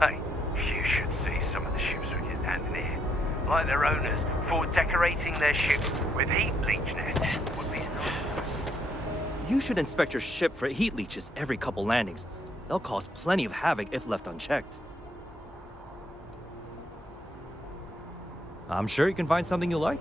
Hey, you should see some of the ships we get landing here. Like their owners for decorating their ships with heat leech nets. Would be enough. You should inspect your ship for heat leeches every couple landings. They'll cause plenty of havoc if left unchecked. I'm sure you can find something you like.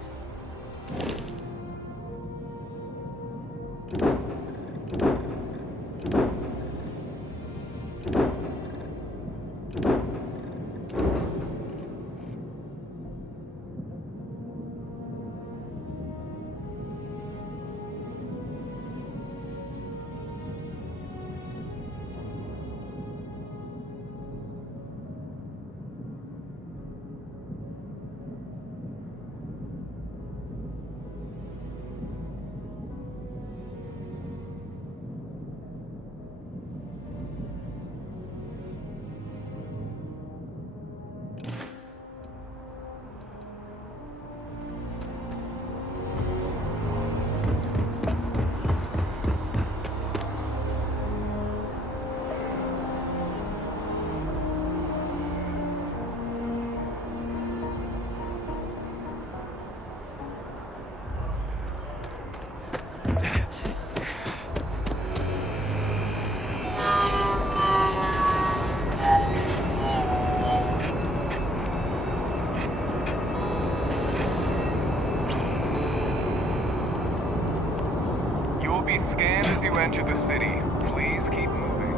Be scanned as you enter the city. Please keep moving.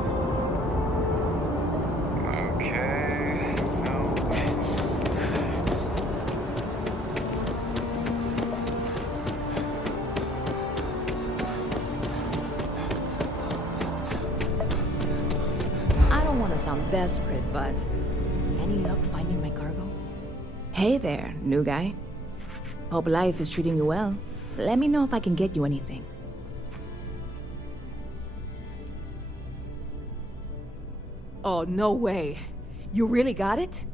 Okay. No. I don't want to sound desperate, but any luck finding my cargo? Hey there, new guy. Hope life is treating you well. Let me know if I can get you anything. Oh, no way. You really got it?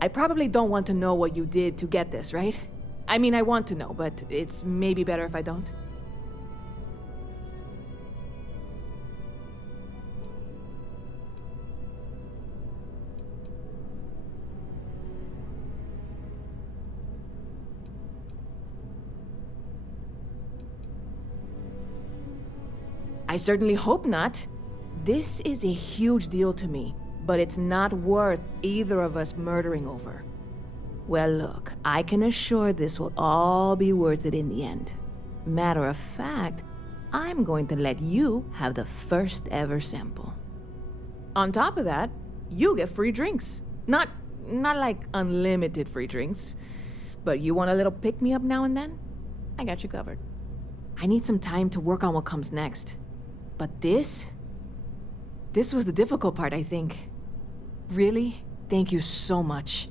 I probably don't want to know what you did to get this, right? I mean, I want to know, but it's maybe better if I don't. I certainly hope not. This is a huge deal to me, but it's not worth either of us murdering over. Well, look, I can assure this will all be worth it in the end. Matter of fact, I'm going to let you have the first ever sample. On top of that, you get free drinks. Not like unlimited free drinks, but you want a little pick-me-up now and then? I got you covered. I need some time to work on what comes next. But this was the difficult part, I think. Really? Thank you so much.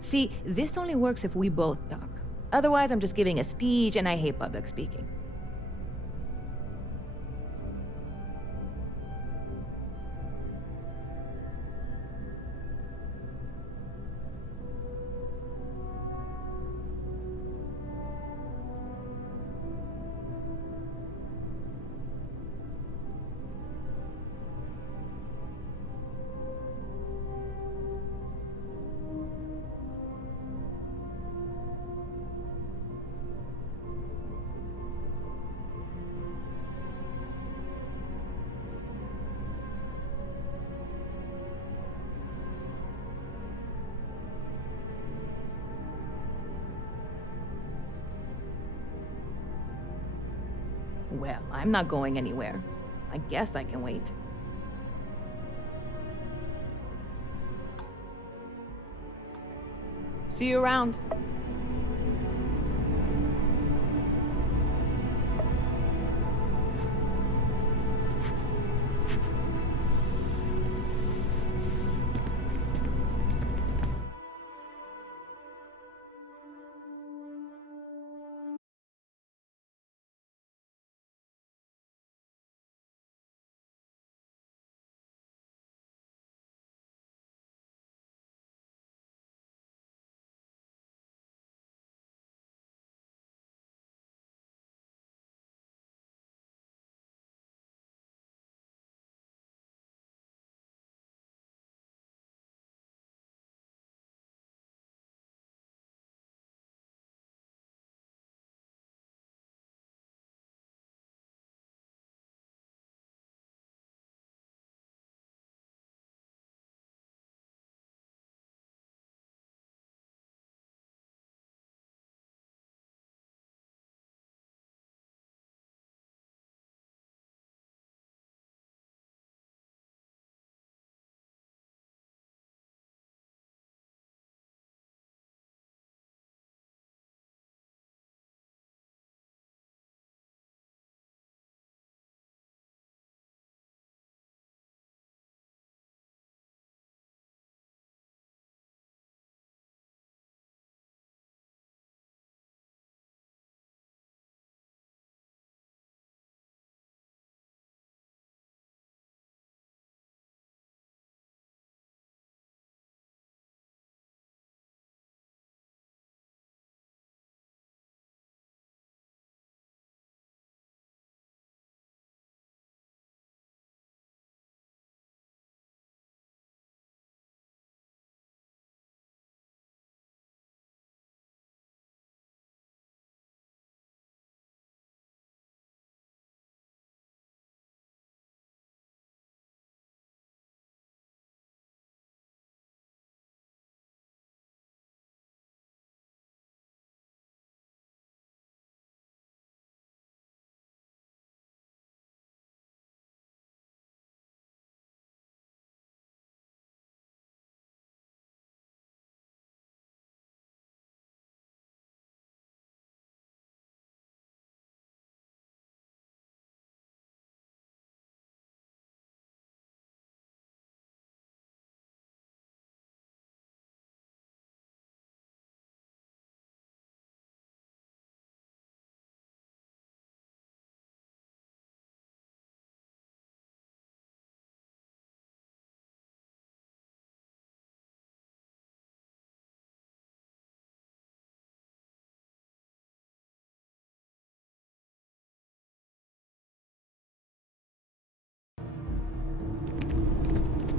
See, this only works if we both talk. Otherwise, I'm just giving a speech and I hate public speaking. Well, I'm not going anywhere. I guess I can wait. See you around.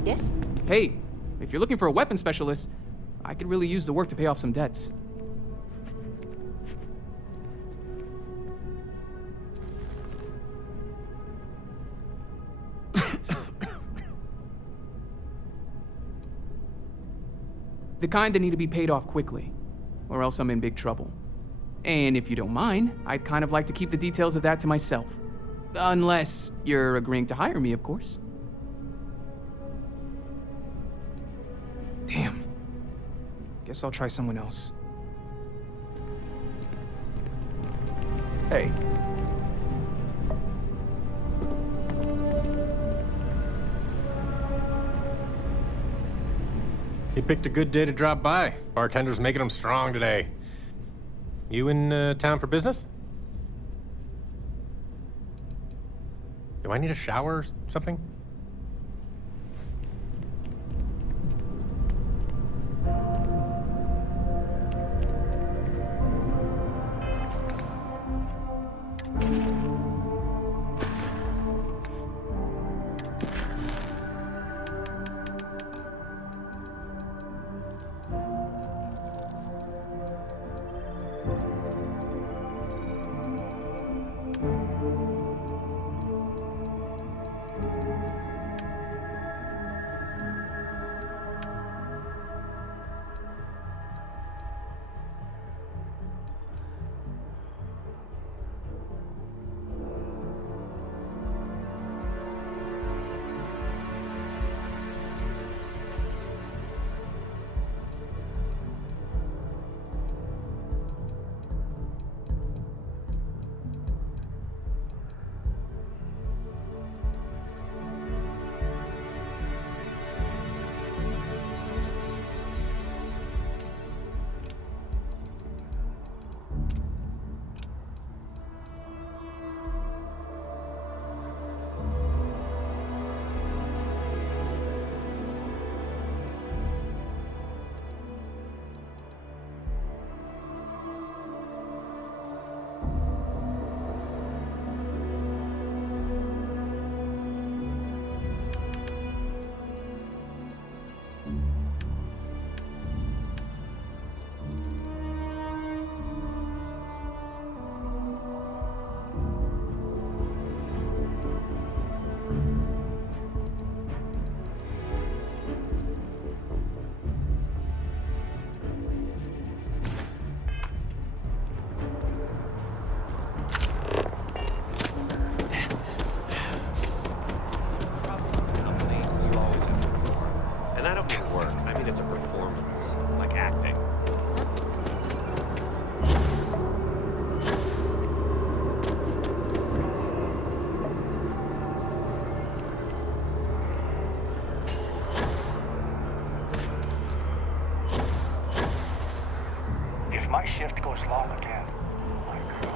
Yes? Hey, if you're looking for a weapon specialist, I could really use the work to pay off some debts. The kind that need to be paid off quickly, or else I'm in big trouble. And if you don't mind, I'd kind of like to keep the details of that to myself. Unless you're agreeing to hire me, of course. Damn. Guess I'll try someone else. Hey. He picked a good day to drop by. Bartender's making him strong today. You in town for business? Do I need a shower or something? My shift goes long again. My God.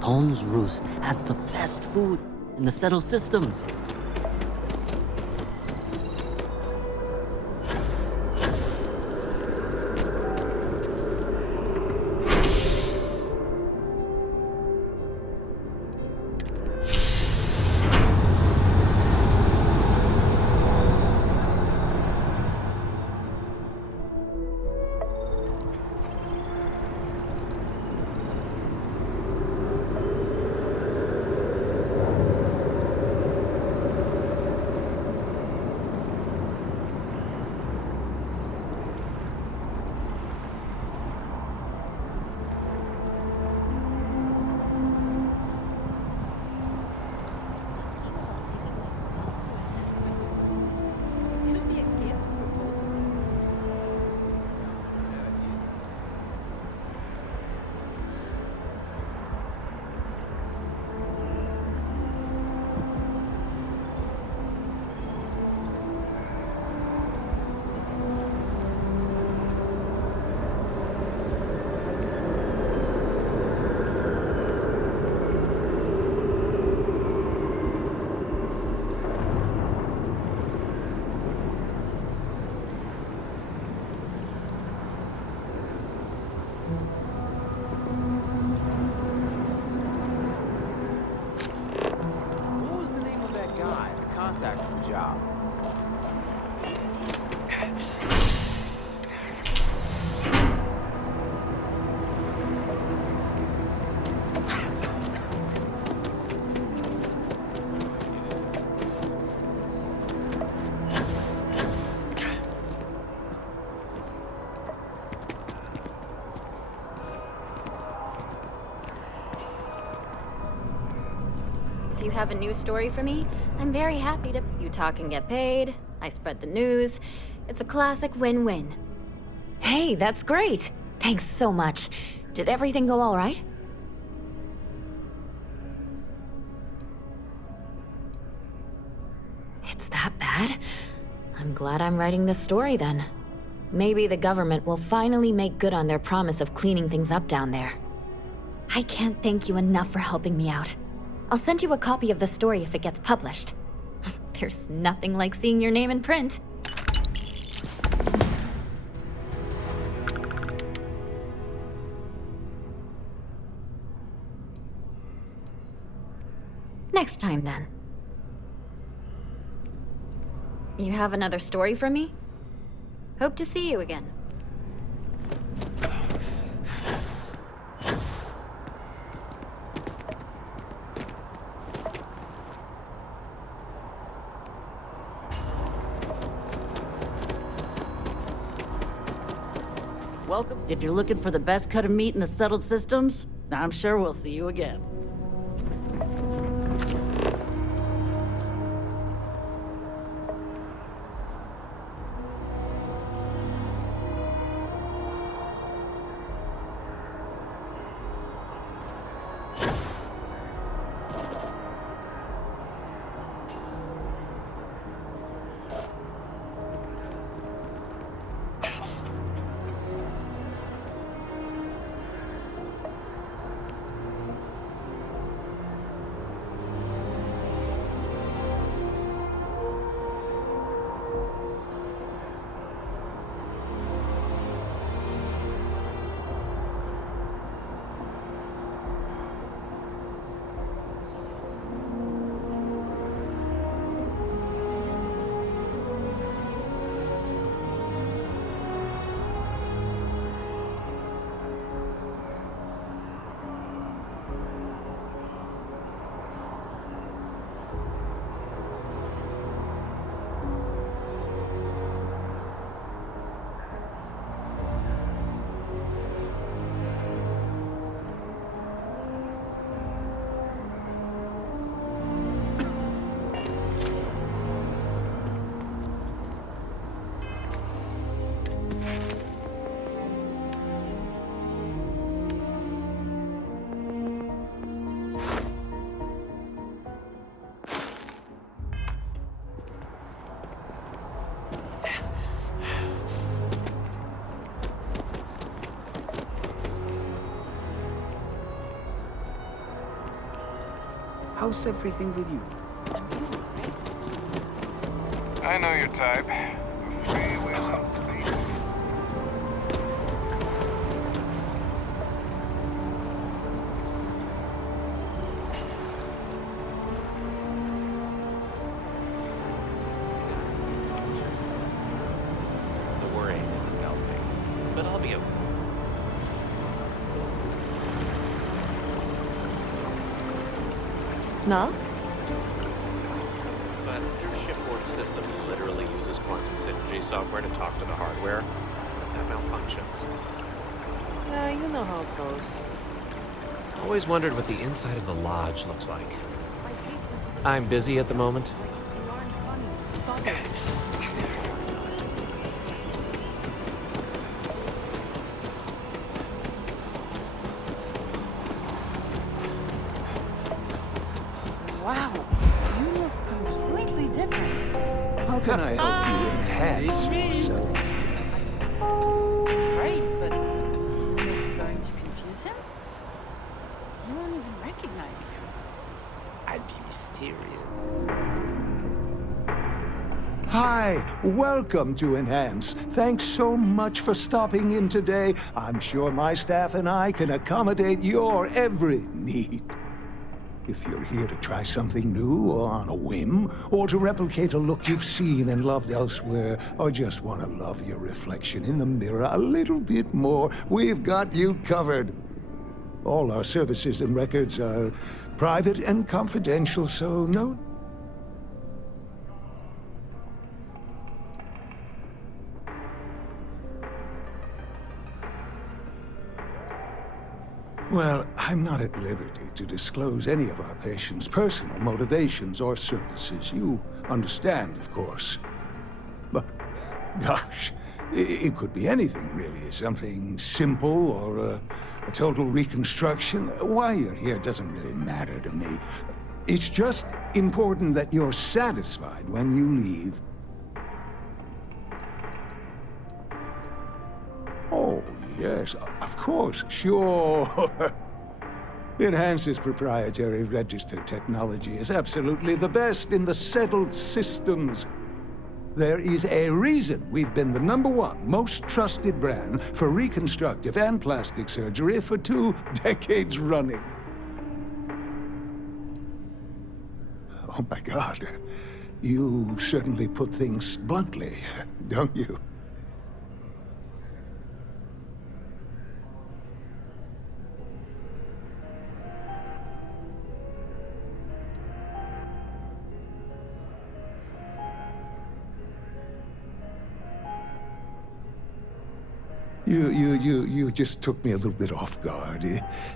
Tom's Roost has the best food in the settled systems. contact for the job. If you have a news story for me, I'm very happy to. You talk and get paid, I spread the news. It's a classic win-win. Hey, that's great! Thanks so much. Did everything go all right? It's that bad? I'm glad I'm writing this story then. Maybe the government will finally make good on their promise of cleaning things up down there. I can't thank you enough for helping me out. I'll send you a copy of the story if it gets published. There's nothing like seeing your name in print. Next time, then. You have another story for me? Hope to see you again. Welcome. If you're looking for the best cut of meat in the settled systems, I'm sure we'll see you again. How's everything with you? I know your type. Free will and speed. The worrying isn't helping, but I'll be okay. No? But your shipboard system literally uses quantum synergy software to talk to the hardware. That malfunctions. Yeah, you know how it goes. Always wondered what the inside of the lodge looks like. I'm busy at the moment. You aren't funny. Stop it. Wow, you look completely different. How can I help you enhance yourself today? Right, but isn't it going to confuse him? He won't even recognize you. I'd be mysterious. Hi, welcome to Enhance. Thanks so much for stopping in today. I'm sure my staff and I can accommodate your every need. If you're here to try something new or on a whim, or to replicate a look you've seen and loved elsewhere, or just want to love your reflection in the mirror a little bit more, we've got you covered. All our services and records are private and confidential, so no... Well, I'm not at liberty to disclose any of our patients' personal motivations or services. You understand, of course. But, gosh, it could be anything, really. Something simple or a total reconstruction. Why you're here doesn't really matter to me. It's just important that you're satisfied when you leave. Oh, yes, of course, sure. Enhance's proprietary registered technology is absolutely the best in the settled systems. There is a reason we've been the #1 most trusted brand for reconstructive and plastic surgery for 2 decades running. Oh my God. You certainly put things bluntly, don't you? You just took me a little bit off guard.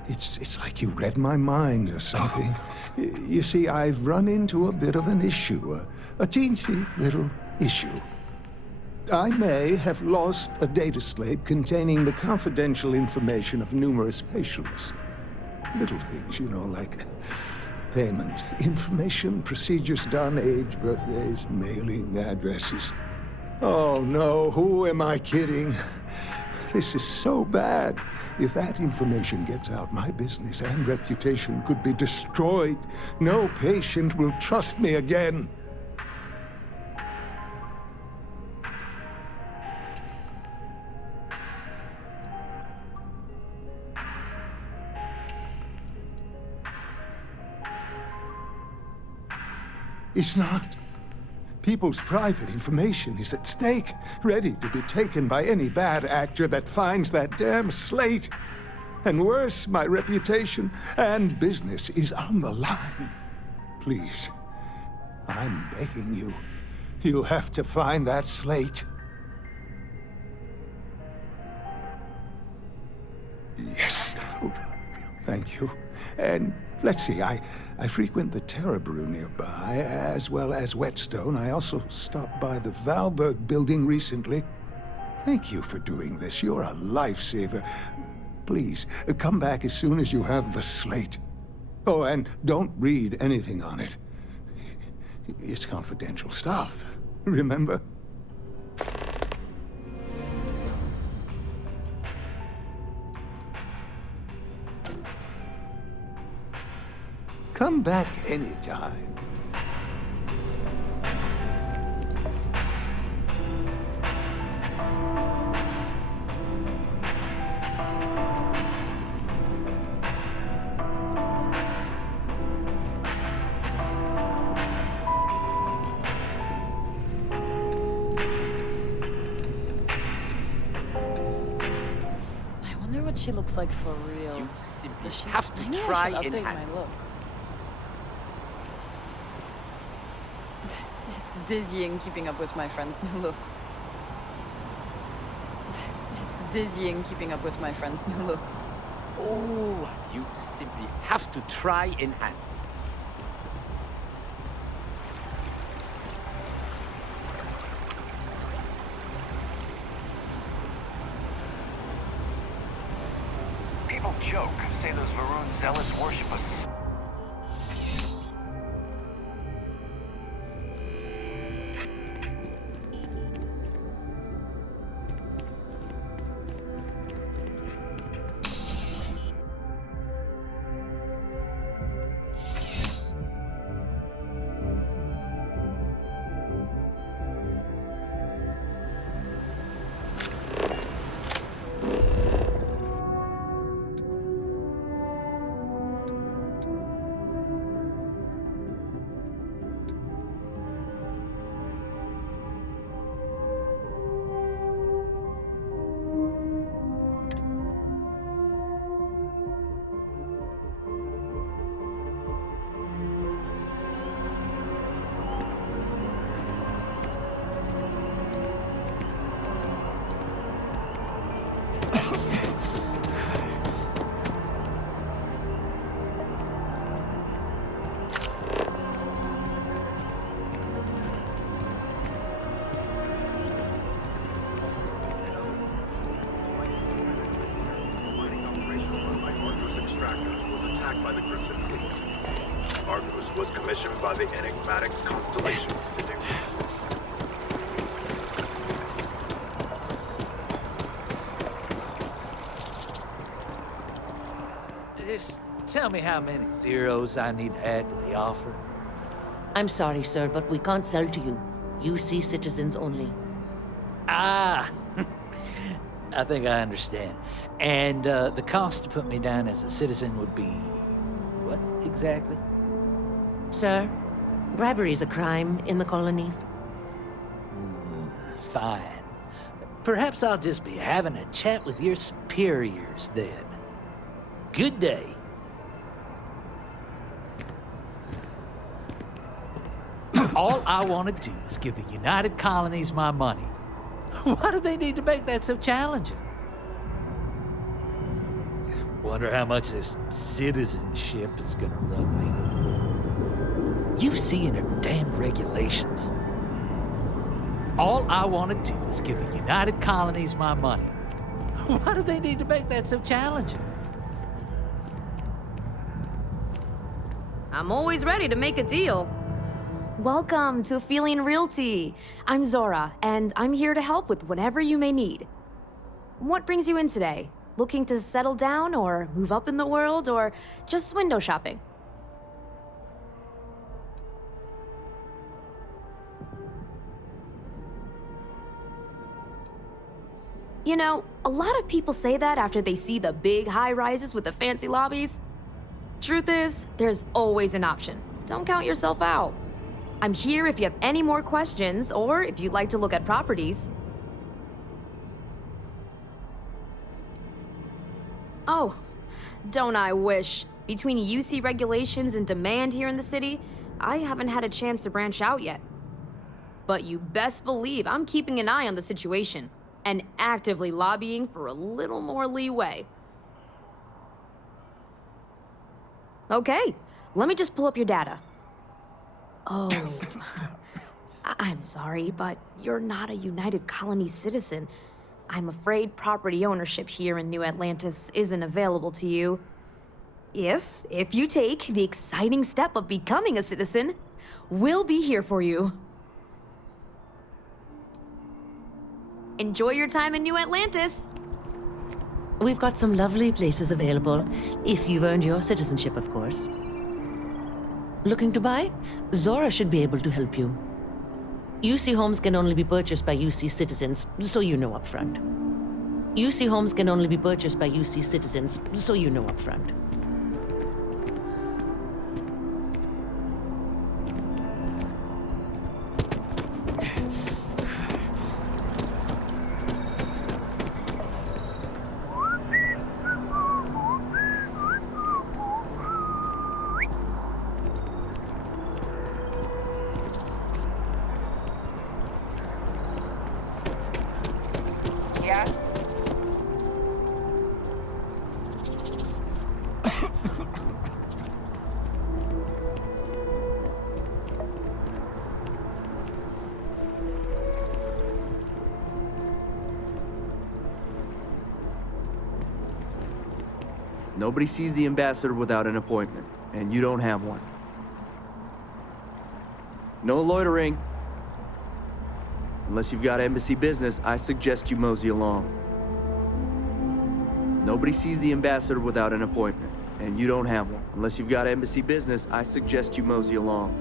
It's like you read my mind or something. You see, I've run into a bit of an issue, a teensy little issue. I may have lost a data slate containing the confidential information of numerous patients. Little things, you know, like payment, information, procedures done, age, birthdays, mailing addresses. Oh no, who am I kidding? This is so bad. If that information gets out, my business and reputation could be destroyed. No patient will trust me again. It's not. People's private information is at stake, ready to be taken by any bad actor that finds that damn slate. And worse, my reputation and business is on the line. Please, I'm begging you. You'll have to find that slate. Yes. Thank you. And let's see, I frequent the Terror Brew nearby, as well as Whetstone. I also stopped by the Valberg building recently. Thank you for doing this. You're a lifesaver. Please, come back as soon as you have the slate. Oh, and don't read anything on it. It's confidential stuff, remember? Come back anytime. I wonder what she looks like for real. You simply Does she have to maybe I try should update enhance. my look. It's dizzying keeping up with my friend's new looks. It's dizzying keeping up with my friend's new looks. Oh, you simply have to try enhance. People joke, say those Varun zealots worship us. commissioned by the enigmatic constellation. Just tell me how many zeros I need to add to the offer. I'm sorry, sir, but we can't sell to you. UC citizens only. Ah, I think I understand. And the cost to put me down as a citizen would be what exactly? Sir, bribery is a crime in the colonies. Fine. Perhaps I'll just be having a chat with your superiors then. Good day. All I want to do is give the United Colonies my money. Why do they need to make that so challenging? Wonder how much this citizenship is gonna run me. You see in her damn regulations. All I want to do is give the United Colonies my money. Why do they need to make that so challenging? I'm always ready to make a deal. Welcome to Aphelion Realty. I'm Zora, and I'm here to help with whatever you may need. What brings you in today? Looking to settle down, or move up in the world, or just window shopping? You know, a lot of people say that after they see the big high-rises with the fancy lobbies. Truth is, there's always an option. Don't count yourself out. I'm here if you have any more questions, or if you'd like to look at properties. Oh, don't I wish. Between UC regulations and demand here in the city, I haven't had a chance to branch out yet. But you best believe I'm keeping an eye on the situation, and actively lobbying for a little more leeway. Okay, let me just pull up your data. Oh, I'm sorry, but you're not a United Colonies citizen. I'm afraid property ownership here in New Atlantis isn't available to you. If you take the exciting step of becoming a citizen, we'll be here for you. Enjoy your time in New Atlantis. We've got some lovely places available, if you've earned your citizenship, of course. Looking to buy? Zora should be able to help you. UC homes can only be purchased by UC citizens, so you know up front. UC homes can only be purchased by UC citizens, so you know up front. Nobody sees the ambassador without an appointment, and you don't have one. No loitering. Unless you've got embassy business, I suggest you mosey along. Nobody sees the ambassador without an appointment, and you don't have one. Unless you've got embassy business, I suggest you mosey along.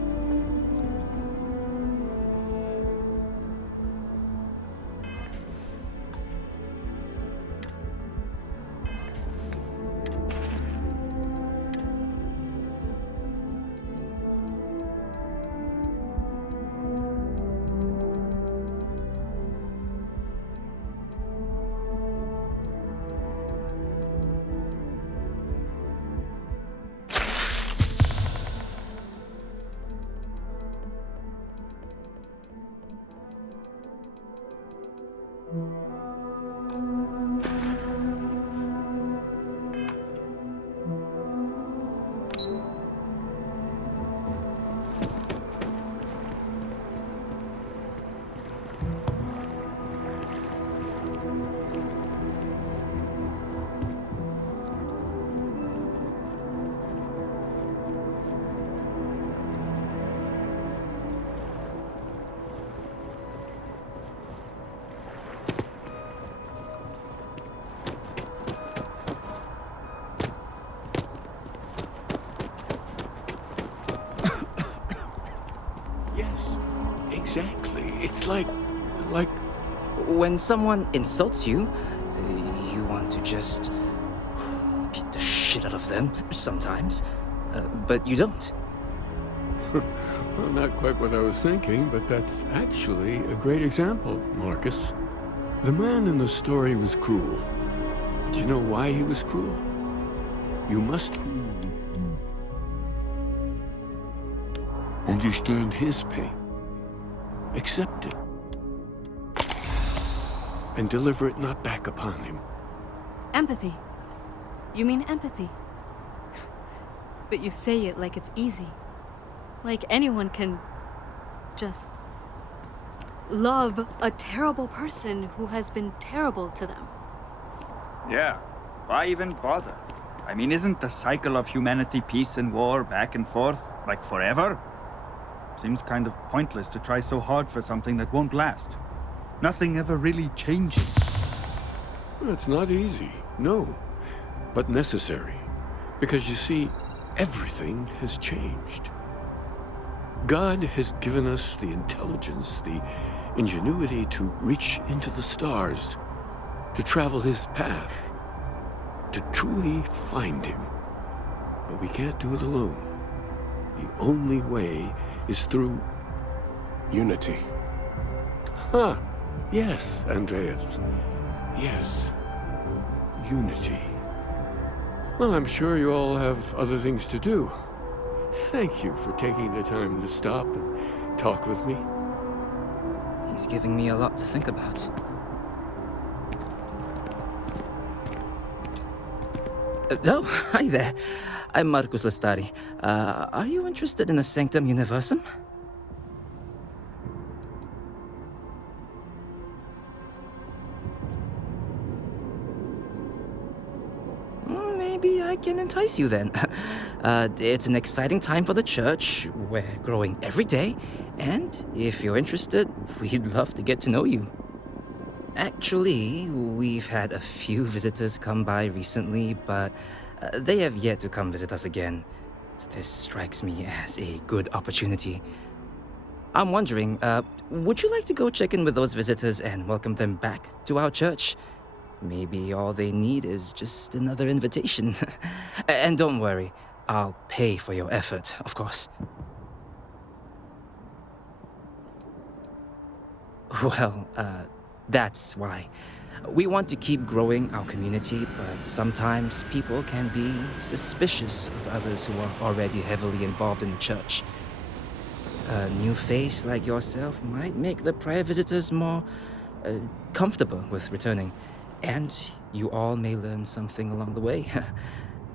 exactly. It's like... When someone insults you, you want to just beat the shit out of them sometimes, but you don't. Well, not quite what I was thinking, but that's actually a great example, Marcus. The man in the story was cruel. Do you know why he was cruel? You must understand his pain, accept it, and deliver it not back upon him. Empathy. You mean empathy? But you say it like it's easy. Like anyone can just love a terrible person who has been terrible to them. Yeah, why even bother? I mean, isn't the cycle of humanity peace and war back and forth, like forever? Seems kind of pointless to try so hard for something that won't last. Nothing ever really changes. Well, it's not easy, no, but necessary. Because you see, everything has changed. God has given us the intelligence, the ingenuity to reach into the stars, to travel his path, to truly find him. But we can't do it alone. The only way is through unity. Huh. Yes, Andreas. Yes. Unity. Well, I'm sure you all have other things to do. Thank you for taking the time to stop and talk with me. He's giving me a lot to think about. Oh, hi there. I'm Marcus Lestari. Are you interested in the Sanctum Universum? Maybe I can entice you then. It's an exciting time for the church. We're growing every day, and if you're interested, we'd love to get to know you. Actually, we've had a few visitors come by recently, but they have yet to come visit us again. This strikes me as a good opportunity. I'm wondering, would you like to go check in with those visitors and welcome them back to our church? Maybe all they need is just another invitation. And don't worry, I'll pay for your effort, of course. Well, that's why. We want to keep growing our community, but sometimes people can be suspicious of others who are already heavily involved in the church. A new face like yourself might make the prior visitors more comfortable with returning. And you all may learn something along the way.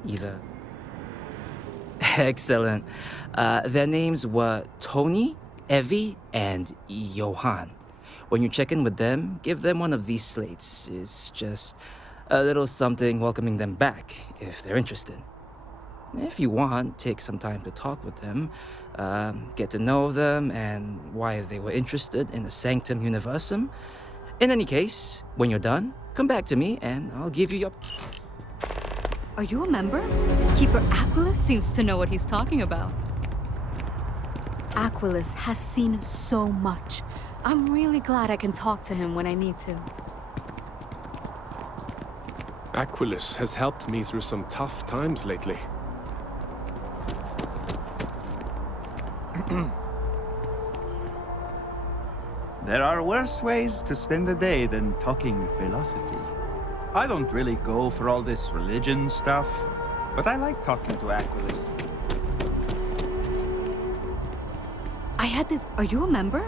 Either. Excellent. Their names were Tony, Evie, and Johan. When you check in with them, give them one of these slates. It's just a little something welcoming them back, if they're interested. If you want, take some time to talk with them, get to know them, and why they were interested in the Sanctum Universum. In any case, when you're done, come back to me and I'll give you your... Are you a member? Keeper Aquilus seems to know what he's talking about. Aquilus has seen so much. I'm really glad I can talk to him when I need to. Aquilus has helped me through some tough times lately. There are worse ways to spend a day than talking philosophy. I don't really go for all this religion stuff, but I like talking to Aquilus. I had this... Are you a member?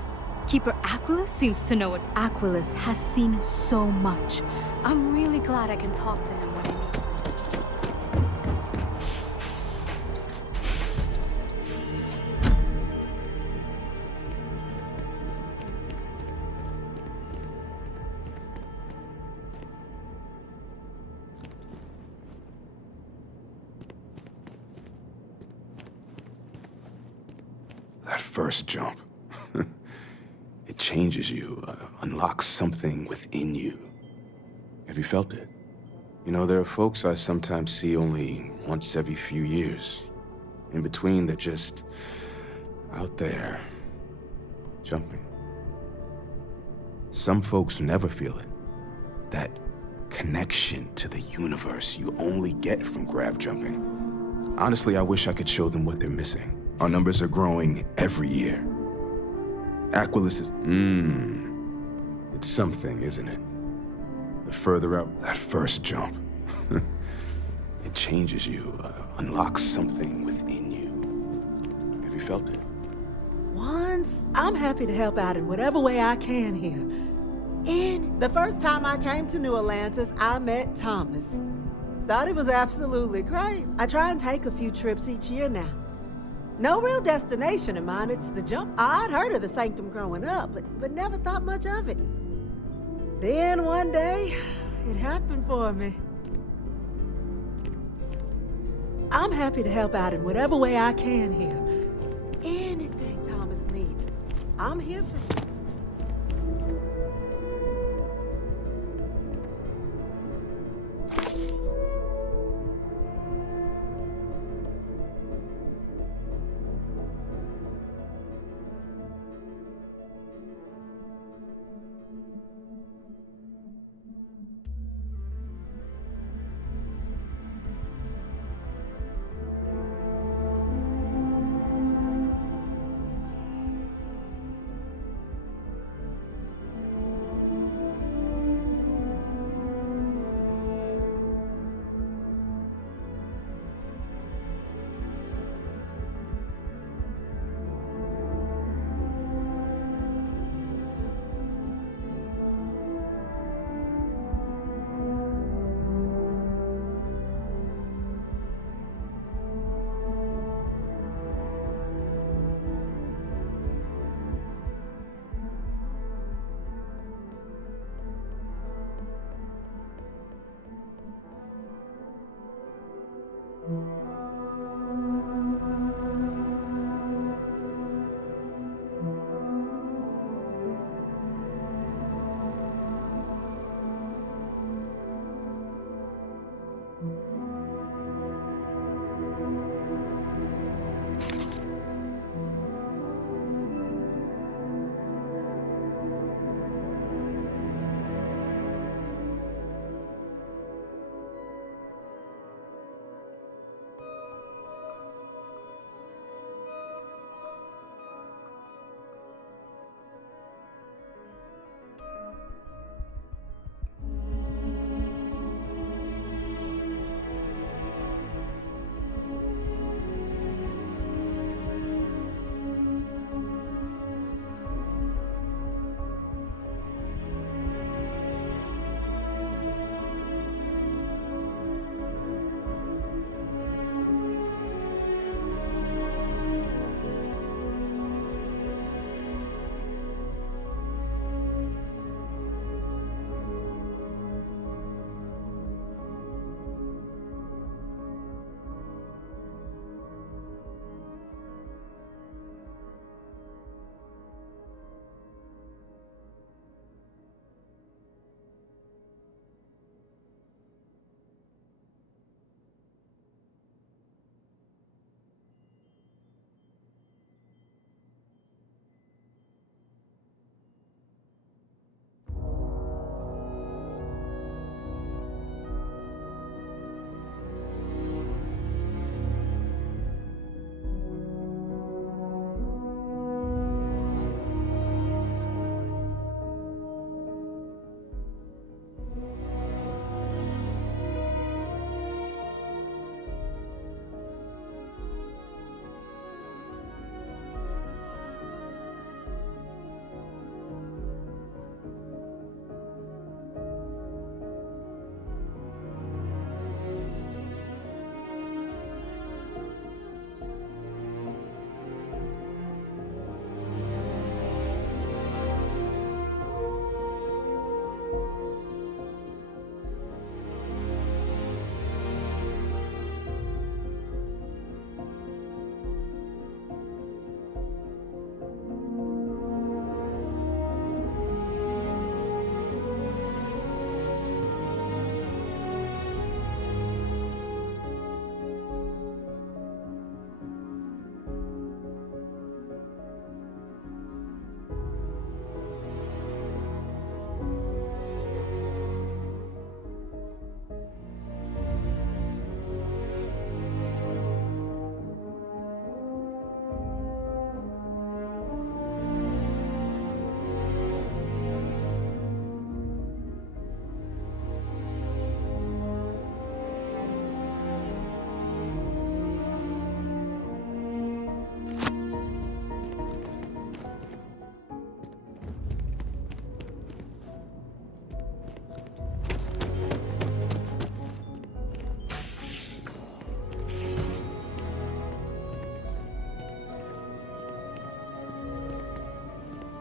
Keeper Aquilus seems to know it. Aquilus has seen so much. I'm really glad I can talk to him when I need to. That first jump. It changes you, unlocks something within you. Have you felt it? You know, there are folks I sometimes see only once every few years. In between, they're just out there, jumping. Some folks never feel it. That connection to the universe you only get from grav jumping. Honestly, I wish I could show them what they're missing. Our numbers are growing every year. Aquilus is... It's something, isn't it? The further out that first jump, it changes you, unlocks something within you. Have you felt it? Once, I'm happy to help out in whatever way I can here. And the first time I came to New Atlantis, I met Thomas. Thought it was absolutely crazy. I try and take a few trips each year now. No real destination in mind, it's the jump. I'd heard of the Sanctum growing up, but never thought much of it. Then one day, it happened for me. I'm happy to help out in whatever way I can here. Anything Thomas needs, I'm here for him.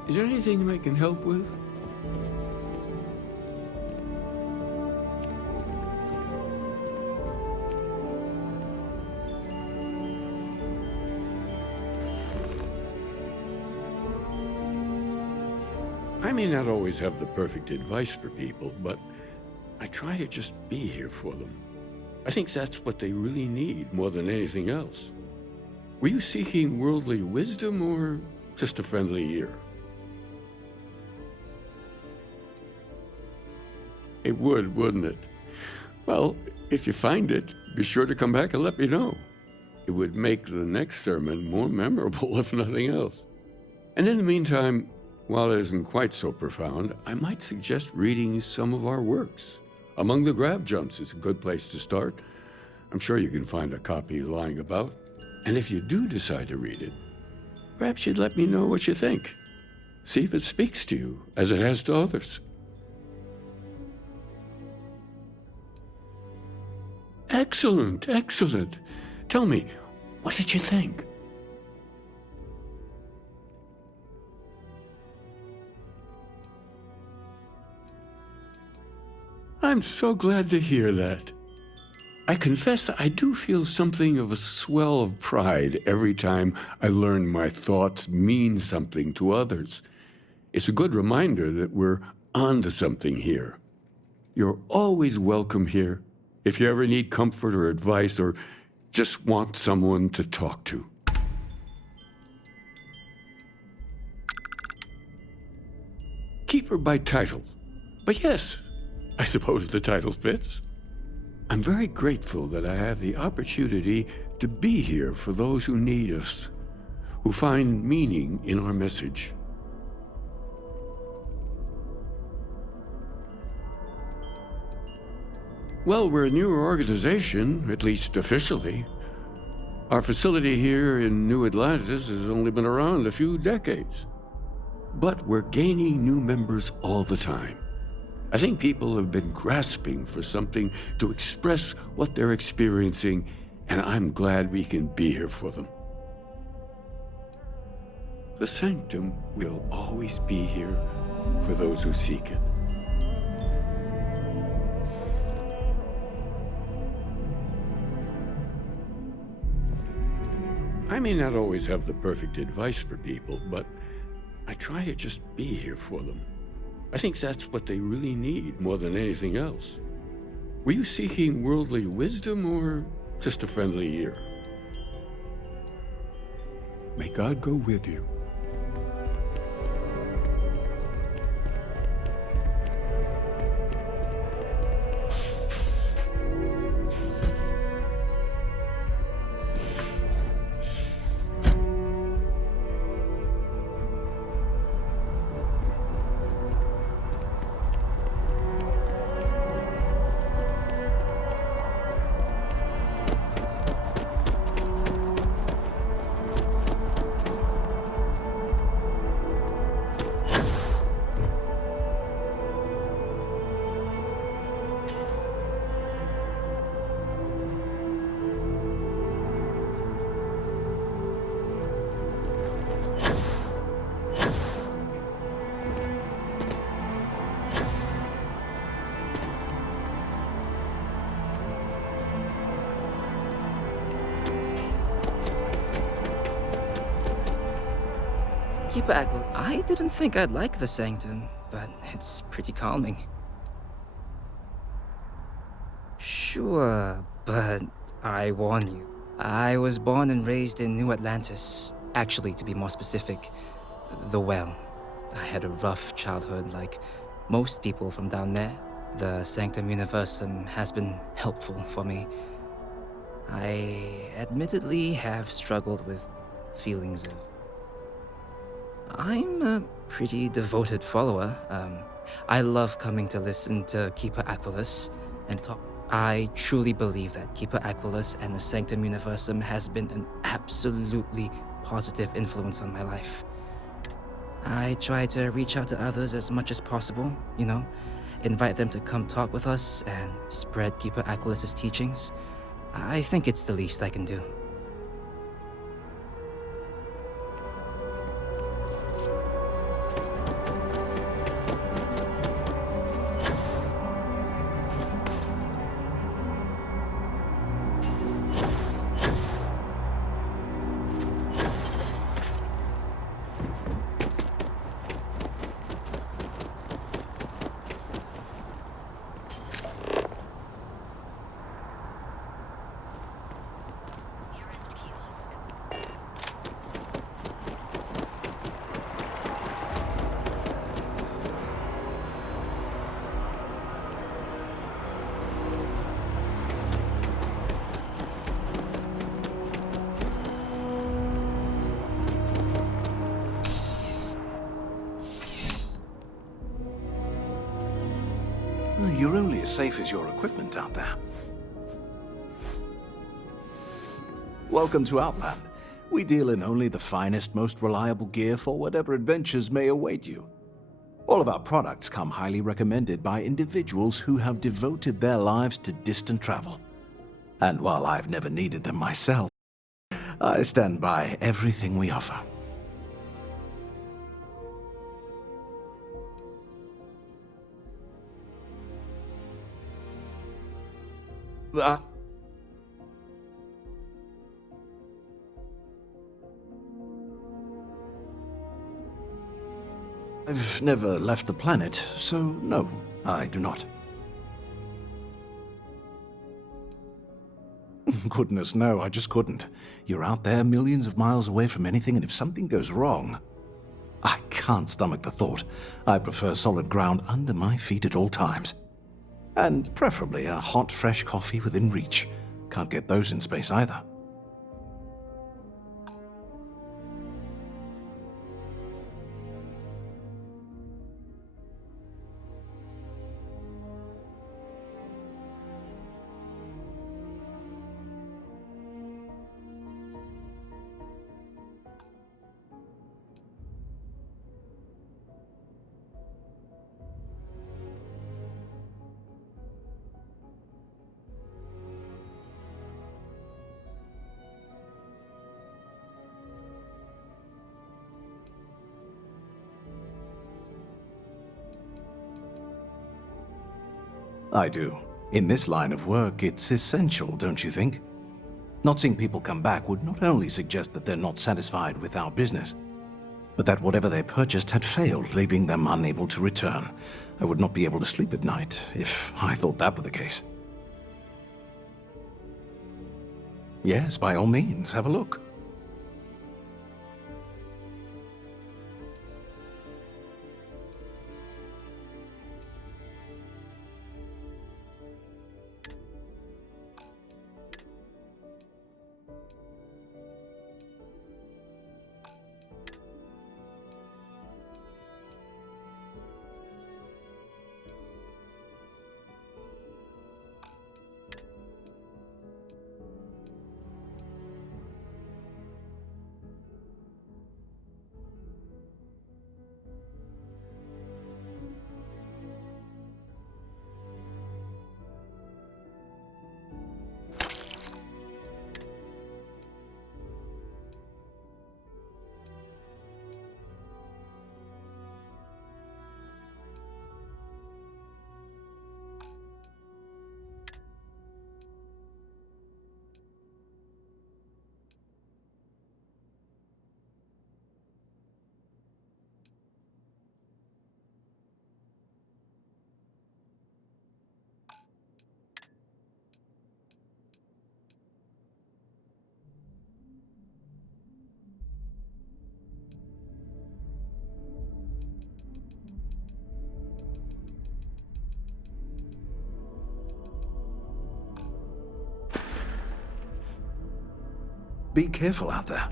Is there anything I can help with? I may not always have the perfect advice for people, but I try to just be here for them. I think that's what they really need more than anything else. Were you seeking worldly wisdom or just a friendly ear? It would, wouldn't it? Well, if you find it, be sure to come back and let me know. It would make the next sermon more memorable, if nothing else. And in the meantime, while it isn't quite so profound, I might suggest reading some of our works. Among the Grab Jumps is a good place to start. I'm sure you can find a copy lying about. And if you do decide to read it, perhaps you'd let me know what you think. See if it speaks to you, as it has to others. Excellent, excellent. Tell me, what did you think? I'm so glad to hear that. I confess I do feel something of a swell of pride every time I learn my thoughts mean something to others. It's a good reminder that we're onto something here. You're always welcome here if you ever need comfort or advice or just want someone to talk to. Keeper by title. But yes, I suppose the title fits. I'm very grateful that I have the opportunity to be here for those who need us, who find meaning in our message. Well, we're a newer organization, at least officially. Our facility here in New Atlantis has only been around a few decades. But we're gaining new members all the time. I think people have been grasping for something to express what they're experiencing, and I'm glad we can be here for them. The Sanctum will always be here for those who seek it. I may not always have the perfect advice for people, but I try to just be here for them. I think that's what they really need more than anything else. Were you seeking worldly wisdom or just a friendly ear? May God go with you. Keeper Aquil, I didn't think I'd like the Sanctum, but it's pretty calming. Sure, but I warn you. I was born and raised in New Atlantis. Actually, to be more specific, the Well. I had a rough childhood like most people from down there. The Sanctum Universum has been helpful for me. I admittedly have struggled with feelings of... I'm a pretty devoted follower. I love coming to listen to Keeper Aquilus and talk. I truly believe that Keeper Aquilus and the Sanctum Universum has been an absolutely positive influence on my life. I try to reach out to others as much as possible, you know, invite them to come talk with us and spread Keeper Aquilus's teachings. I think it's the least I can do. You're only as safe as your equipment out there. Welcome to Outland. We deal in only the finest, most reliable gear for whatever adventures may await you. All of our products come highly recommended by individuals who have devoted their lives to distant travel. And while I've never needed them myself, I stand by everything we offer. I've never left the planet, so no, I do not. Goodness, no, I just couldn't. You're out there millions of miles away from anything, and if something goes wrong, I can't stomach the thought. I prefer solid ground under my feet at all times. And preferably a hot, fresh coffee within reach. Can't get those in space either. I do. In this line of work, it's essential, don't you think? Not seeing people come back would not only suggest that they're not satisfied with our business, but that whatever they purchased had failed, leaving them unable to return. I would not be able to sleep at night if I thought that were the case. Yes, by all means, have a look. Be careful out there.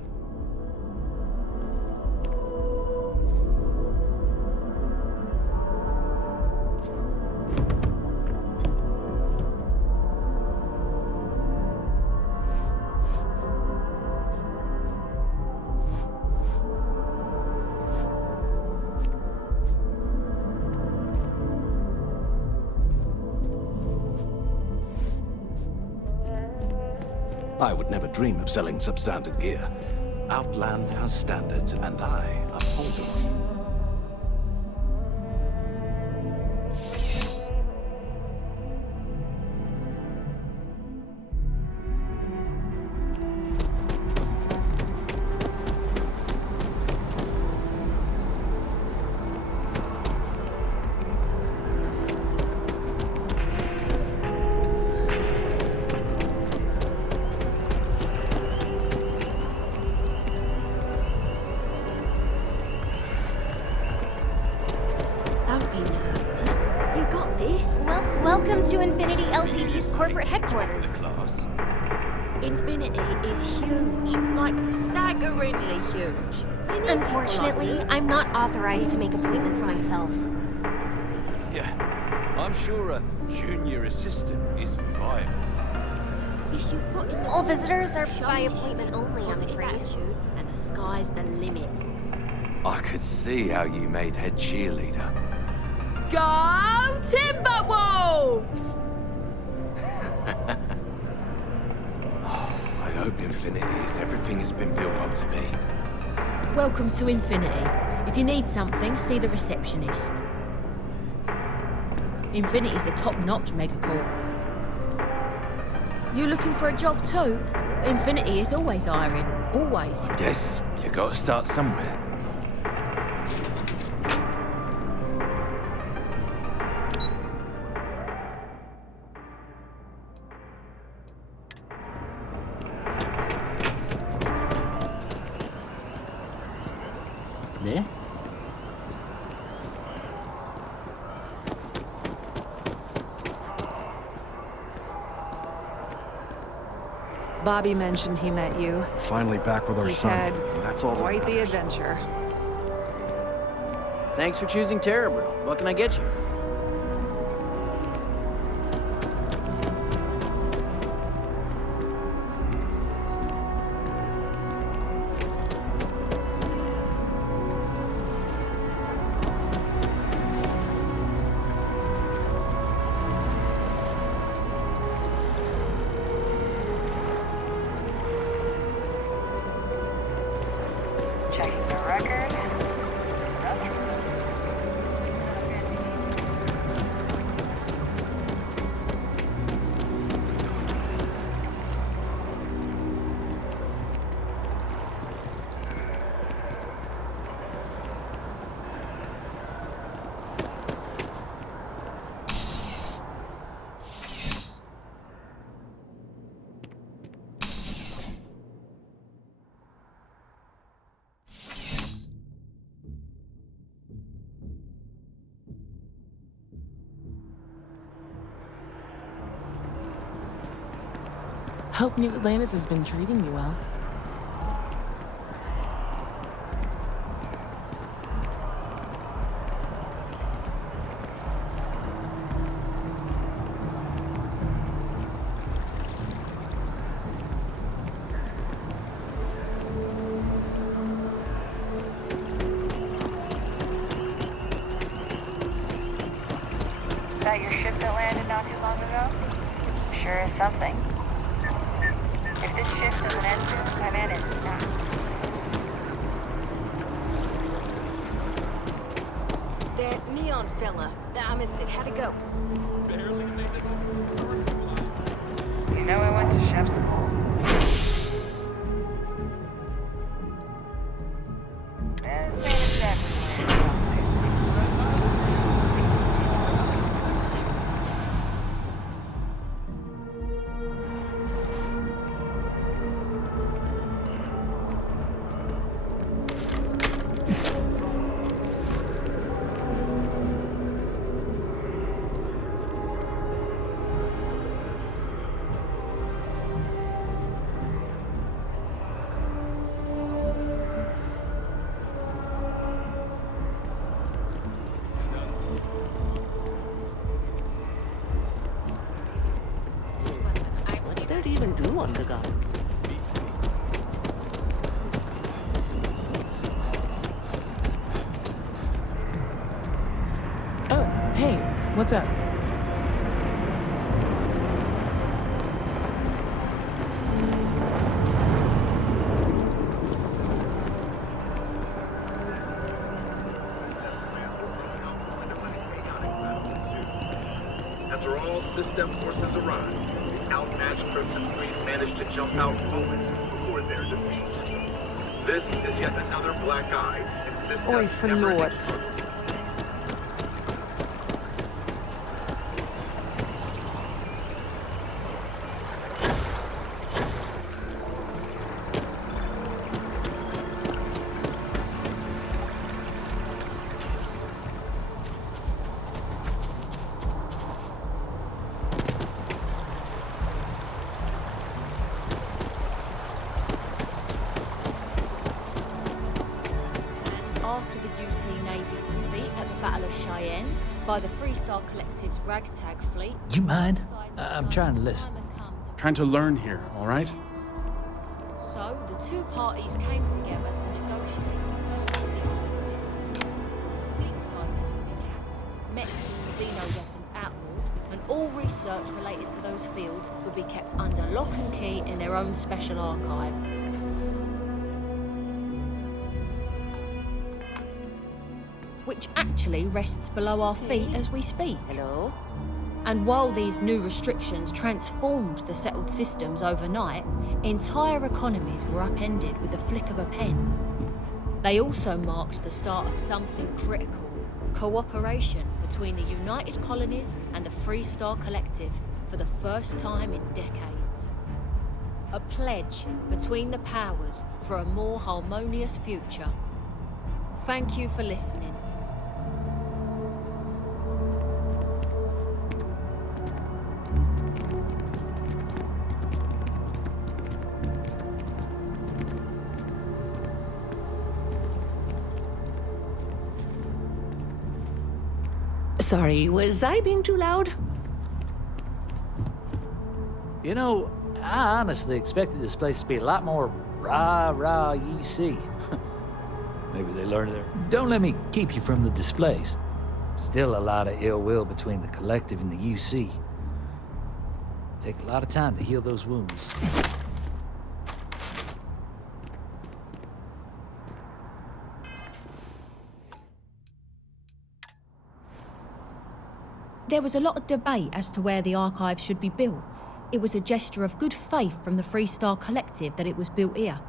I would never dream of selling substandard gear. Outland has standards, and I uphold them. Welcome to Infinity Ltd's corporate headquarters. Infinity is huge, like staggeringly huge. Unfortunately, I'm not authorized to make appointments myself. Yeah, I'm sure a junior assistant is viable. All visitors are by appointment only, I'm afraid. And the sky's the limit. I could see how you made head cheerleader. Go Timberwolves! I hope Infinity is everything it's been built up to be. Welcome to Infinity. If you need something, see the receptionist. Infinity's a top-notch megacorp. You looking for a job too? Infinity is always hiring. Always. Guess you gotta start somewhere. There? Bobby mentioned he met you. Finally back with our He's son. had That's all that quite the matters. adventure. Thanks for choosing Terra Brew. What can I get you? Checking the record. Hope New Atlantis has been treating you well. That your ship that landed not too long ago? Sure is something. If this shift doesn't end soon, my man is not. That neon fella. I missed it. How'd it go? Barely made it. You know I went to chef school. This ain't exactly what I saw What's there to even do on the garden? Oh, hey, what's up? After all system forces arrived, the outmatched Crimson Fleet managed to jump out moments before their defeat. This is yet another black-eyed and system Oi, förlåt. off to the use Sea Navy's defeat at the Battle of Cheyenne by the Freestar Collective's ragtag fleet. You mind? I'm trying to listen. Trying to learn here, all right? So the two parties came together to negotiate terms of the armistice. Fleet sizes would be capped, Mets and Xeno weapons outlawed, and all research related to those fields would be kept under lock and key in their own special archive. Which actually rests below our feet as we speak. Hello? And while these new restrictions transformed the settled systems overnight, entire economies were upended with the flick of a pen. They also marked the start of something critical: cooperation between the United Colonies and the Freestar Collective for the first time in decades. A pledge between the powers for a more harmonious future. Thank you for listening. Sorry, was I being too loud? You know, I honestly expected this place to be a lot more rah-rah UC. Maybe they learned their... Don't let me keep you from the displays. Still a lot of ill will between the Collective and the UC. Take a lot of time to heal those wounds. There was a lot of debate as to where the archive should be built. It was a gesture of good faith from the Freestar Collective that it was built here.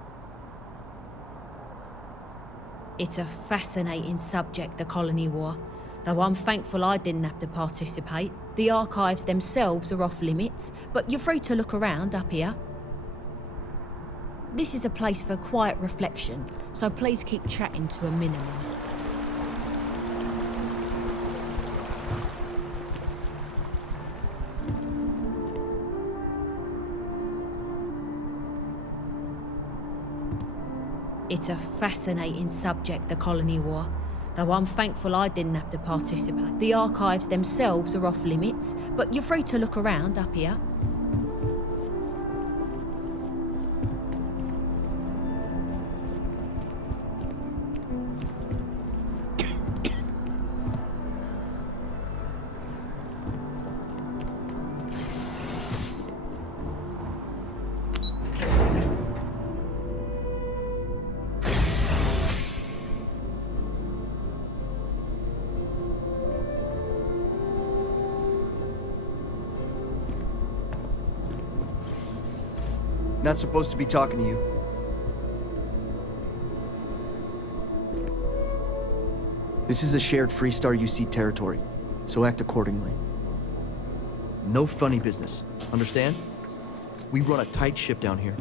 It's a fascinating subject, the Colony War, though I'm thankful I didn't have to participate. The archives themselves are off limits, but you're free to look around up here. This is a place for quiet reflection, so please keep chatting to a minimum. It's a fascinating subject, the Colony War, though I'm thankful I didn't have to participate. The archives themselves are off limits, but you're free to look around up here. Not supposed to be talking to you. This is a shared Freestar UC territory, so act accordingly. No funny business, understand? We run a tight ship down here.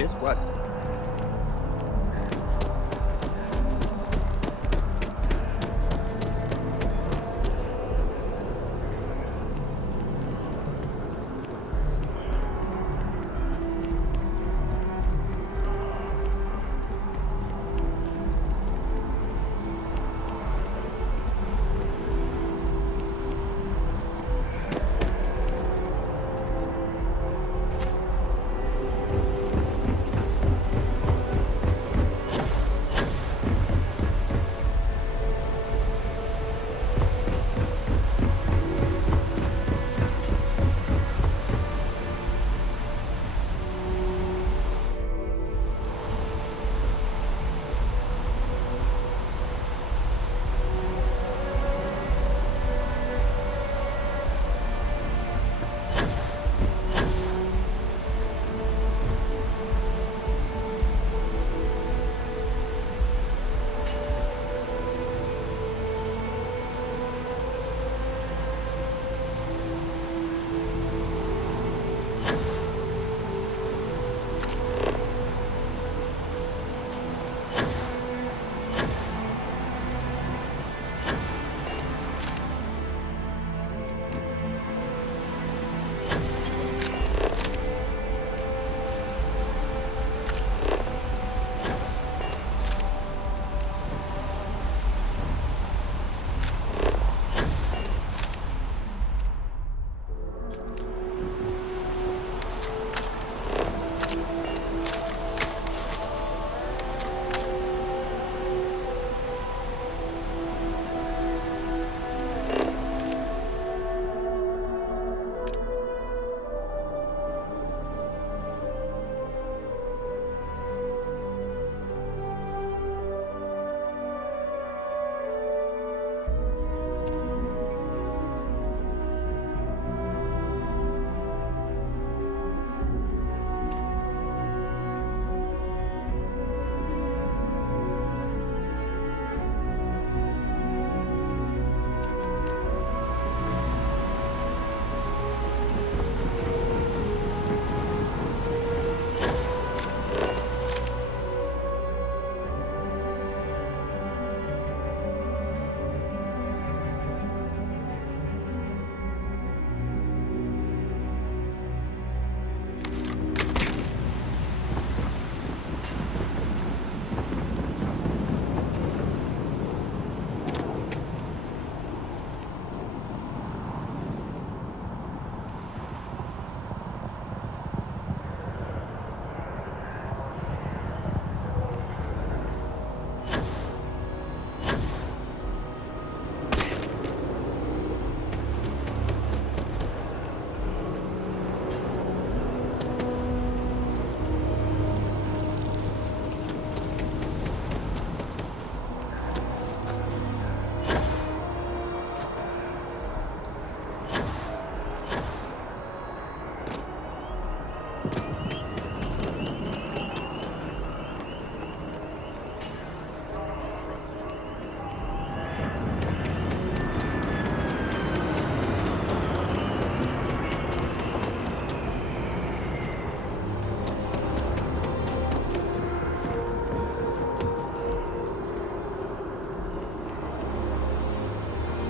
Yes, what?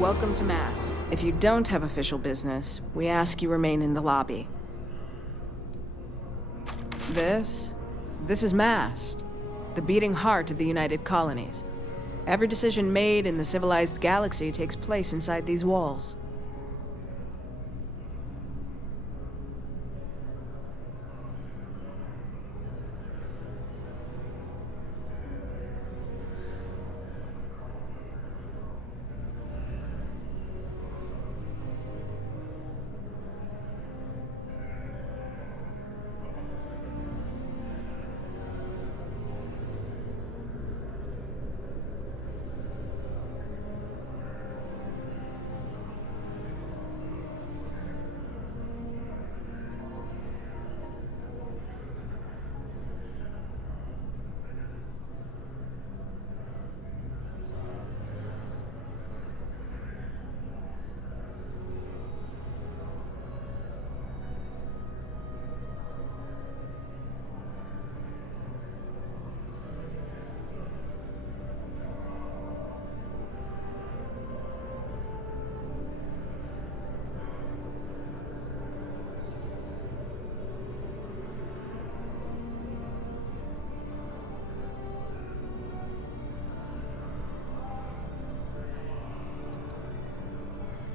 Welcome to Mast. If you don't have official business, we ask you remain in the lobby. This is Mast, the beating heart of the United Colonies. Every decision made in the civilized galaxy takes place inside these walls.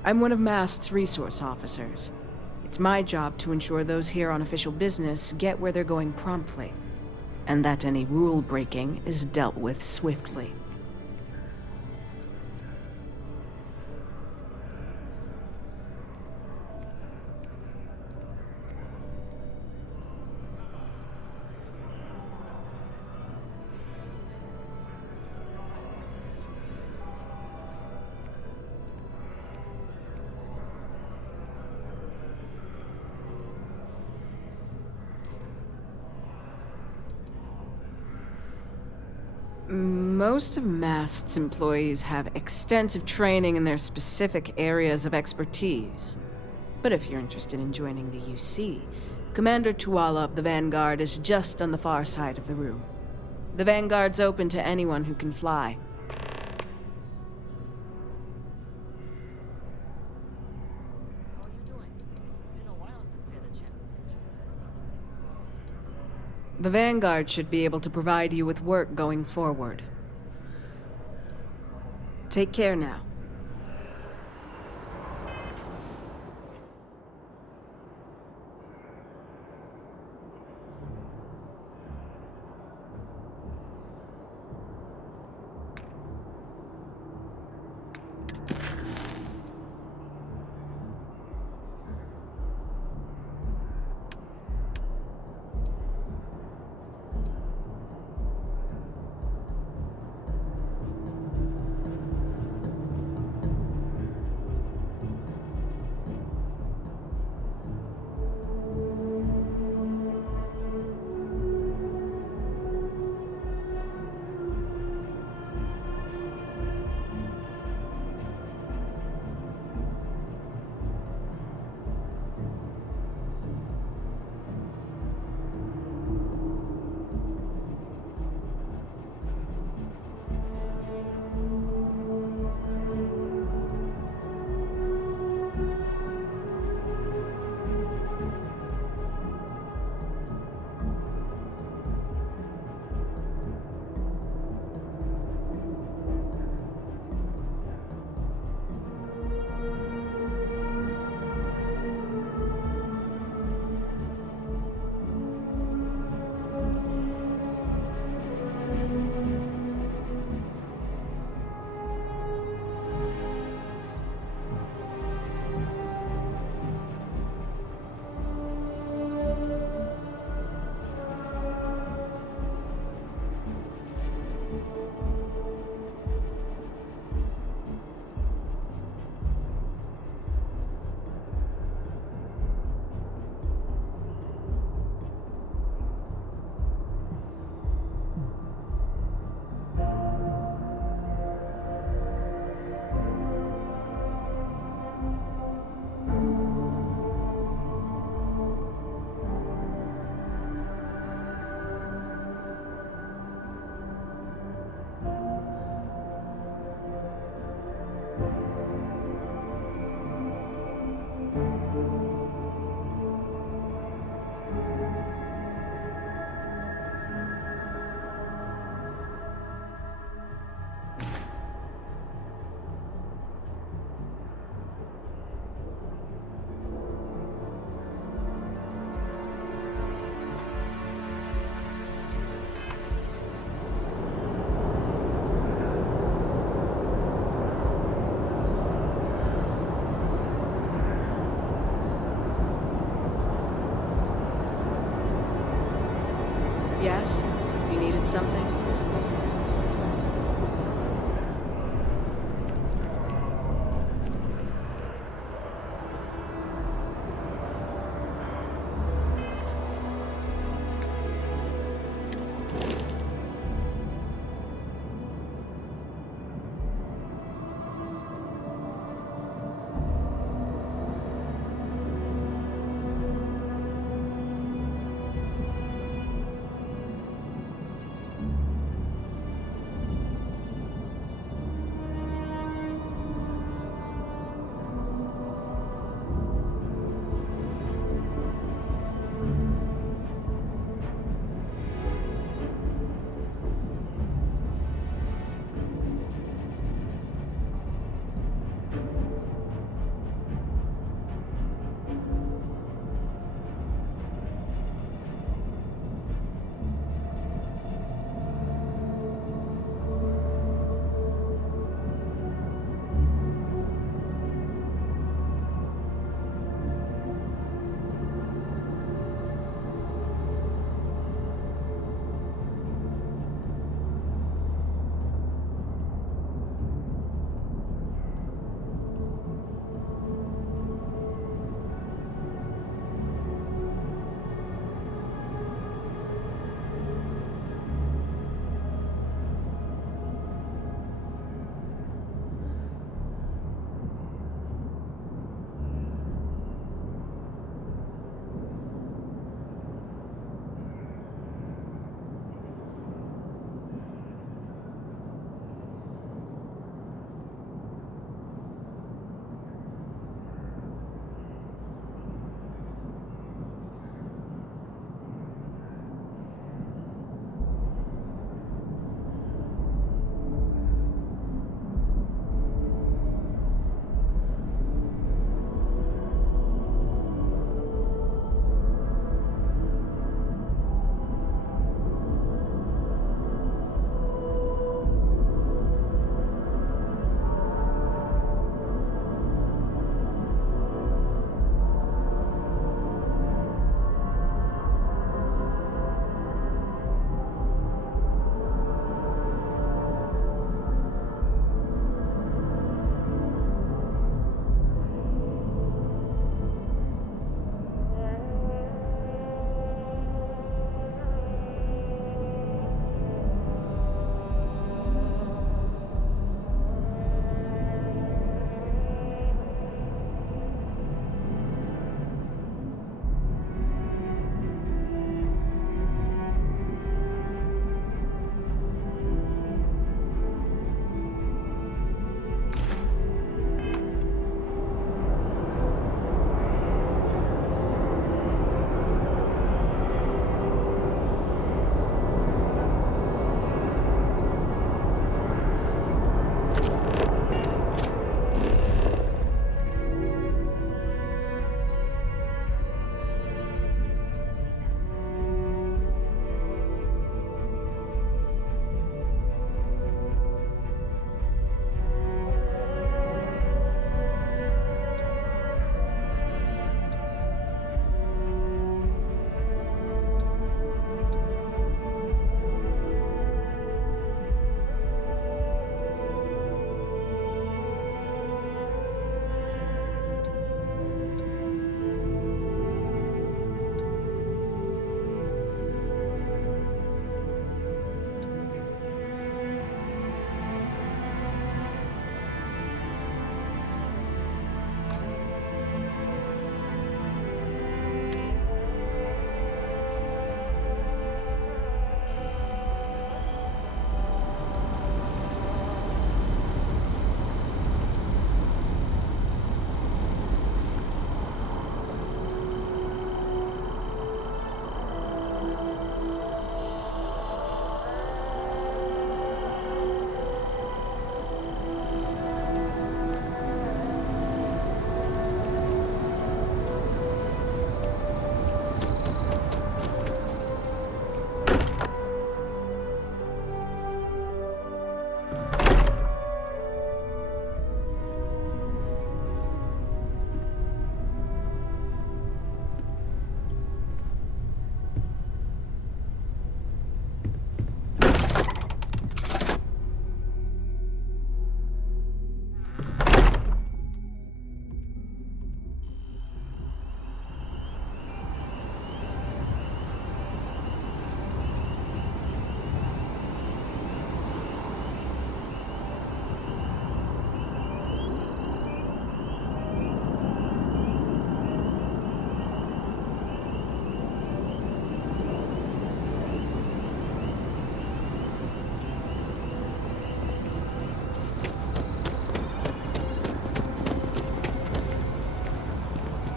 I'm one of Mast's resource officers. It's my job to ensure those here on official business get where they're going promptly, and that any rule breaking is dealt with swiftly. Most of Mast's employees have extensive training in their specific areas of expertise. But if you're interested in joining the UC, Commander Tuala of the Vanguard is just on the far side of the room. The Vanguard's open to anyone who can fly. The Vanguard should be able to provide you with work going forward. Take care now.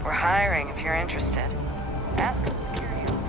We're hiring if you're interested. Ask the security officer.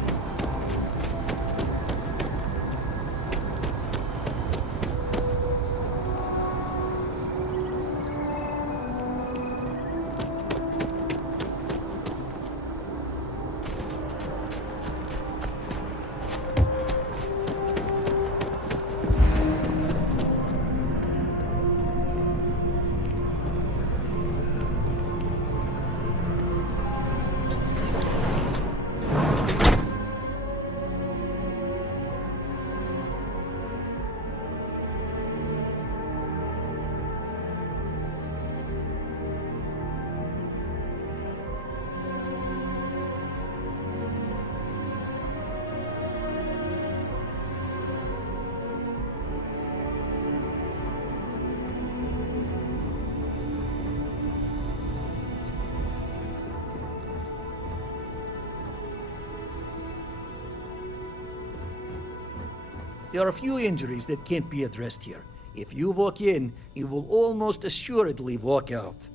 There are a few injuries that can't be addressed here. If you walk in, you will almost assuredly walk out.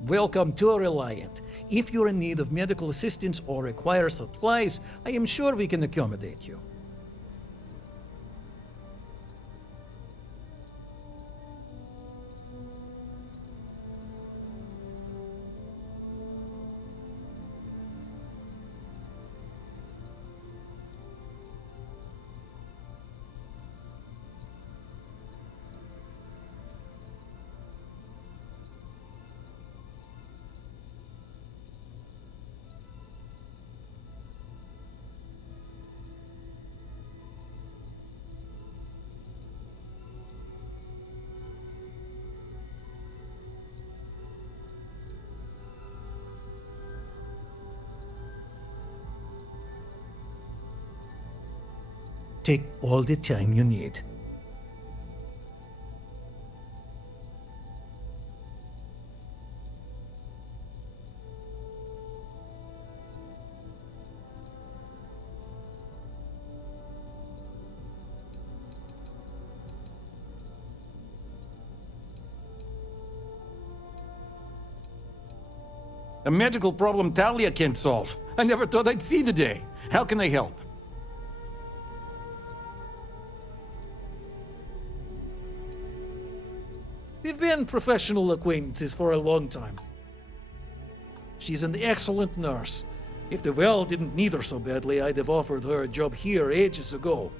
Welcome to Reliant. If you're in need of medical assistance or require supplies, I am sure we can accommodate you. Take all the time you need. A medical problem Talia can't solve. I never thought I'd see the day. How can I help? We've been professional acquaintances for a long time. She's an excellent nurse. If the well didn't need her so badly, I'd have offered her a job here ages ago.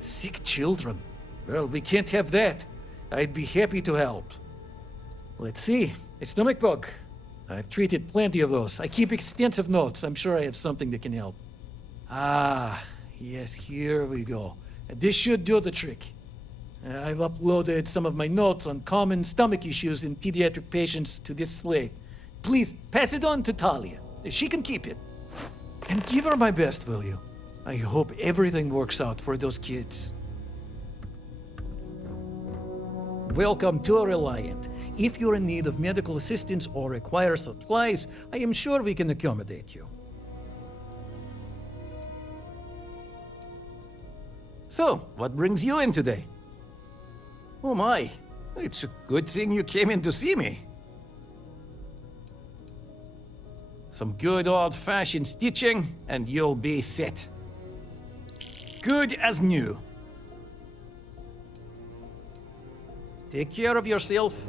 Sick children. Well, we can't have that. I'd be happy to help. Let's see. A stomach bug. I've treated plenty of those. I keep extensive notes. I'm sure I have something that can help. Ah, yes, here we go. This should do the trick. I've uploaded some of my notes on common stomach issues in pediatric patients to this slate. Please, pass it on to Talia. She can keep it. And give her my best, will you? I hope everything works out for those kids. Welcome to Reliant. If you're in need of medical assistance or require supplies, I am sure we can accommodate you. So, what brings you in today? Oh my, it's a good thing you came in to see me. Some good old-fashioned stitching, and you'll be set. Good as new. Take care of yourself.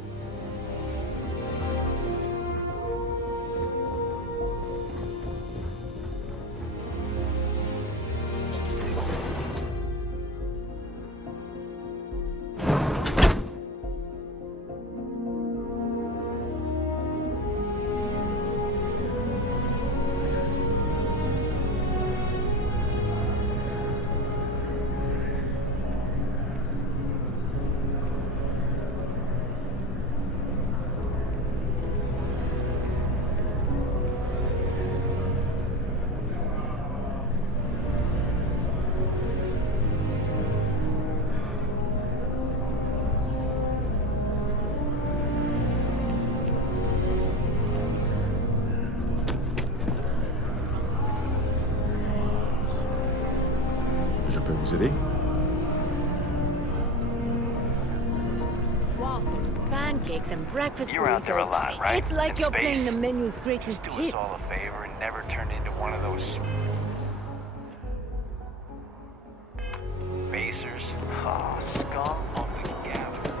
Je peux vous aider? waffles, pancakes, and breakfast You're out there a burritos. lot, right? It's like In you're space. playing the menu's greatest Do us hits. all a favor and never turn into one of those spacers. Oh, scum of the galaxy.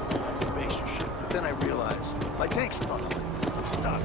It's a nice spacer ship, but then I realized my tank's run out. I'm stuck.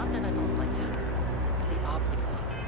Not that I don't like it. It's the optics of it.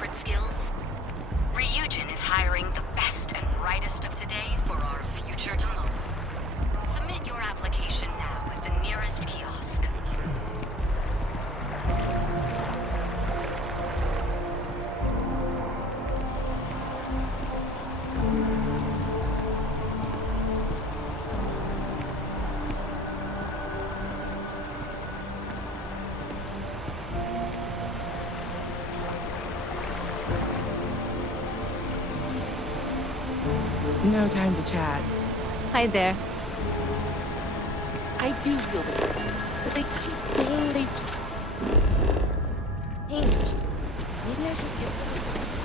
corporate skills? Ryujin is hiring the best and brightest of today for our future tomorrow. Submit your application now at the nearest kiosk. No time to chat. Hi there. I do feel the pain, but they keep saying they've changed. Maybe I should give them a second chance.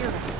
You're right.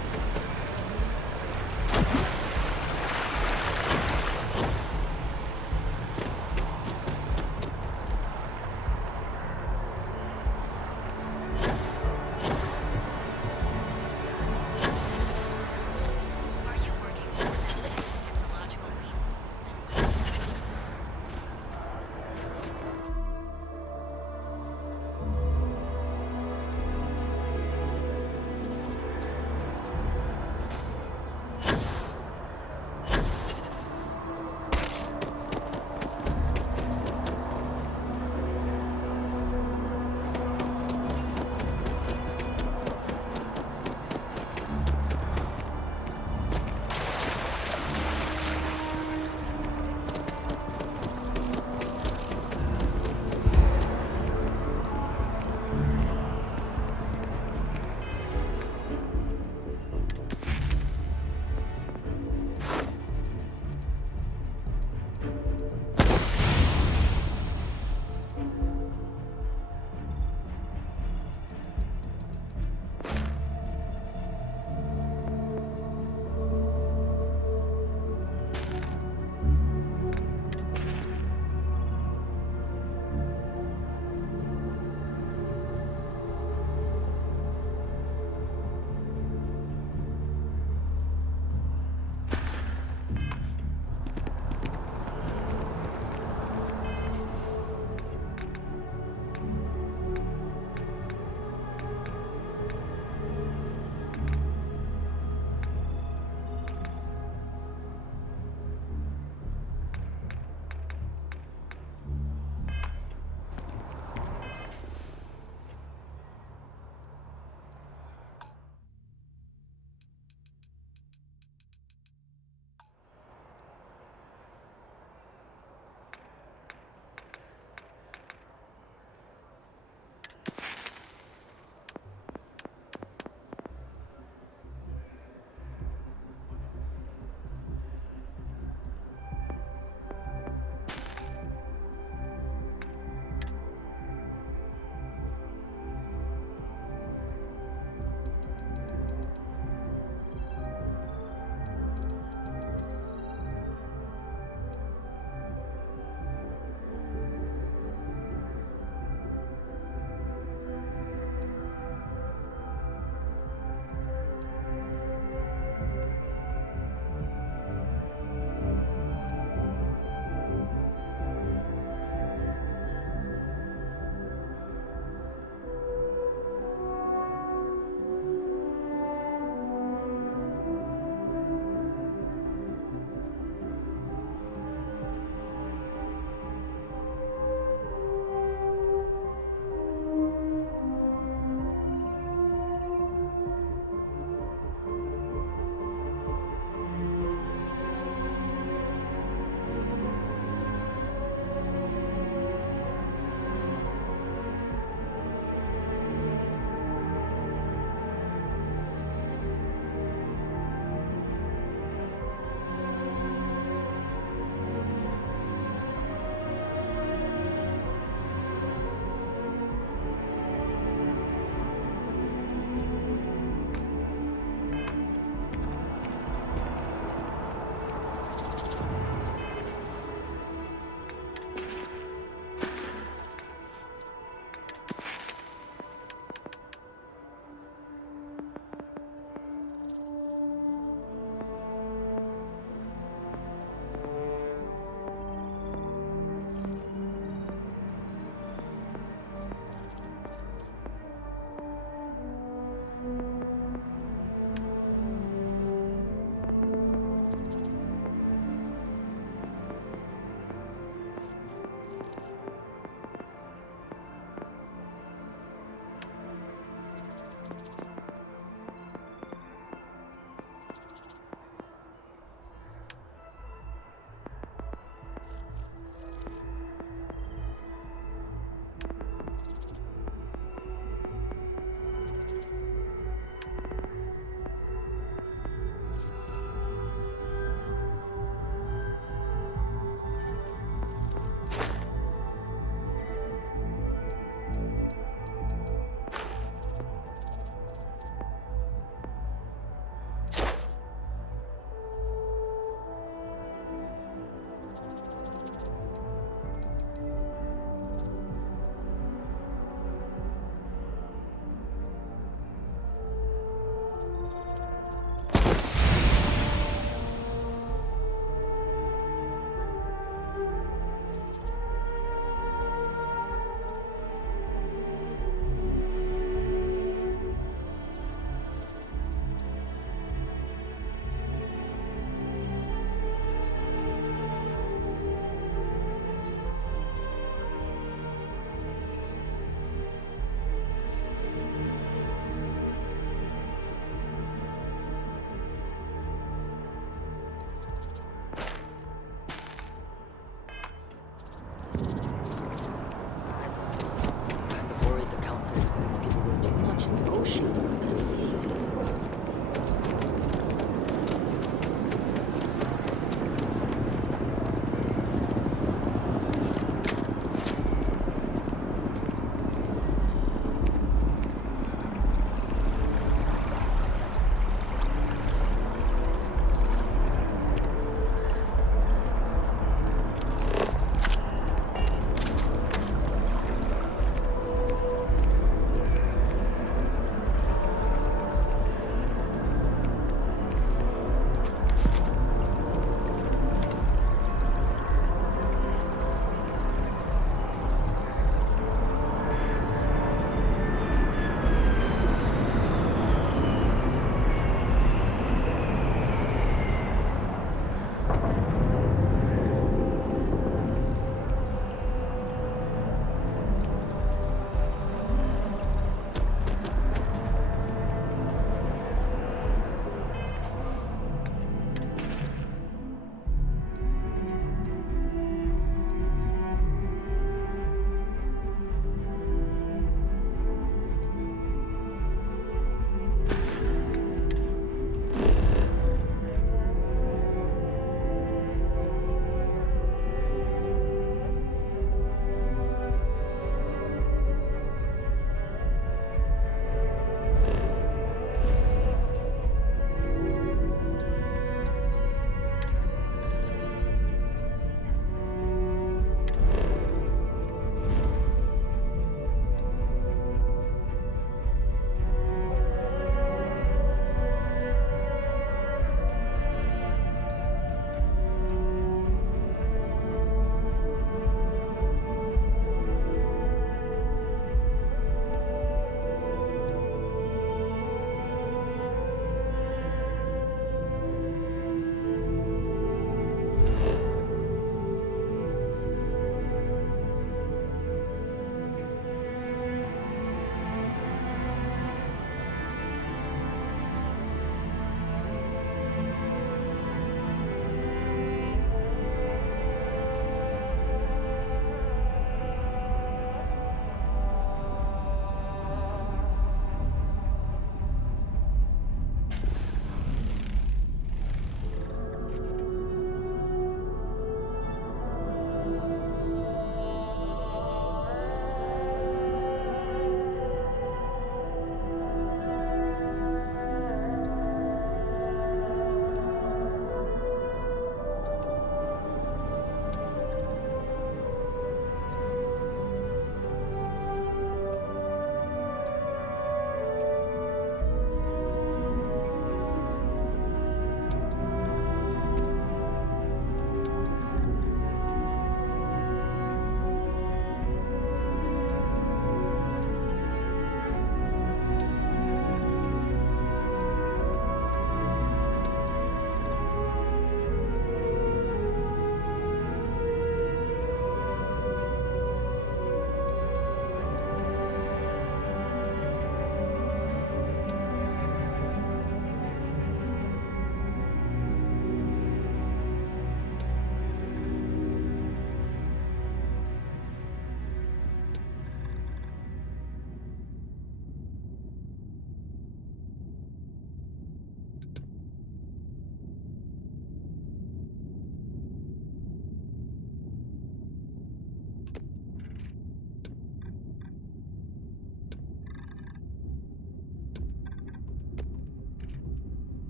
risk is going to give away too much in negotiating with FC.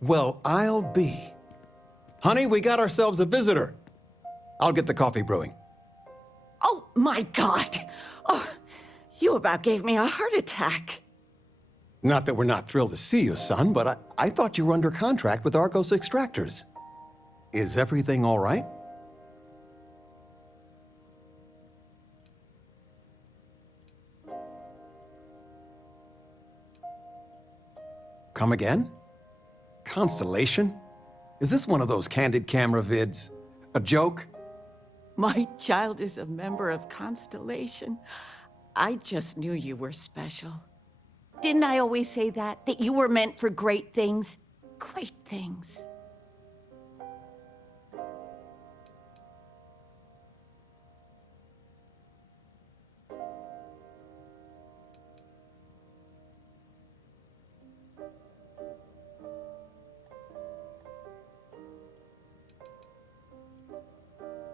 Well, I'll be. Honey, we got ourselves a visitor. I'll get the coffee brewing. Oh, my God! Oh, you about gave me a heart attack. Not that we're not thrilled to see you, son, but I thought you were under contract with Argos Extractors. Is everything all right? Come again? Constellation? Is this one of those candid camera vids? A joke? My child is a member of Constellation. I just knew you were special. Didn't I always say that? That you were meant for great things? Great things.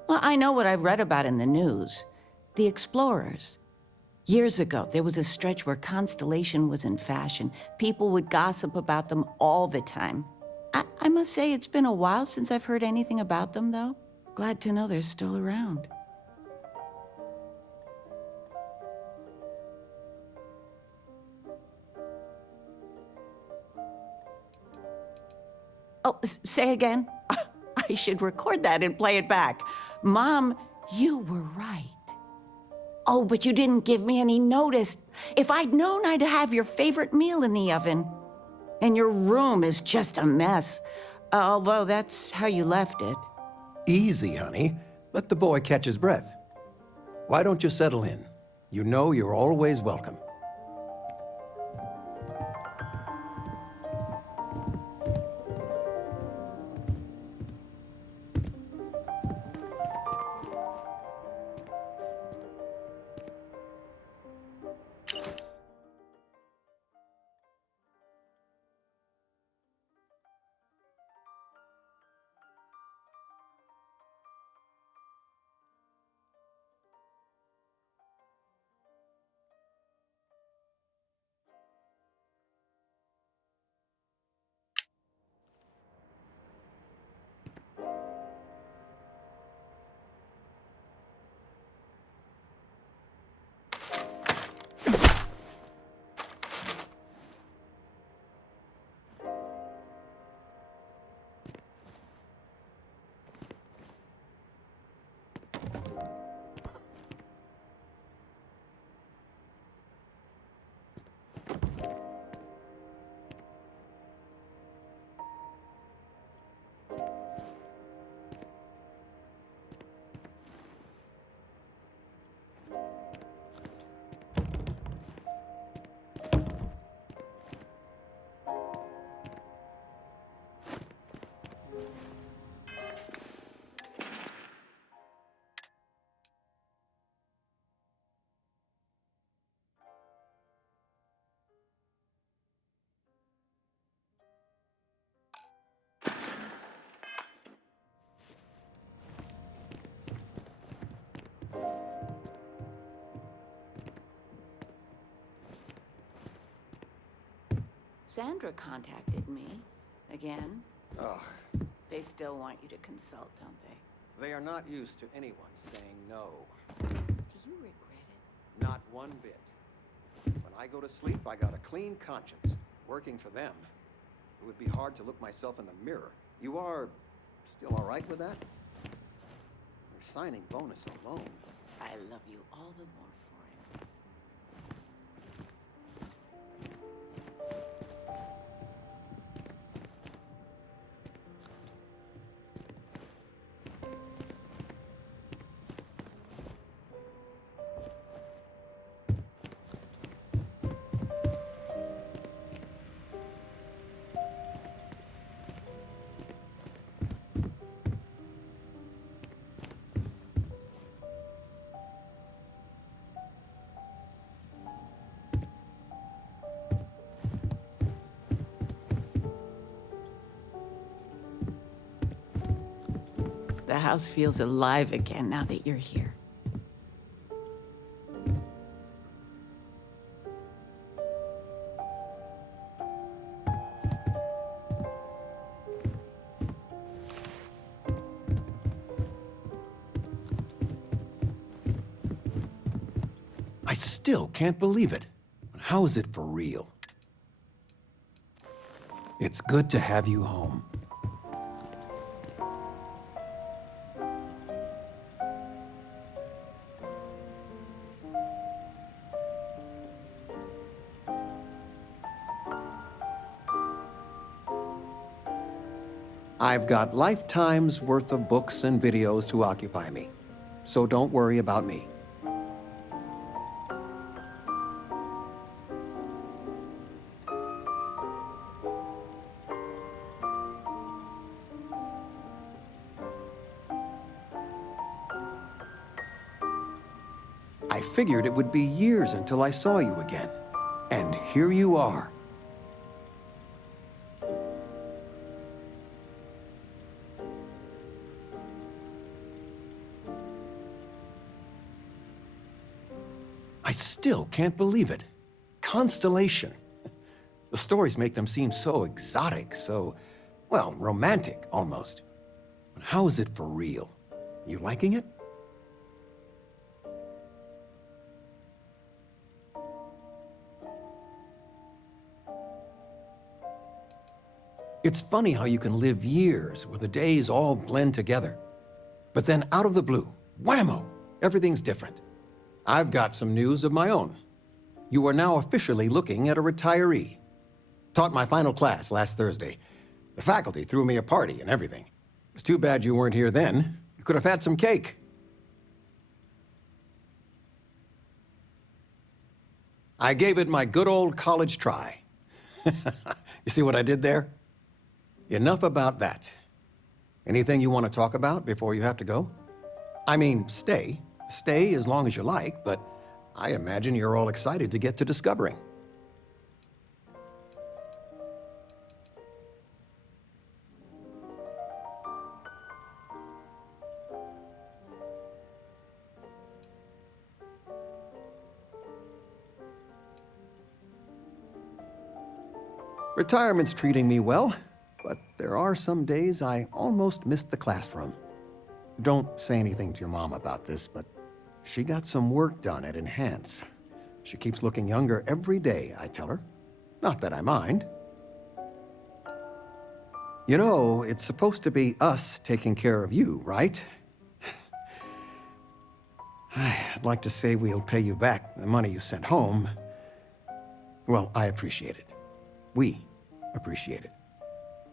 Well, I know what I've read about in the news. The explorers. Years ago, there was a stretch where Constellation was in fashion. People would gossip about them all the time. I must say it's been a while since I've heard anything about them, though. Glad to know they're still around. Oh, say again? I should record that and play it back. Mom, you were right. Oh, but you didn't give me any notice. If I'd known, I'd have your favorite meal in the oven. And your room is just a mess. Although that's how you left it. Easy, honey. Let the boy catch his breath. Why don't you settle in? You know you're always welcome. Sandra contacted me. Again. Ugh. They still want you to consult, don't they? They are not used to anyone saying no. Do you regret it? Not one bit. When I go to sleep, I got a clean conscience. Working for them. It would be hard to look myself in the mirror. You are still all right with that? Your signing bonus alone. I love you all the more for it. The house feels alive again now that you're here. still can't believe it. How is it for real? It's good to have you home. I've got lifetime's worth of books and videos to occupy me, so don't worry about me. I figured it would be years until I saw you again, and here you are. I still can't believe it. Constellation. The stories make them seem so exotic, so, well, romantic, almost. But how is it for real? You liking it? It's funny how you can live years where the days all blend together. But then out of the blue, whammo, everything's different. I've got some news of my own. You are now officially looking at a retiree. Taught my final class last Thursday. The faculty threw me a party and everything. It's too bad you weren't here then. You could have had some cake. I gave it my good old college try. You see what I did there? Enough about that. Anything you want to talk about before you have to go? I mean, stay. Stay as long as you like, but I imagine you're all excited to get to discovering. Retirement's treating me well, but there are some days I almost missed the classroom. Don't say anything to your mom about this, but she got some work done at Enhance. She keeps looking younger every day, I tell her. Not that I mind. You know, it's supposed to be us taking care of you, right? I'd like to say we'll pay you back the money you sent home. Well, I appreciate it. We appreciate it.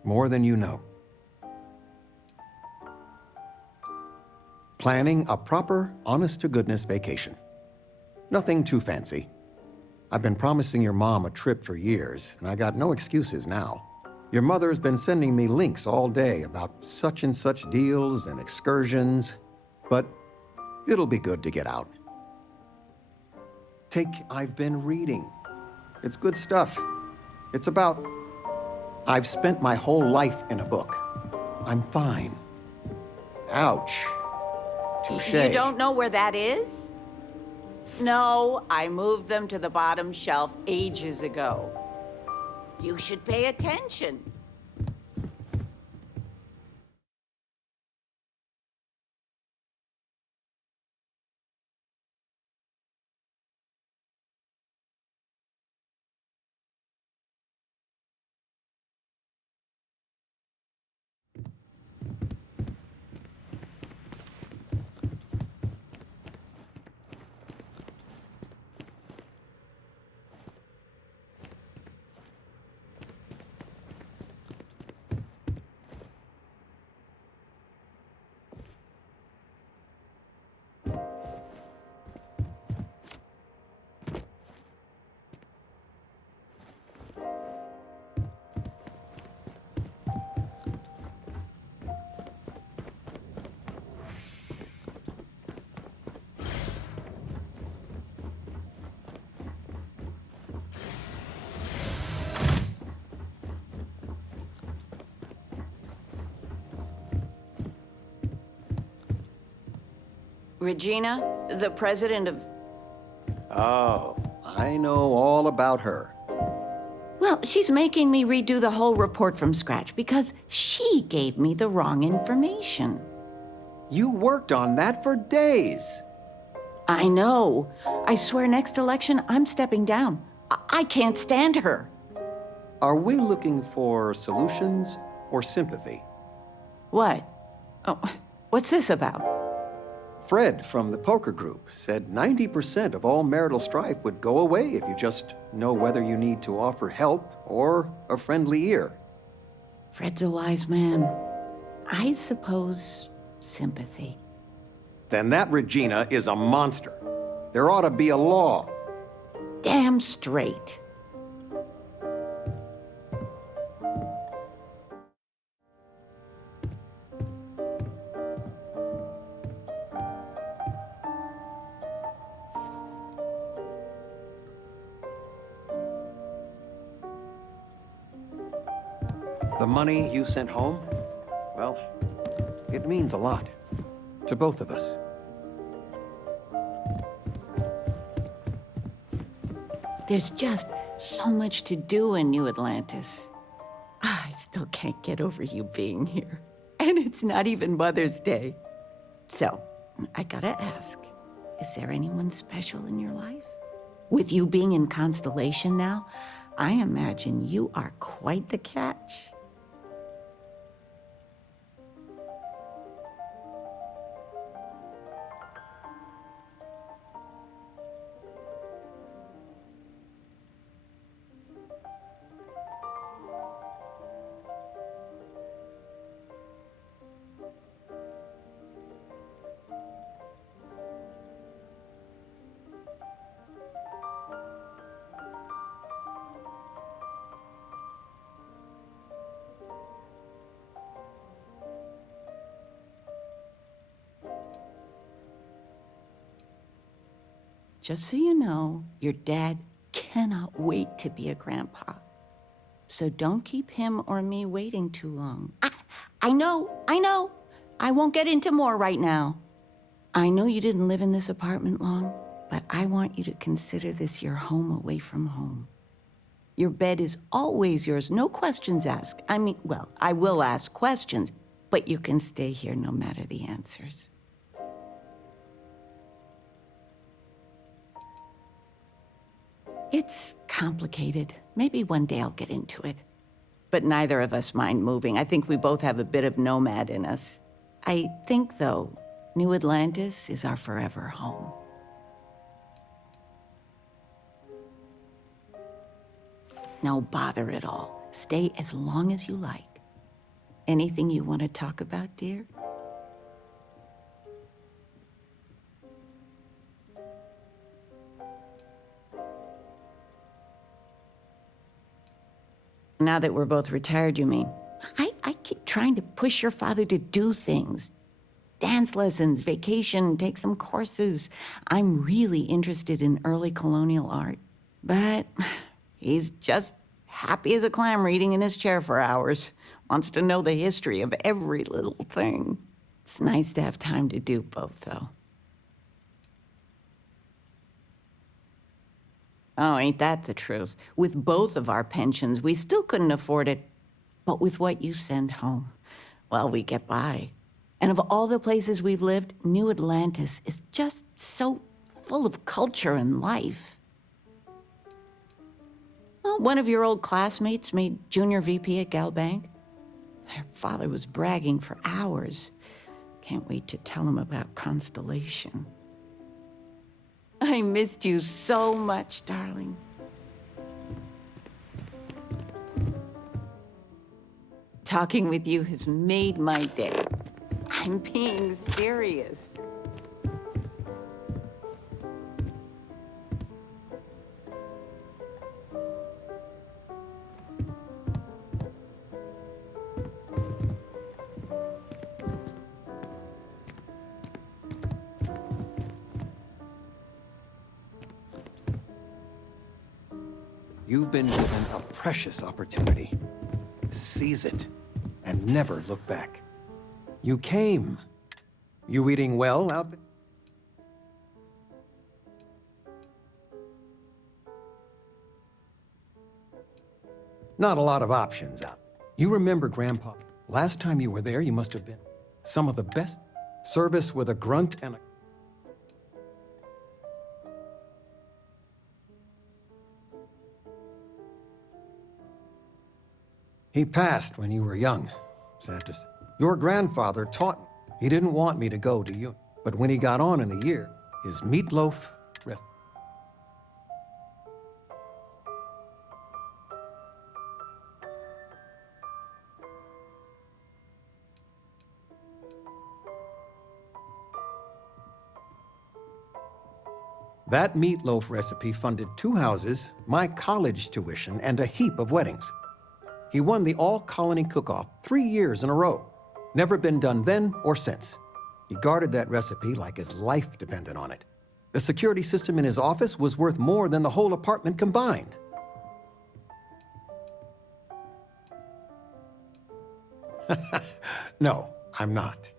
More than you know. Planning a proper, honest-to-goodness vacation. Nothing too fancy. I've been promising your mom a trip for years, and I got no excuses now. Your mother's been sending me links all day about such and such deals and excursions, but it'll be good to get out. Take I've been reading. It's good stuff. It's about... I've spent my whole life in a book. I'm fine. Ouch. Touche. You don't know where that is? No, I moved them to the bottom shelf ages ago. You should pay attention. Regina, the president of... Oh, I know all about her. Well, she's making me redo the whole report from scratch because she gave me the wrong information. You worked on that for days. I know. I swear next election, I'm stepping down. I can't stand her. Are we looking for solutions or sympathy? What? Oh, what's this about? Fred from the poker group said 90% of all marital strife would go away if you just know whether you need to offer help or a friendly ear. Fred's a wise man. I suppose sympathy. Then that Regina is a monster. There ought to be a law. Damn straight. The money you sent home, well, it means a lot to both of us. There's just so much to do in New Atlantis. I still can't get over you being here. And it's not even Mother's Day. So, I gotta ask, is there anyone special in your life? With you being in Constellation now, I imagine you are quite the catch. Just so you know, your dad cannot wait to be a grandpa. So don't keep him or me waiting too long. I know. I won't get into more right now. I know you didn't live in this apartment long, but I want you to consider this your home away from home. Your bed is always yours, no questions asked. I mean, well, I will ask questions, but you can stay here no matter the answers. It's complicated. Maybe one day I'll get into it. But neither of us mind moving. I think we both have a bit of nomad in us. I think, though, New Atlantis is our forever home. No bother at all. Stay as long as you like. Anything you want to talk about, dear? Now that we're both retired, you mean? I keep trying to push your father to do things. Dance lessons, vacation, take some courses. I'm really interested in early colonial art. But he's just happy as a clam reading in his chair for hours. Wants to know the history of every little thing. It's nice to have time to do both, though. Oh, ain't that the truth? With both of our pensions, we still couldn't afford it. But with what you send home, well, we get by. And of all the places we've lived, New Atlantis is just so full of culture and life. Well, one of your old classmates made junior VP at Galbank. Their father was bragging for hours. Can't wait to tell him about Constellation. I missed you so much, darling. Talking with you has made my day. I'm being serious. You've been given a precious opportunity. Seize it, and never look back. You came. You eating well out there? Not a lot of options out there. You remember, Grandpa, last time you were there, you must have been some of the best. Service with a grunt and a... He passed when you were young, sad to say. Your grandfather taught me. He didn't want me to go to you, but when he got on in the year, his meatloaf rest. That meatloaf recipe funded 2 houses, my college tuition, and a heap of weddings. He won the all-colony cook-off 3 years in a row. Never been done then or since. He guarded that recipe like his life depended on it. The security system in his office was worth more than the whole apartment combined. No, I'm not.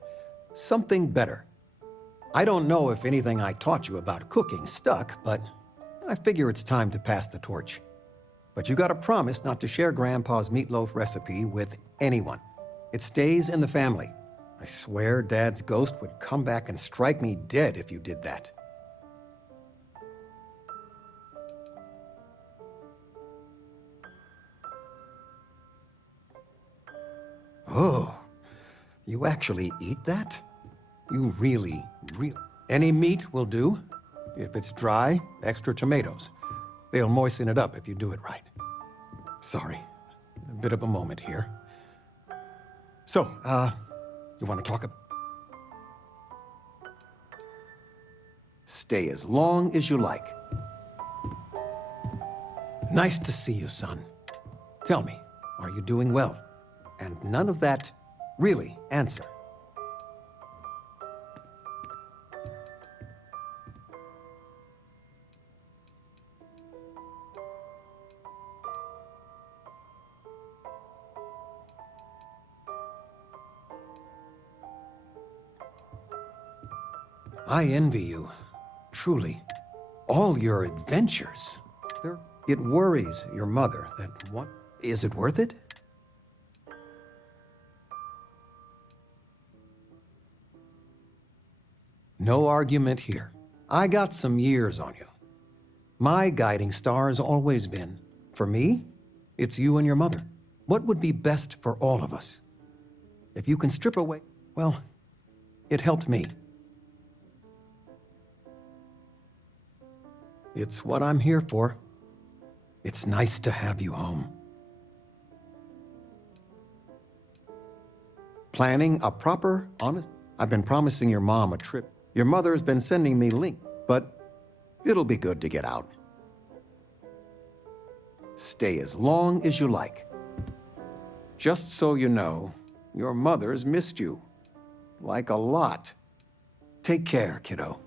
Something better. I don't know if anything I taught you about cooking stuck, but I figure it's time to pass the torch. But you gotta promise not to share Grandpa's meatloaf recipe with anyone. It stays in the family. I swear Dad's ghost would come back and strike me dead if you did that. Oh, you actually eat that? You really. Any meat will do. If it's dry, extra tomatoes. They'll moisten it up if you do it right. Sorry, a bit of a moment here. So, you want to talk about? Stay as long as you like. Nice to see you, son. Tell me, are you doing well? And none of that really answer. I envy you, truly. All your adventures. It worries your mother that what? Is it worth it? No argument here. I got some years on you. My guiding star has always been, for me, it's you and your mother. What would be best for all of us? If you can strip away, well, it helped me. It's what I'm here for. It's nice to have you home. Planning a proper, honest... I've been promising your mom a trip. Your mother's been sending me links, but it'll be good to get out. Stay as long as you like. Just so you know, your mother's missed you. Like a lot. Take care, kiddo.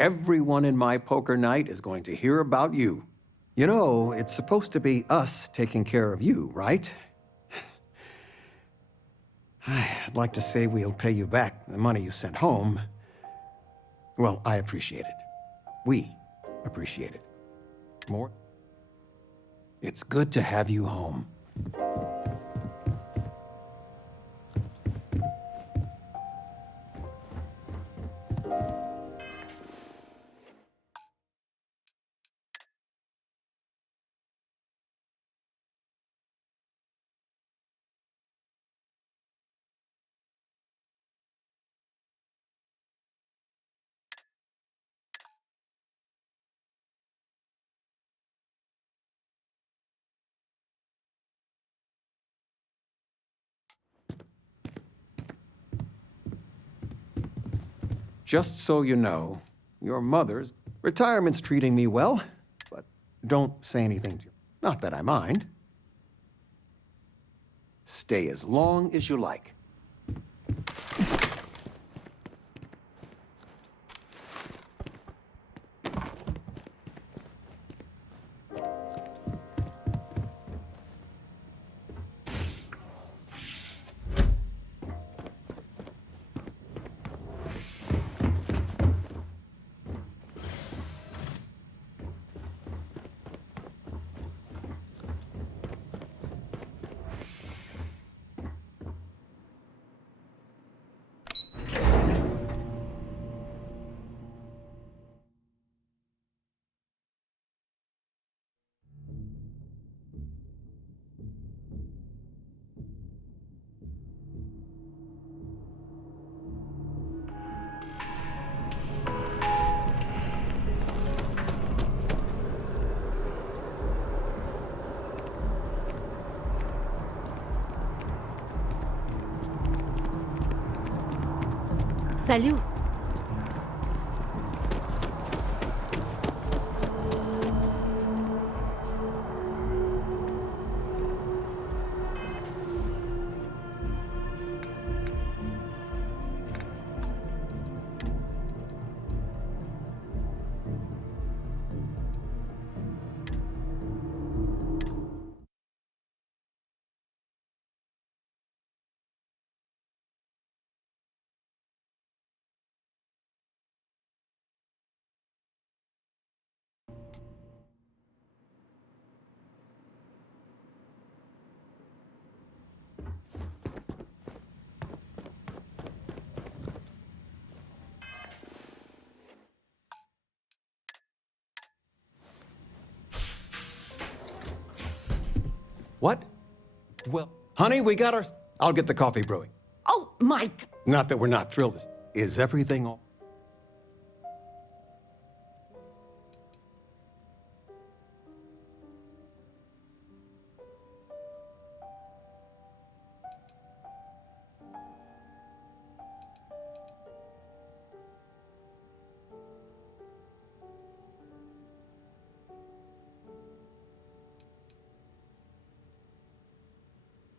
Everyone in my poker night is going to hear about you. You know, it's supposed to be us taking care of you, right? I'd like to say we'll pay you back the money you sent home. Well, I appreciate it. We appreciate it. More? It's good to have you home. just so you know, your mother's retirement's treating me well, but don't say anything to her. Not that I mind. Stay as long as you like. Salut. What? Well, honey, we got our... I'll get the coffee brewing. Oh, Mike! Not that we're not thrilled. Is everything all...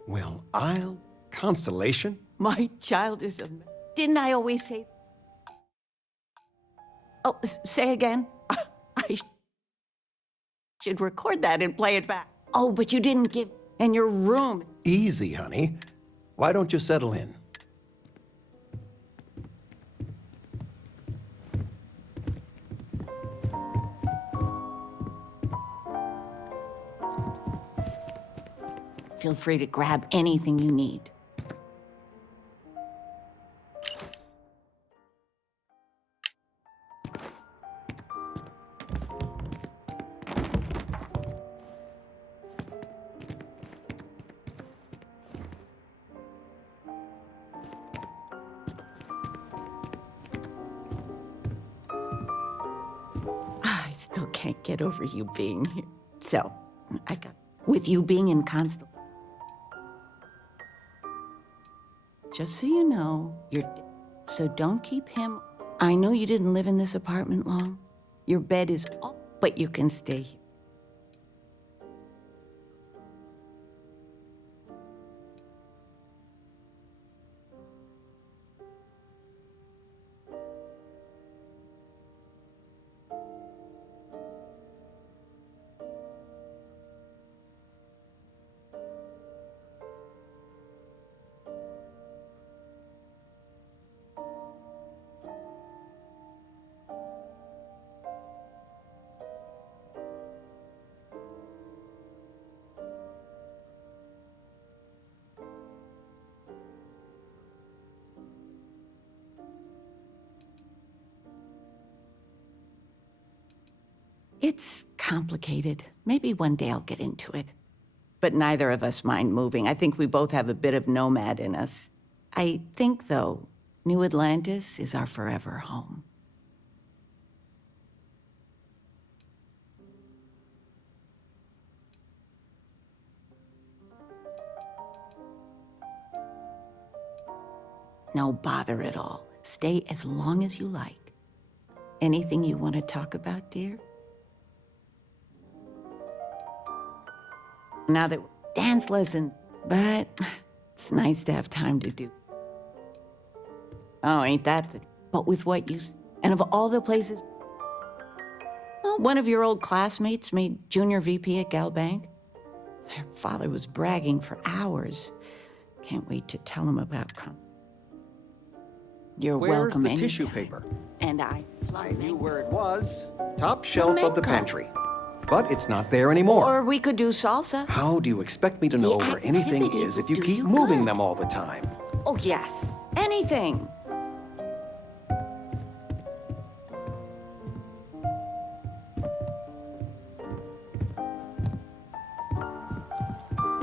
Well, I'll... Constellation? My child is a... Didn't I always say... Oh, say again? I should record that and play it back. Oh, but you didn't give... in your room. Easy, honey. Why don't you settle in? Feel free to grab anything you need. I still can't get over you being here. So, I got... With you being in Constellation... Just so you know, so don't keep him... I know you didn't live in this apartment long. Your bed is up, but you can stay here. It's complicated. Maybe one day I'll get into it. But neither of us mind moving. I think we both have a bit of nomad in us. I think, though, New Atlantis is our forever home. No bother at all. Stay as long as you like. Anything you want to talk about, dear? Now that dance lesson, but it's nice to have time to do. Oh, ain't that the... But with what you... And of all the places... Well, one of your old classmates made junior VP at Gal Bank. Their father was bragging for hours. Can't wait to tell him about... You're Where's welcome the anytime. tissue paper? And I knew where it was. Top shelf of the pantry. But it's not there anymore. Or we could do salsa. How do you expect me to know where anything is if you keep moving them all the time? Oh, yes. Anything.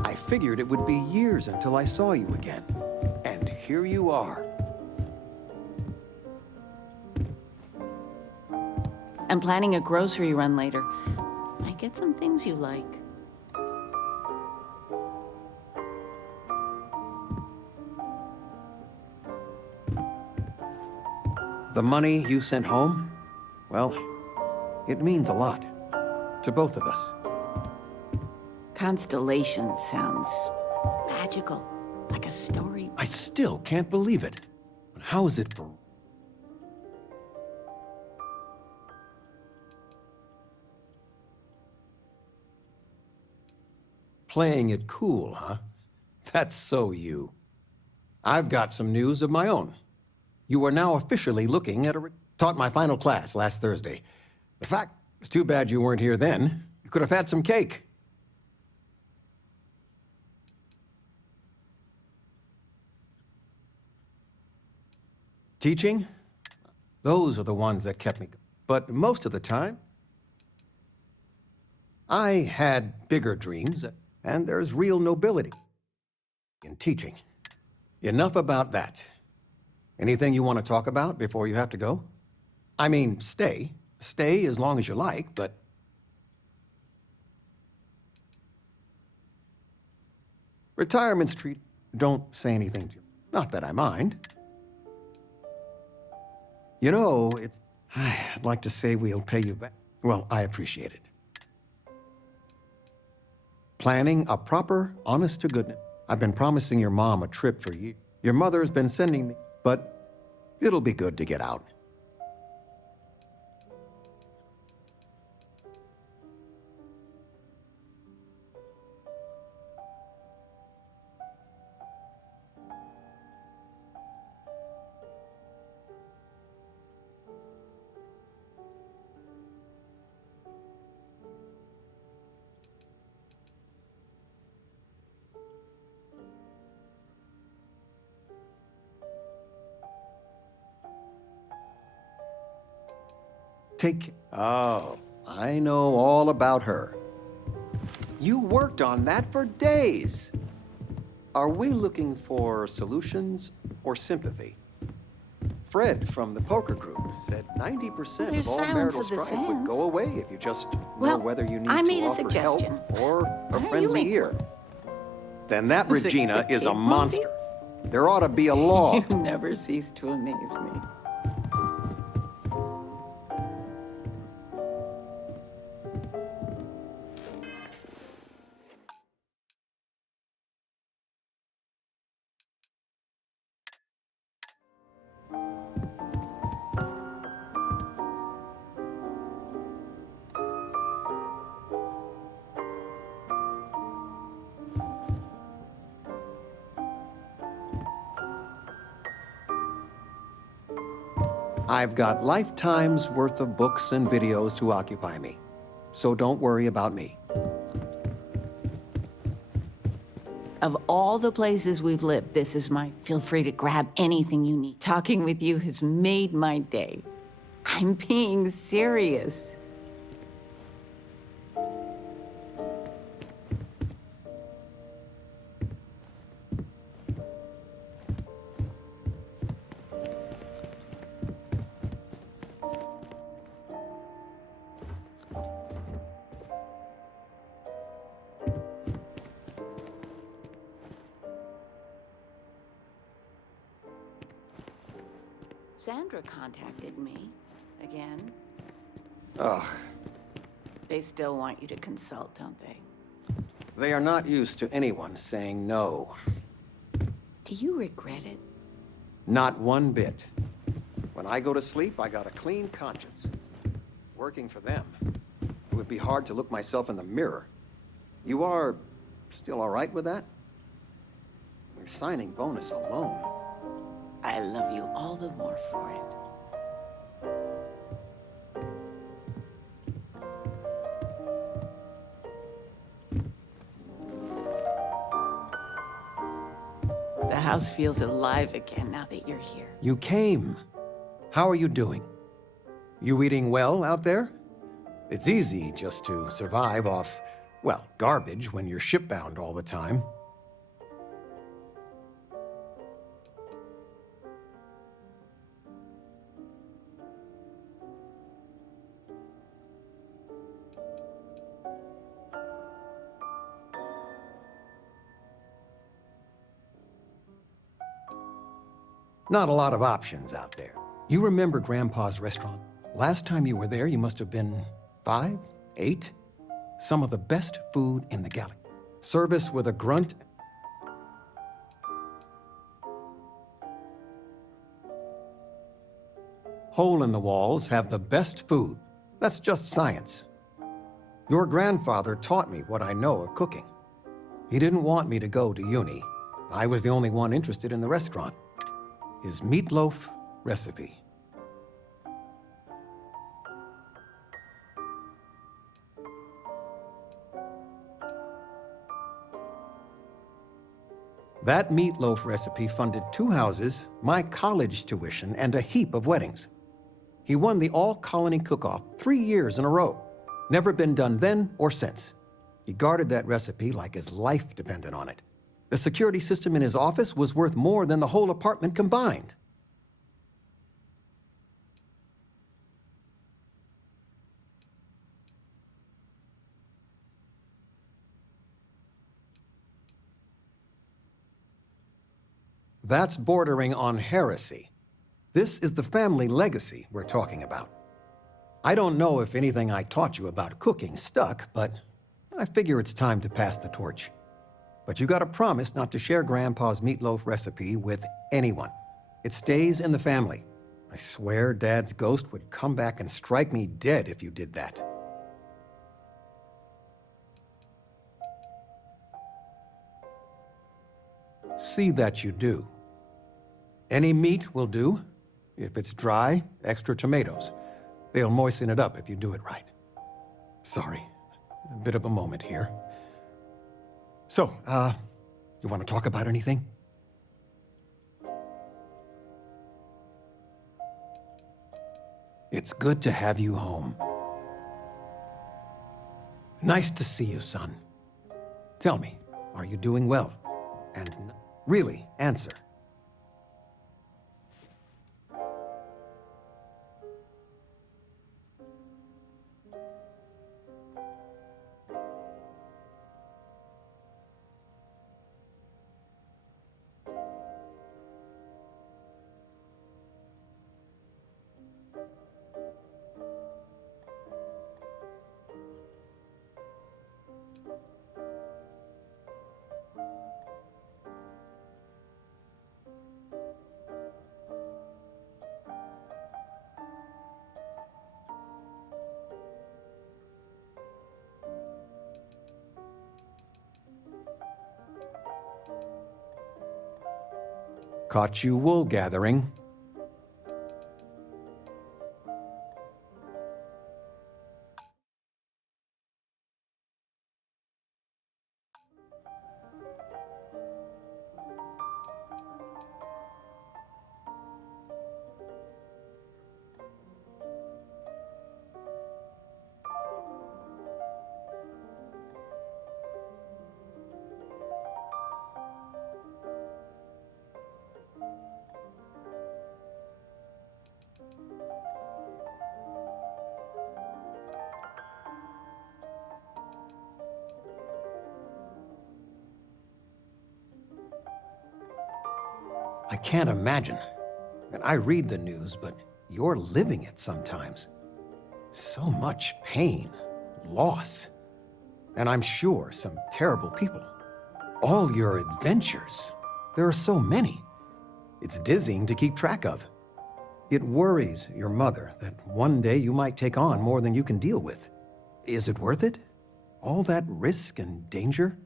I figured it would be years until I saw you again. And here you are. I'm planning a grocery run later. Might get some things you like. The money you sent home? Well, it means a lot. To both of us. Constellation sounds magical. Like a story. I still can't believe it. How is it for... Playing it cool, huh? That's so you. I've got some news of my own. You are now officially looking at a... Taught my final class last Thursday. The fact, it's too bad you weren't here then. You could have had some cake. Teaching? Those are the ones that kept me... But most of the time, I had bigger dreams, and there's real nobility in teaching. Enough about that. Anything you want to talk about before you have to go? I mean, stay. Stay as long as you like, but... Retirement's treat... Don't say anything to... Not that I mind. You know, it's... I'd like to say we'll pay you back. Well, I appreciate it. Planning a proper, honest-to-goodness. I've been promising your mom a trip for you. Your mother's been sending me, but it'll be good to get out. Oh, I know all about her. You worked on that for days. Are we looking for solutions or sympathy? Fred from the poker group said 90% of all marital strife would go away if you just know whether you need to offer help or a friendly ear. Then that Regina is a monster. There ought to be a law. You never cease to amaze me. I've got lifetimes worth of books and videos to occupy me, so don't worry about me. Of all the places we've lived, this is my... Feel free to grab anything you need. Talking with you has made my day. I'm being serious. Sandra contacted me again. Ugh. They still want you to consult, don't they? They are not used to anyone saying no. Do you regret it? Not one bit. When I go to sleep, I got a clean conscience. Working for them, it would be hard to look myself in the mirror. You are still all right with that? Your signing bonus alone. I love you all the more for it. The house feels alive again now that you're here. You came. How are you doing? You eating well out there? It's easy just to survive off, well, garbage when you're shipbound all the time. Not a lot of options out there. You remember Grandpa's restaurant? Last time you were there, you must have been 5, 8? Some of the best food in the galaxy. Service with a grunt. Hole in the walls have the best food. That's just science. Your grandfather taught me what I know of cooking. He didn't want me to go to uni. I was the only one interested in the restaurant. His meatloaf recipe. That meatloaf recipe funded 2 houses, my college tuition, and a heap of weddings. He won the all-colony cook-off 3 years in a row. Never been done then or since. He guarded that recipe like his life depended on it. The security system in his office was worth more than the whole apartment combined. That's bordering on heresy. This is the family legacy we're talking about. I don't know if anything I taught you about cooking stuck, but I figure it's time to pass the torch. But you gotta promise not to share Grandpa's meatloaf recipe with anyone. It stays in the family. I swear Dad's ghost would come back and strike me dead if you did that. See that you do. Any meat will do. If it's dry, extra tomatoes. They'll moisten it up if you do it right. Sorry, a bit of a moment here. So, you want to talk about anything? It's good to have you home. Nice to see you, son. Tell me, are you doing well? And really, answer. Caught you wool gathering. I can't imagine. And I read the news, but you're living it sometimes. So much pain, loss, and I'm sure some terrible people. All your adventures. There are so many. It's dizzying to keep track of. It worries your mother that one day you might take on more than you can deal with. Is it worth it? All that risk and danger?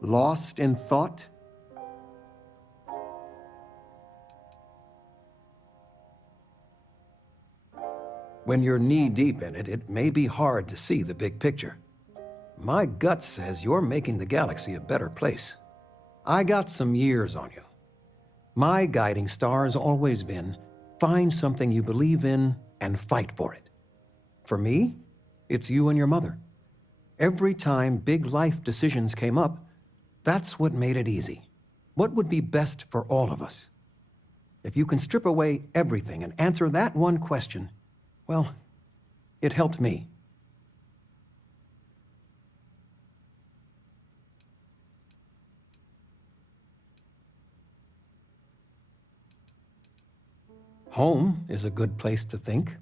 Lost in thought? When you're knee-deep in it, it may be hard to see the big picture. My gut says you're making the galaxy a better place. I got some years on you. My guiding star has always been, find something you believe in and fight for it. For me, it's you and your mother. Every time big life decisions came up, that's what made it easy. What would be best for all of us? If you can strip away everything and answer that one question, well, it helped me. Home is a good place to think.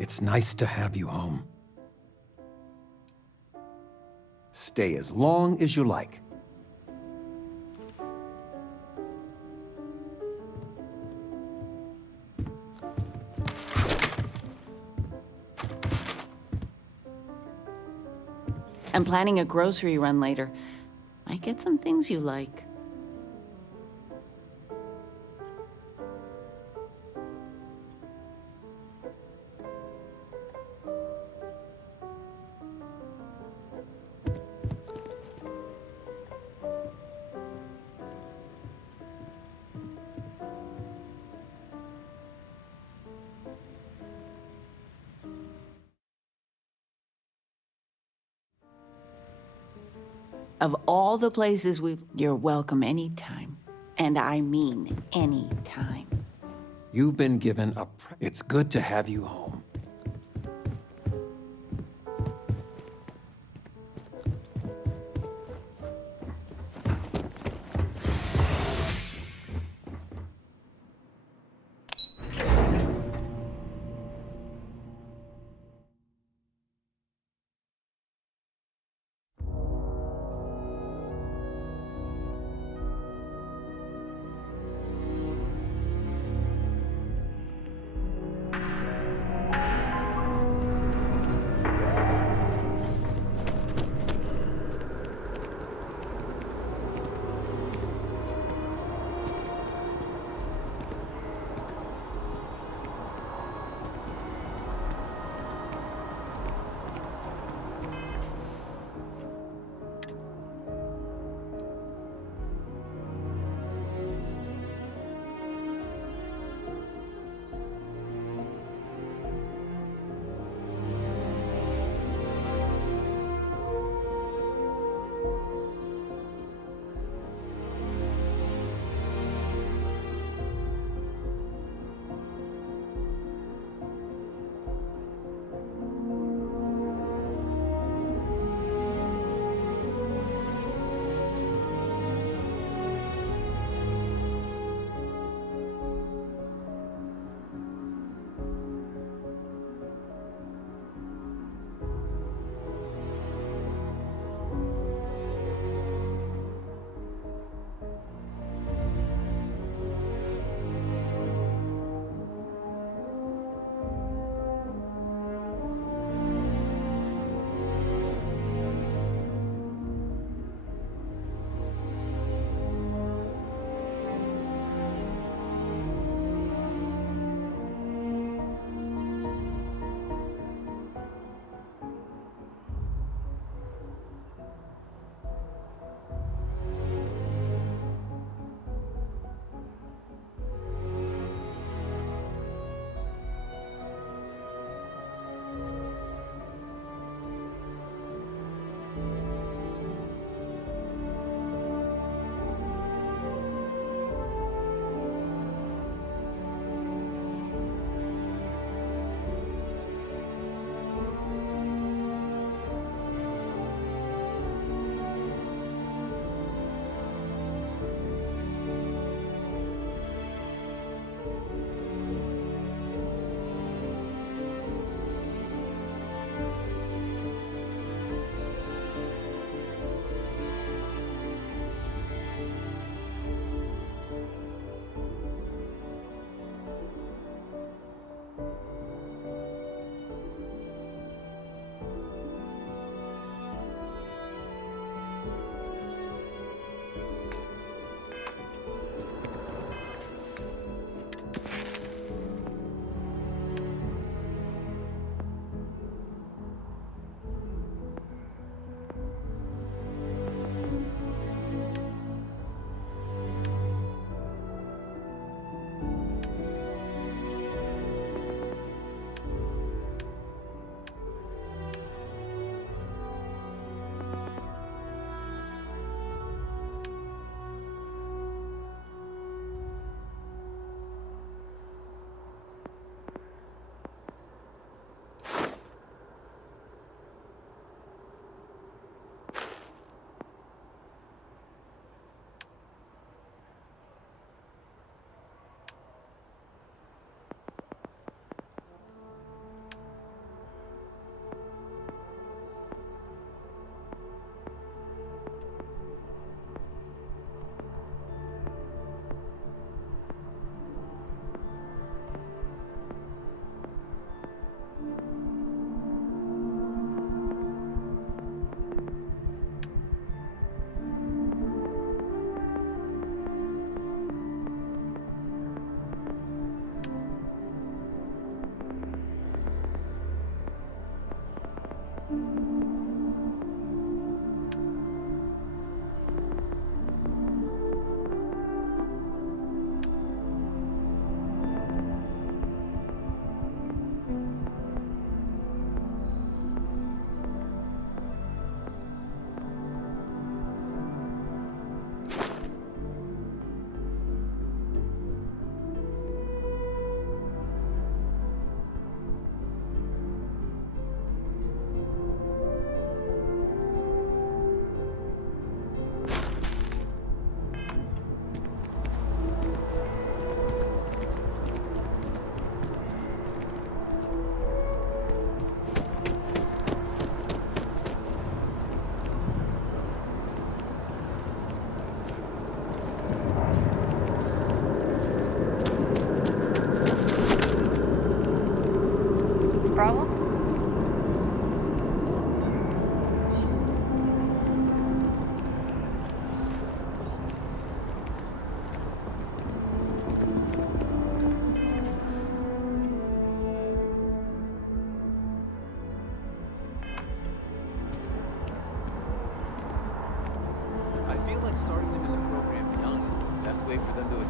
It's nice to have you home. Stay as long as you like. I'm planning a grocery run later. Might get some things you like. Of all the places you're welcome anytime. And I mean anytime. You've been given it's good to have you home.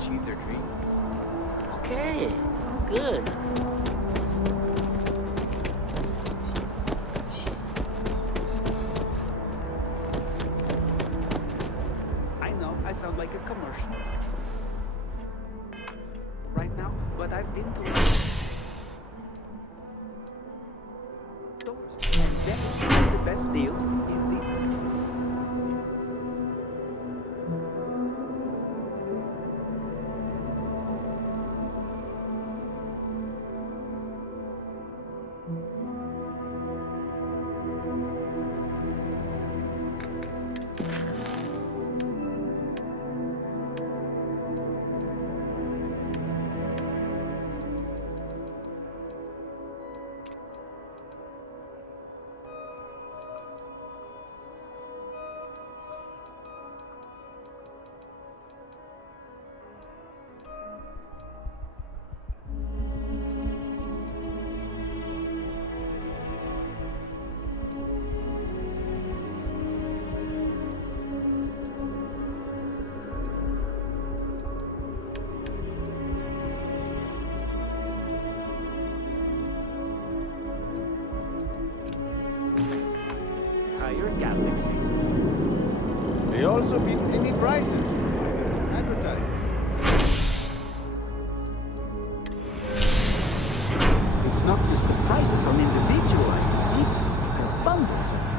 achieve their dreams. Okay, sounds good. I know, I sound like a commercial right now, but I've been to stores, and they have the best deals in the... Entire galaxy. They also beat any prices, provided it's advertised. It's not just the prices on individual items, either. There are bundles of them.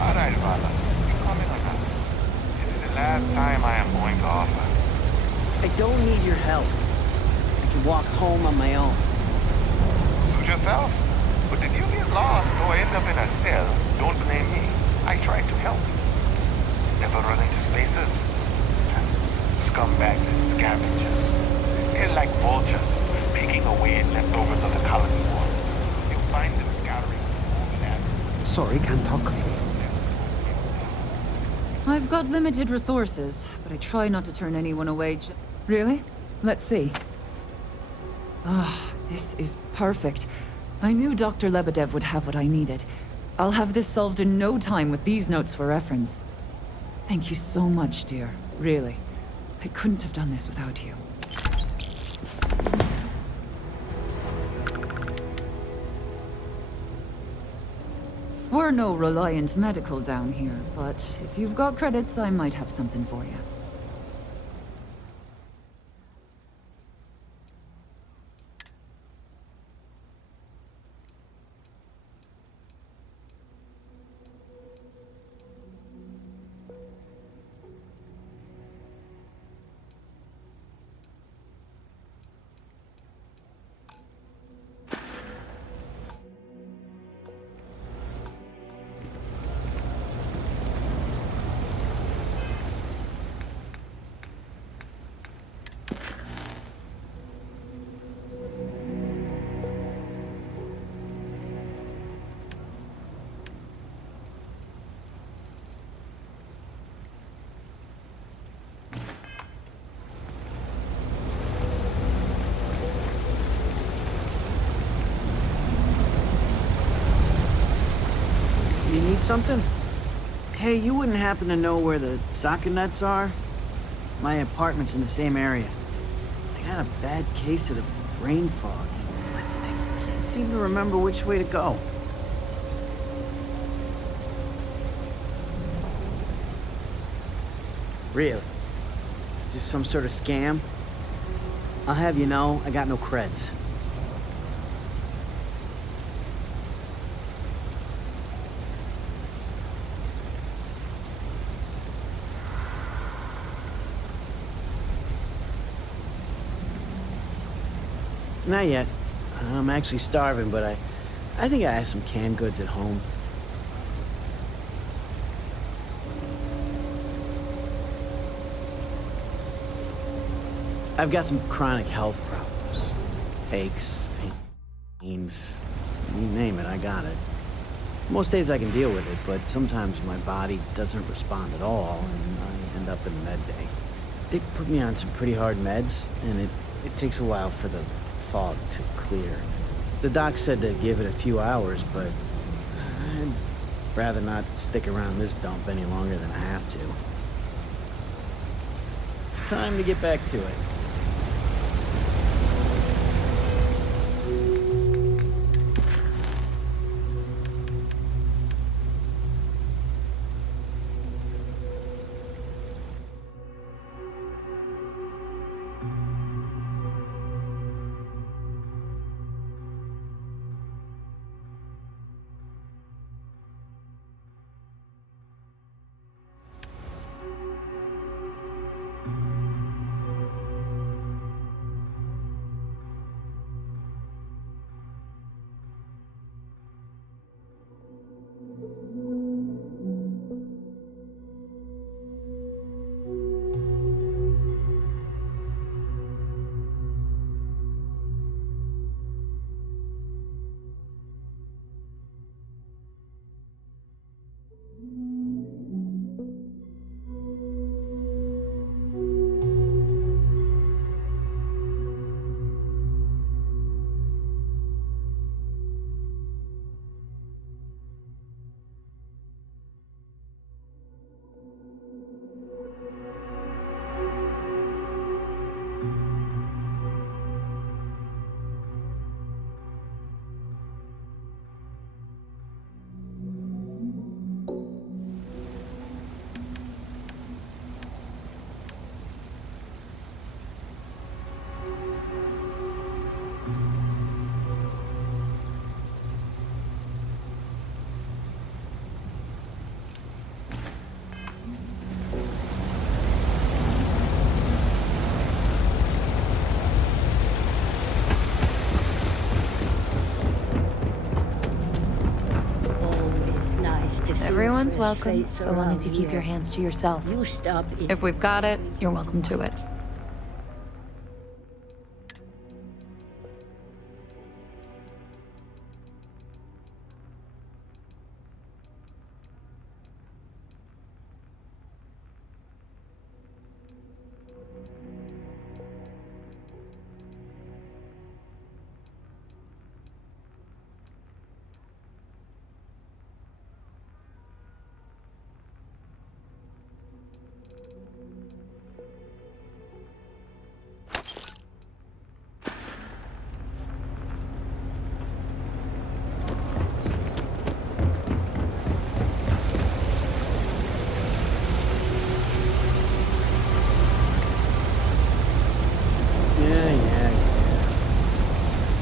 Alright, Vala. You coming or not? This is the last time I am going to offer. I don't need your help. I can walk home on my own. Suit yourself. But if you get lost or end up in a cell, don't blame me. I tried to help. Ever run into spaces? Scumbags and scavengers. They're like vultures, picking away at leftovers of the colony war. You'll find them scattering over that. Sorry, can't talk. I've got limited resources, but I try not to turn anyone away. Really? Let's see. Ah, this is perfect. I knew Dr. Lebedev would have what I needed. I'll have this solved in no time with these notes for reference. Thank you so much, dear. Really. I couldn't have done this without you. We're no Reliant Medical down here, but if you've got credits, I might have something for you. You need something? Hey, you wouldn't happen to know where the soccer nets are? My apartment's in the same area. I got a bad case of the brain fog. I can't seem to remember which way to go. Really? Is this some sort of scam? I'll have you know, I got no creds. Not yet. I'm actually starving, but I think I have some canned goods at home. I've got some chronic health problems. Aches, pains, you name it, I got it. Most days I can deal with it, but sometimes my body doesn't respond at all, and I end up in med bay. They put me on some pretty hard meds, and it takes a while for the fog to clear. The doc said to give it a few hours, but I'd rather not stick around this dump any longer than I have to. Time to get back to it. Everyone's welcome, so long as you keep your hands to yourself. If we've got it, you're welcome to it.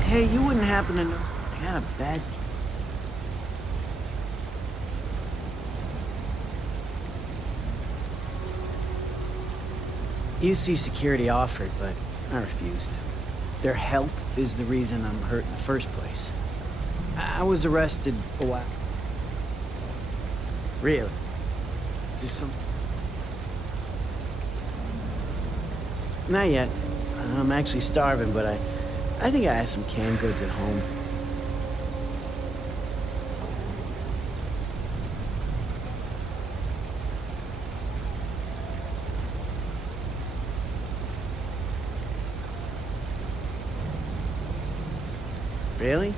Hey, you wouldn't happen to know I got a bad... UC security offered, but I refused. Their help is the reason I'm hurt in the first place. I was arrested a while. Really? Is this some... Not yet. I'm actually starving, but I think I have some canned goods at home. Really?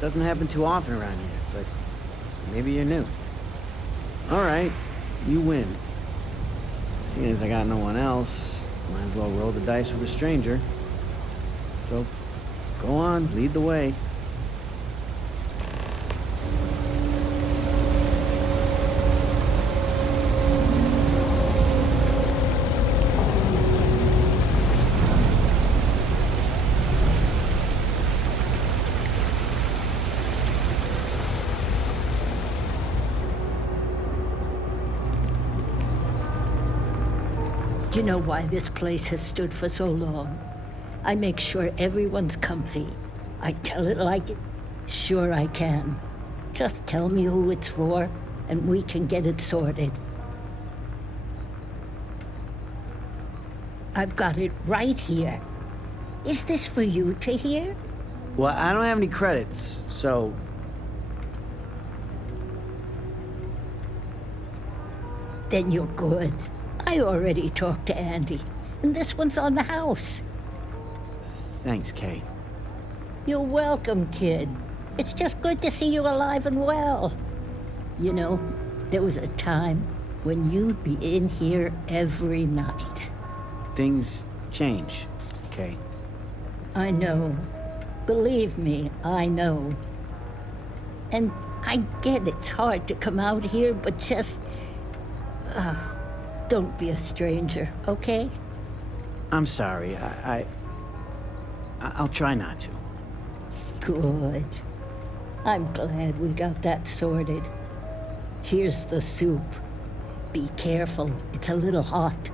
Doesn't happen too often around here, but maybe you're new. Alright, you win. Seeing as I got no one else, might as well roll the dice with a stranger. So, go on, lead the way. You know why this place has stood for so long? I make sure everyone's comfy. I tell it like it. Sure I can. Just tell me who it's for, and we can get it sorted. I've got it right here. Is this for you to hear? Well, I don't have any credits, so... Then you're good. I already talked to Andy, and this one's on the house. Thanks, Kay. You're welcome, kid. It's just good to see you alive and well. You know, there was a time when you'd be in here every night. Things change, Kay. I know. Believe me, I know. And I get it's hard to come out here, but just... don't be a stranger, okay? I'm sorry. I'll try not to. Good. I'm glad we got that sorted. Here's the soup. Be careful, it's a little hot.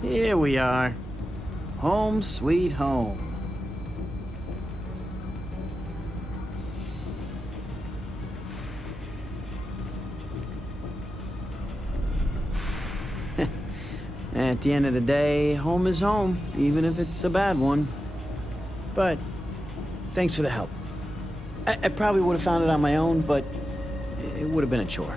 Here we are. Home sweet home. At the end of the day, home is home, even if it's a bad one. But thanks for the help. I probably would have found it on my own, but it would have been a chore.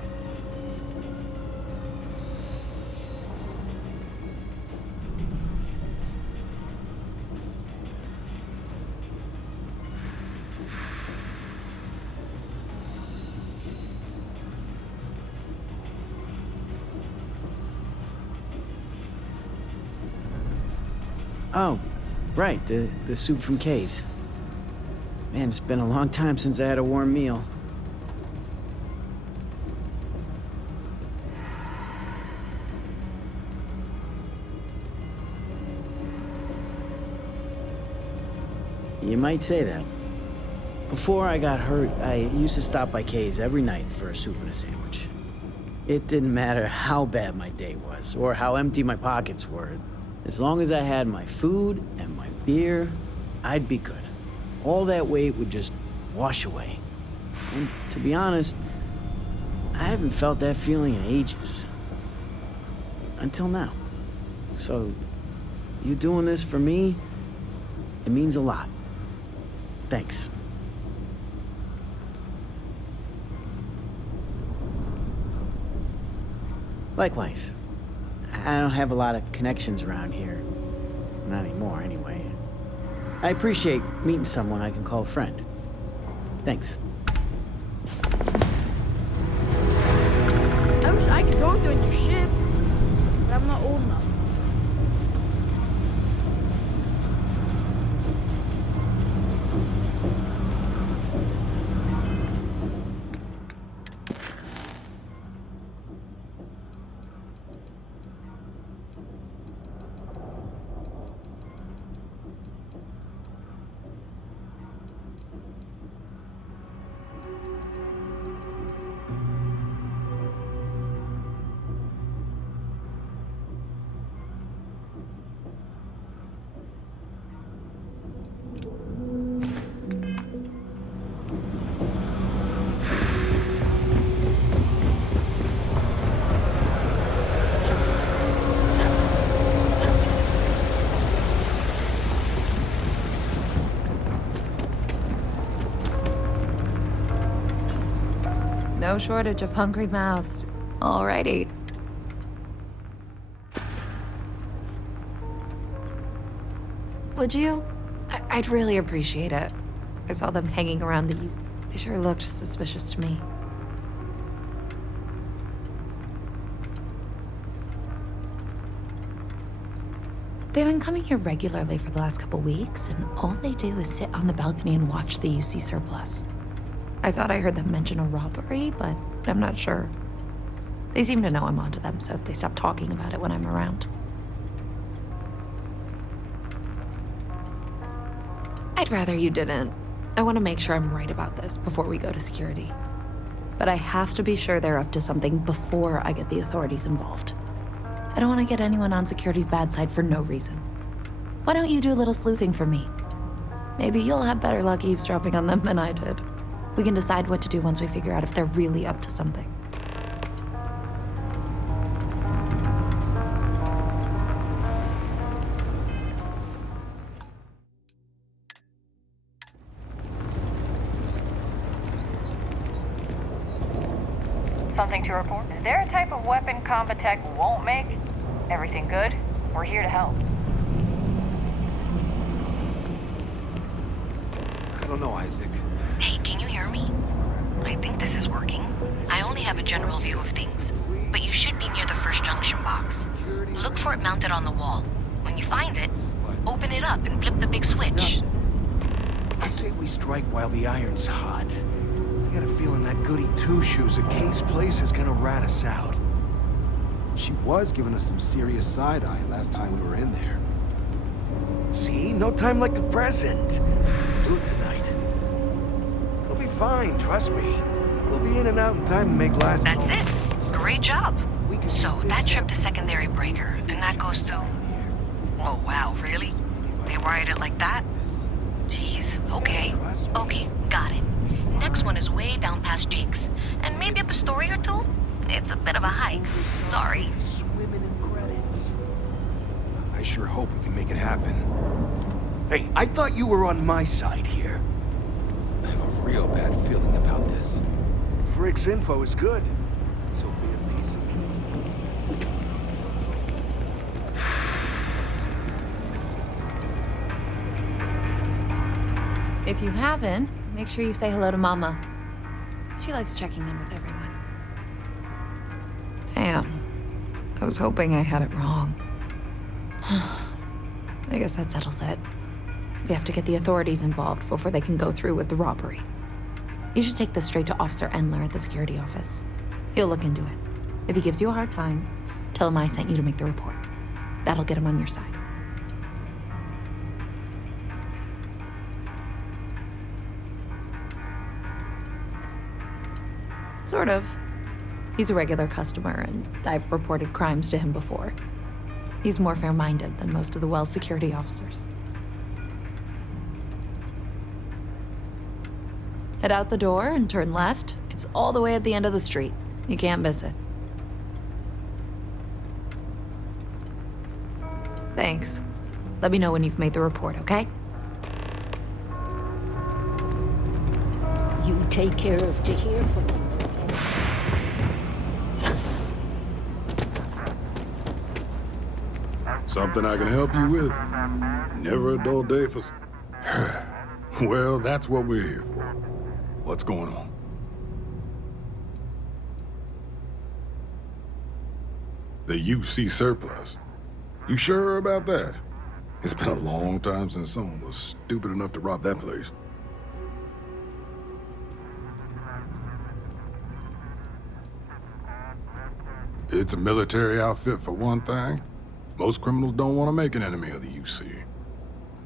Oh, right, the soup from Kay's. Man, it's been a long time since I had a warm meal. You might say that. Before I got hurt, I used to stop by Kay's every night for a soup and a sandwich. It didn't matter how bad my day was, or how empty my pockets were. As long as I had my food and my beer, I'd be good. All that weight would just wash away. And to be honest, I haven't felt that feeling in ages. Until now. So, you doing this for me, it means a lot. Thanks. Likewise. I don't have a lot of connections around here. Not anymore, anyway. I appreciate meeting someone I can call a friend. Thanks. I wish I could go with you on your ship, but I'm not old enough. No shortage of hungry mouths. Alrighty. Would you? I'd really appreciate it. I saw them hanging around the use. They sure looked suspicious to me. They've been coming here regularly for the last couple weeks, and all they do is sit on the balcony and watch the UC surplus. I thought I heard them mention a robbery, but I'm not sure. They seem to know I'm onto them, so they stop talking about it when I'm around. I'd rather you didn't. I want to make sure I'm right about this before we go to security. But I have to be sure they're up to something before I get the authorities involved. I don't want to get anyone on security's bad side for no reason. Why don't you do a little sleuthing for me? Maybe you'll have better luck eavesdropping on them than I did. We can decide what to do once we figure out if they're really up to something. Something to report? Is there a type of weapon combat tech won't make? Everything good? We're here to help. I don't know, Isaac. Hey, can you hear me? I think this is working. I only have a general view of things, but you should be near the first junction box. Look for it mounted on the wall. When you find it, open it up and flip the big switch. I say we strike while the iron's hot. I got a feeling that goody two-shoes at Kay's place is gonna rat us out. She was giving us some serious side-eye last time we were in there. See? No time like the present. Do it tonight. It'll be fine, trust me. We'll be in and out in time to make last... That's it. Great job. So, that tripped the secondary breaker, and that goes to... Oh, wow, really? They wired it like that? Jeez, okay. Okay, got it. Next one is way down past Jake's, and maybe up a story or two? It's a bit of a hike. Sorry. Swimming in credits. I sure hope we can make it happen. Hey, I thought you were on my side here. I have a real bad feeling about this. Frick's info is good. So be a piece of If you haven't, make sure you say hello to Mama. She likes checking in with everyone. Damn. I was hoping I had it wrong. I guess that settles it. We have to get the authorities involved before they can go through with the robbery. You should take this straight to Officer Endler at the security office. He'll look into it. If he gives you a hard time, tell him I sent you to make the report. That'll get him on your side. Sort of. He's a regular customer, and I've reported crimes to him before. He's more fair-minded than most of the Wells security officers. Head out the door and turn left. It's all the way at the end of the street. You can't miss it. Thanks. Let me know when you've made the report, okay? You take care of Tahir for me. Something I can help you with? Never a dull day for... Well, that's what we're here for. What's going on? The UC surplus. You sure about that? It's been a long time since someone was stupid enough to rob that place. It's a military outfit for one thing. Most criminals don't want to make an enemy of the UC.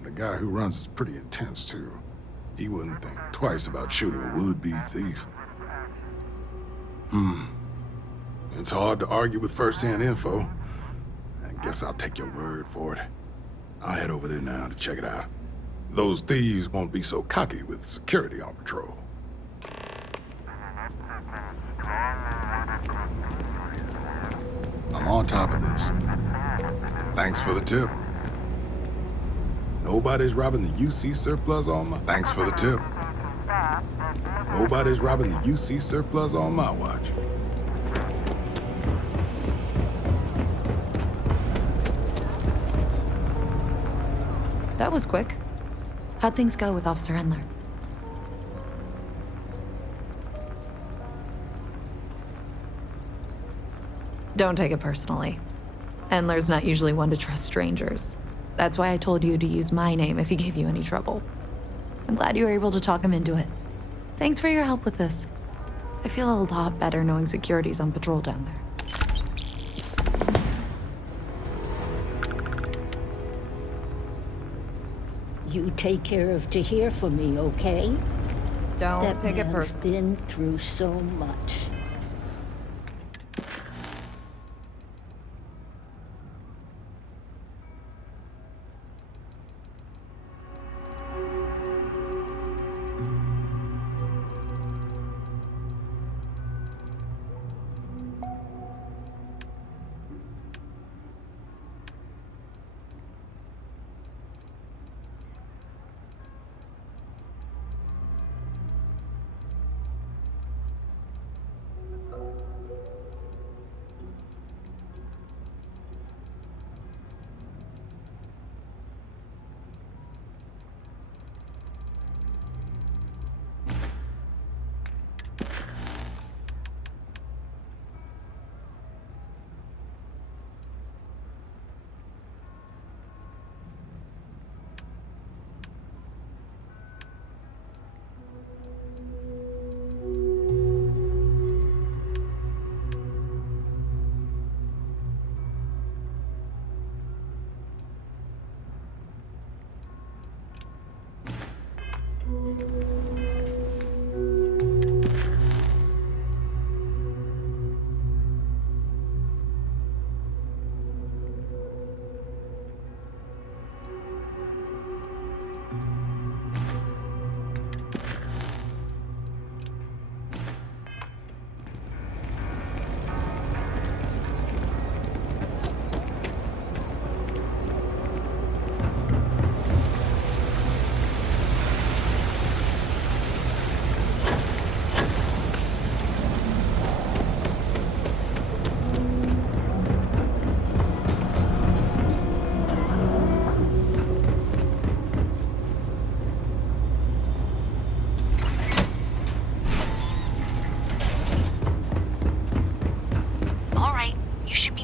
The guy who runs is pretty intense, too. He wouldn't think twice about shooting a would-be thief. It's hard to argue with first-hand info. I guess I'll take your word for it. I'll head over there now to check it out. Those thieves won't be so cocky with security on patrol. I'm on top of this. Thanks for the tip. Nobody's robbing the UC surplus on my... Thanks for the tip. Nobody's robbing the UC surplus on my watch. That was quick. How'd things go with Officer Endler? Don't take it personally. Endler's not usually one to trust strangers. That's why I told you to use my name if he gave you any trouble. I'm glad you were able to talk him into it. Thanks for your help with this. I feel a lot better knowing security's on patrol down there. You take care of Tahir for me, okay? Don't take it personally. That man's personally. been through so much.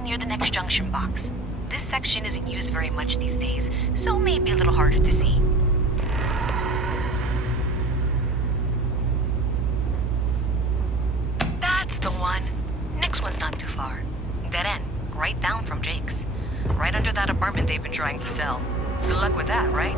Near the next junction box. This section isn't used very much these days, so may be a little harder to see. That's the one. Next one's not too far. Dead end, right down from Jake's. Right under that apartment they've been trying to sell. Good luck with that, right?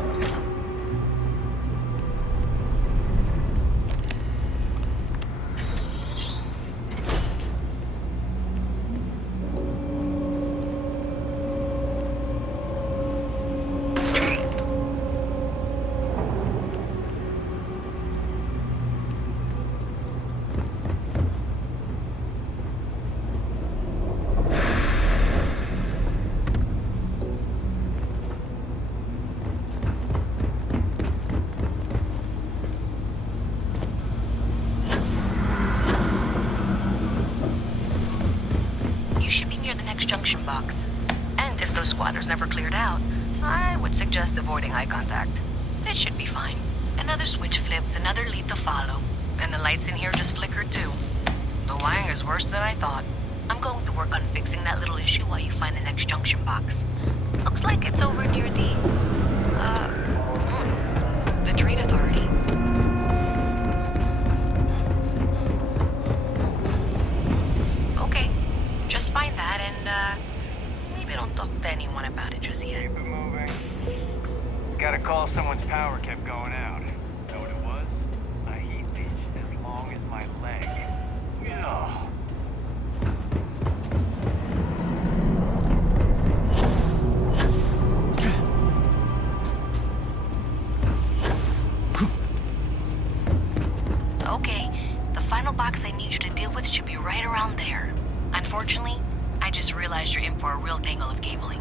Junction box. And if those squatters never cleared out, I would suggest avoiding eye contact. It should be fine. Another switch flipped, another lead to follow. And the lights in here just flickered too. The wiring is worse than I thought. I'm going to work on fixing that little issue while you find the next junction box. Looks like it's over near the trade authority. Okay, just find that and maybe don't talk to anyone about it just yet. Keep it moving. Got a call someone's power kept going out. Know what it was? A heat leech as long as my leg. Yeah. Okay, the final box I need you to deal with should be right around there. Unfortunately, I just realized you're in for a real tangle of cabling.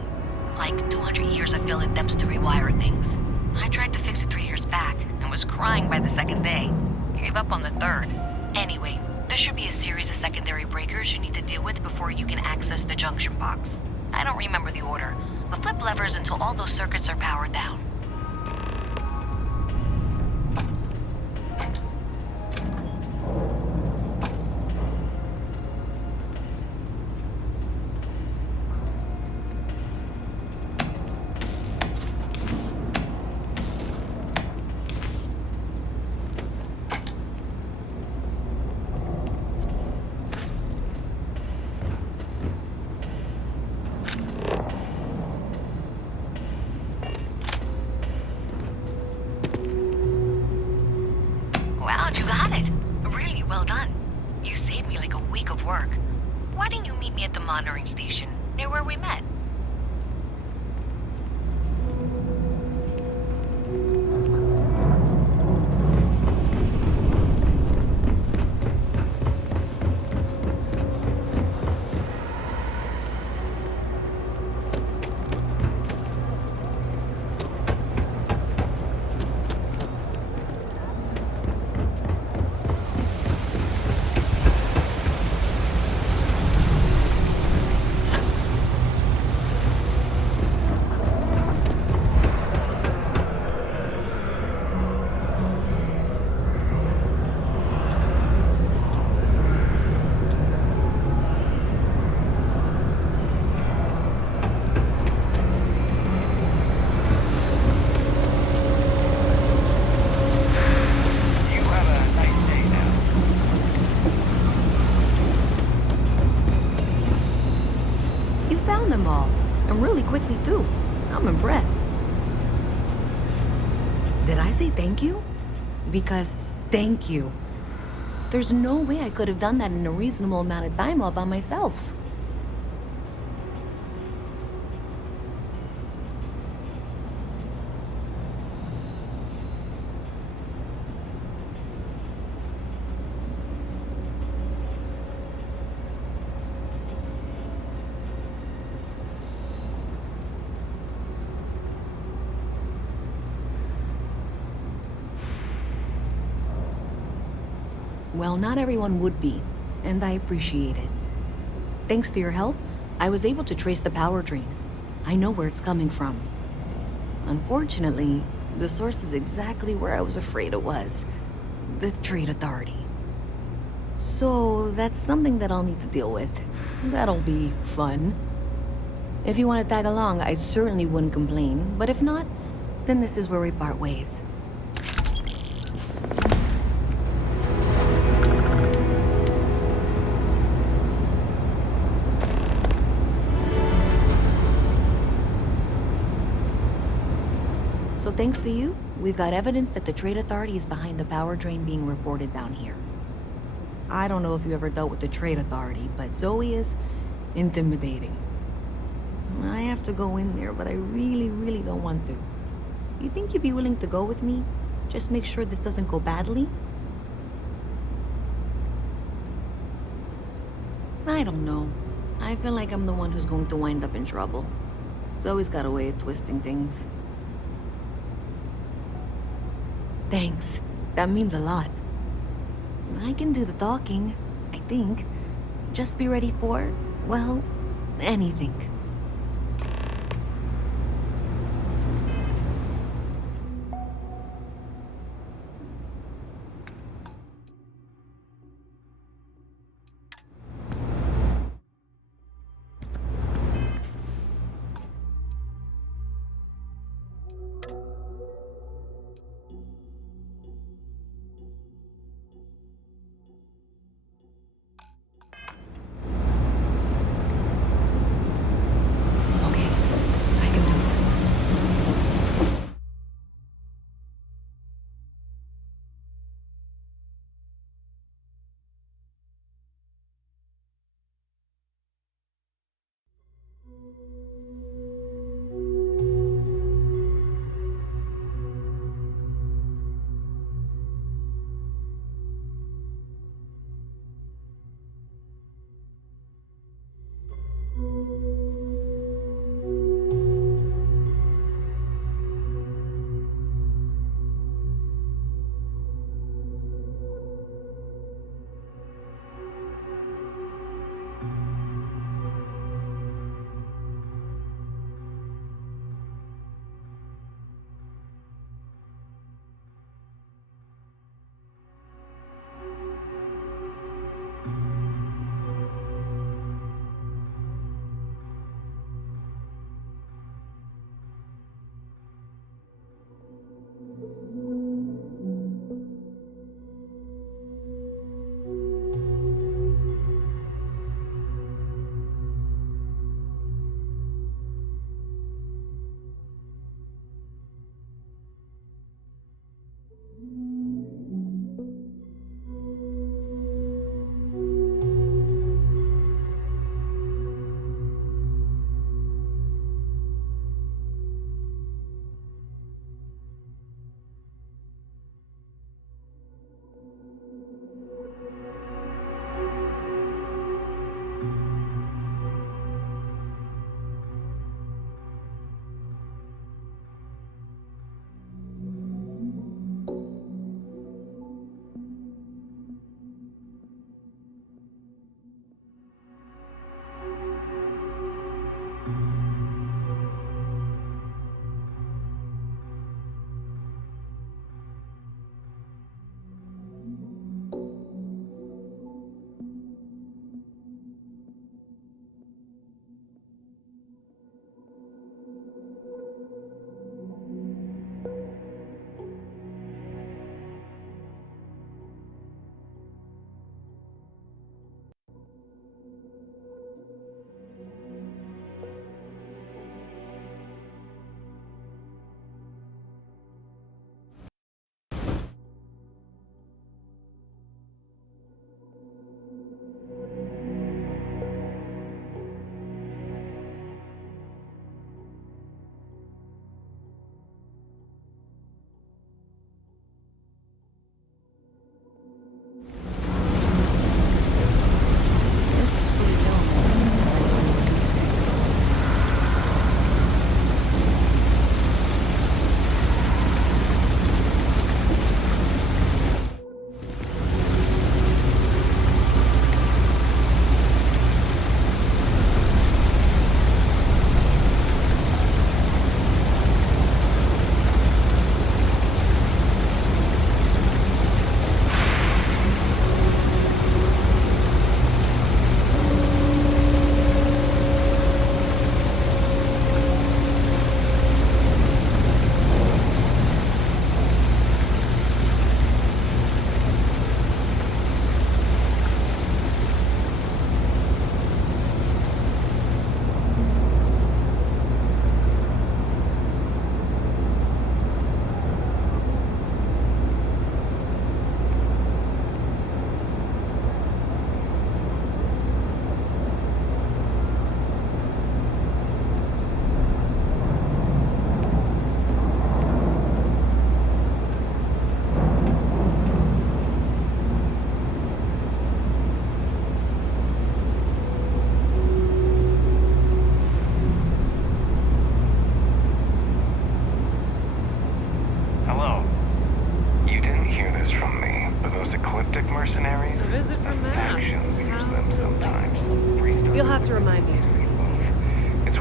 Like 200 years of fill attempts to rewire things. I tried to fix it 3 years back and was crying by the second day. Gave up on the third. Anyway, there should be a series of secondary breakers you need to deal with before you can access the junction box. I don't remember the order, but flip levers until all those circuits are powered down. Wow, you got it. Really well done. You saved me like a week of work. Why didn't you meet me at the monitoring station, near where we met? Them all, and really quickly too. I'm impressed. Did I say thank you? Because thank you. There's no way I could have done that in a reasonable amount of time all by myself. Well, not everyone would be, and I appreciate it. Thanks to your help, I was able to trace the power drain. I know where it's coming from. Unfortunately, the source is exactly where I was afraid it was. The Trade Authority. So, that's something that I'll need to deal with. That'll be fun. If you want to tag along, I certainly wouldn't complain, but if not, then this is where we part ways. So thanks to you, we've got evidence that the Trade Authority is behind the power drain being reported down here. I don't know if you ever dealt with the Trade Authority, but Zoe is intimidating. I have to go in there, but I really don't want to. You think you'd be willing to go with me? Just make sure this doesn't go badly? I don't know. I feel like I'm the one who's going to wind up in trouble. Zoe's got a way of twisting things. Thanks. That means a lot. I can do the talking, I think. Just be ready for, well, anything.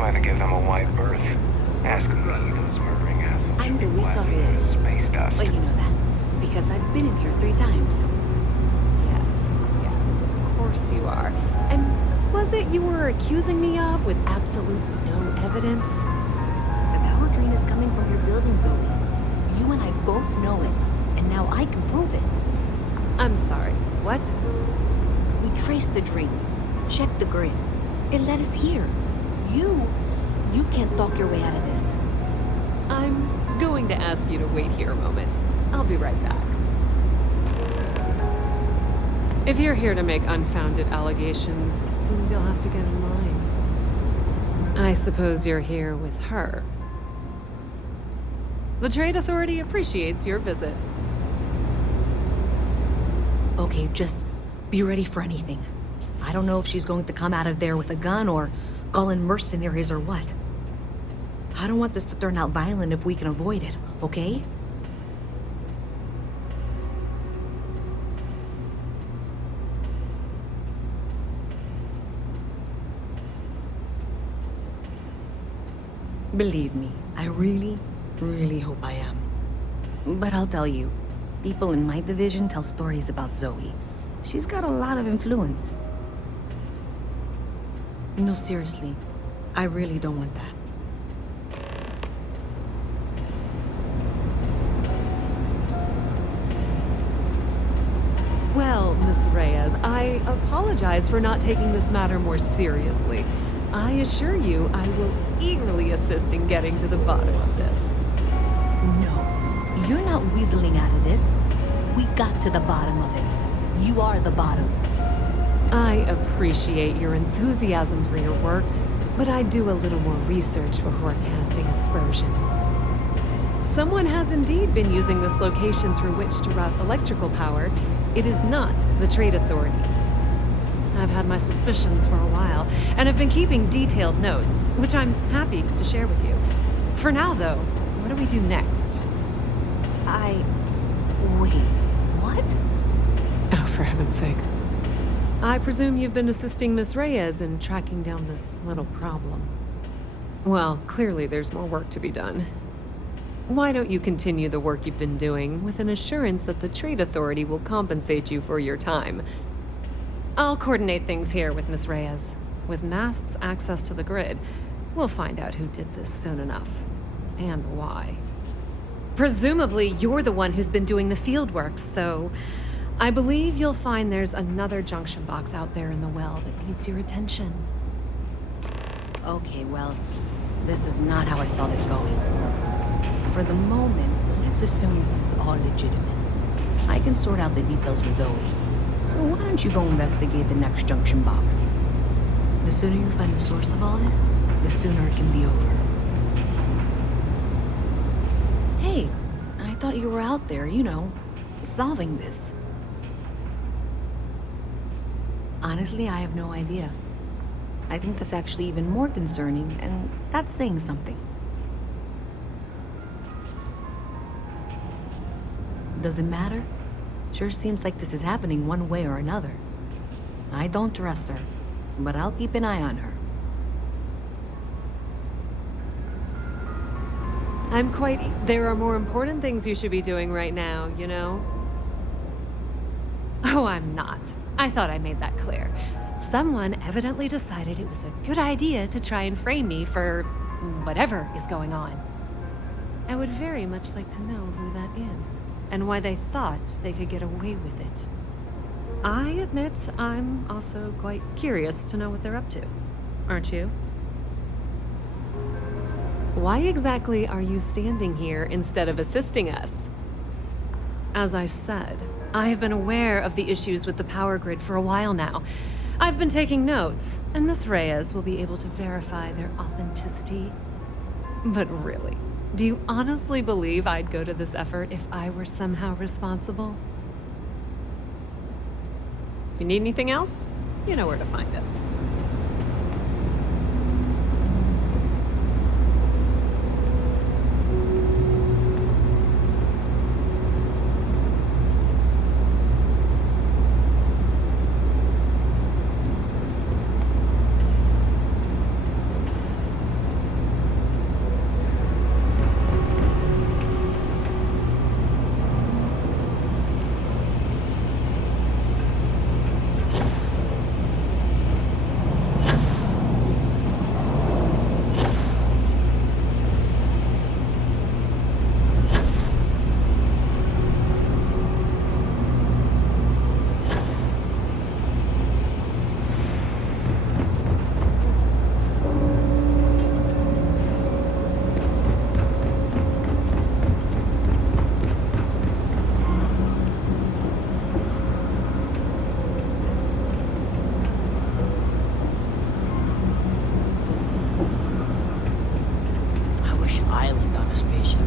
why they give them a wide berth. Ask me, those murdering assholes. I'm be Louisa blasted with Reyes. space dust. Well, you know that, because I've been in here 3 times. Yes, of course you are. And was it you were accusing me of with absolutely no evidence? The power drain is coming from your building, Zoe. You and I both know it, and now I can prove it. I'm sorry, what? We traced the drain, checked the grid. It led us here. You can't talk your way out of this. I'm going to ask you to wait here a moment. I'll be right back. If you're here to make unfounded allegations, it seems you'll have to get in line. I suppose you're here with her. The Trade Authority appreciates your visit. Okay, just be ready for anything. I don't know if she's going to come out of there with a gun or call in mercenaries or what. I don't want this to turn out violent if we can avoid it, okay? Believe me, I really, really hope I am. But I'll tell you, people in my division tell stories about Zoe. She's got a lot of influence. No, seriously, I really don't want that. Well, Miss Reyes, I apologize for not taking this matter more seriously. I assure you, I will eagerly assist in getting to the bottom of this. No, you're not weaseling out of this. We got to the bottom of it. You are the bottom. I appreciate your enthusiasm for your work, but I do a little more research before casting aspersions. Someone has indeed been using this location through which to route electrical power. It is not the Trade Authority. I've had my suspicions for a while, and have been keeping detailed notes, which I'm happy to share with you. For now, though, what do we do next? Wait, what? Oh, for heaven's sake. I presume you've been assisting Miss Reyes in tracking down this little problem. Well, clearly there's more work to be done. Why don't you continue the work you've been doing with an assurance that the Trade Authority will compensate you for your time? I'll coordinate things here with Miss Reyes. With Mast's access to the grid, we'll find out who did this soon enough. And why. Presumably, you're the one who's been doing the field work, so I believe you'll find there's another junction box out there in the well that needs your attention. Okay, well, this is not how I saw this going. For the moment, let's assume this is all legitimate. I can sort out the details with Zoe. So why don't you go investigate the next junction box? The sooner you find the source of all this, the sooner it can be over. Hey, I thought you were out there, you know, solving this. Honestly, I have no idea. I think that's actually even more concerning, and that's saying something. Does it matter? Sure seems like this is happening one way or another. I don't trust her, but I'll keep an eye on her. There are more important things you should be doing right now, you know? Oh, I'm not. I thought I made that clear. Someone evidently decided it was a good idea to try and frame me for whatever is going on. I would very much like to know who that is, and why they thought they could get away with it. I admit I'm also quite curious to know what they're up to. Aren't you? Why exactly are you standing here instead of assisting us? As I said, I have been aware of the issues with the power grid for a while now. I've been taking notes, and Miss Reyes will be able to verify their authenticity. But really, do you honestly believe I'd go to this effort if I were somehow responsible? If you need anything else, you know where to find us. island on a spaceship.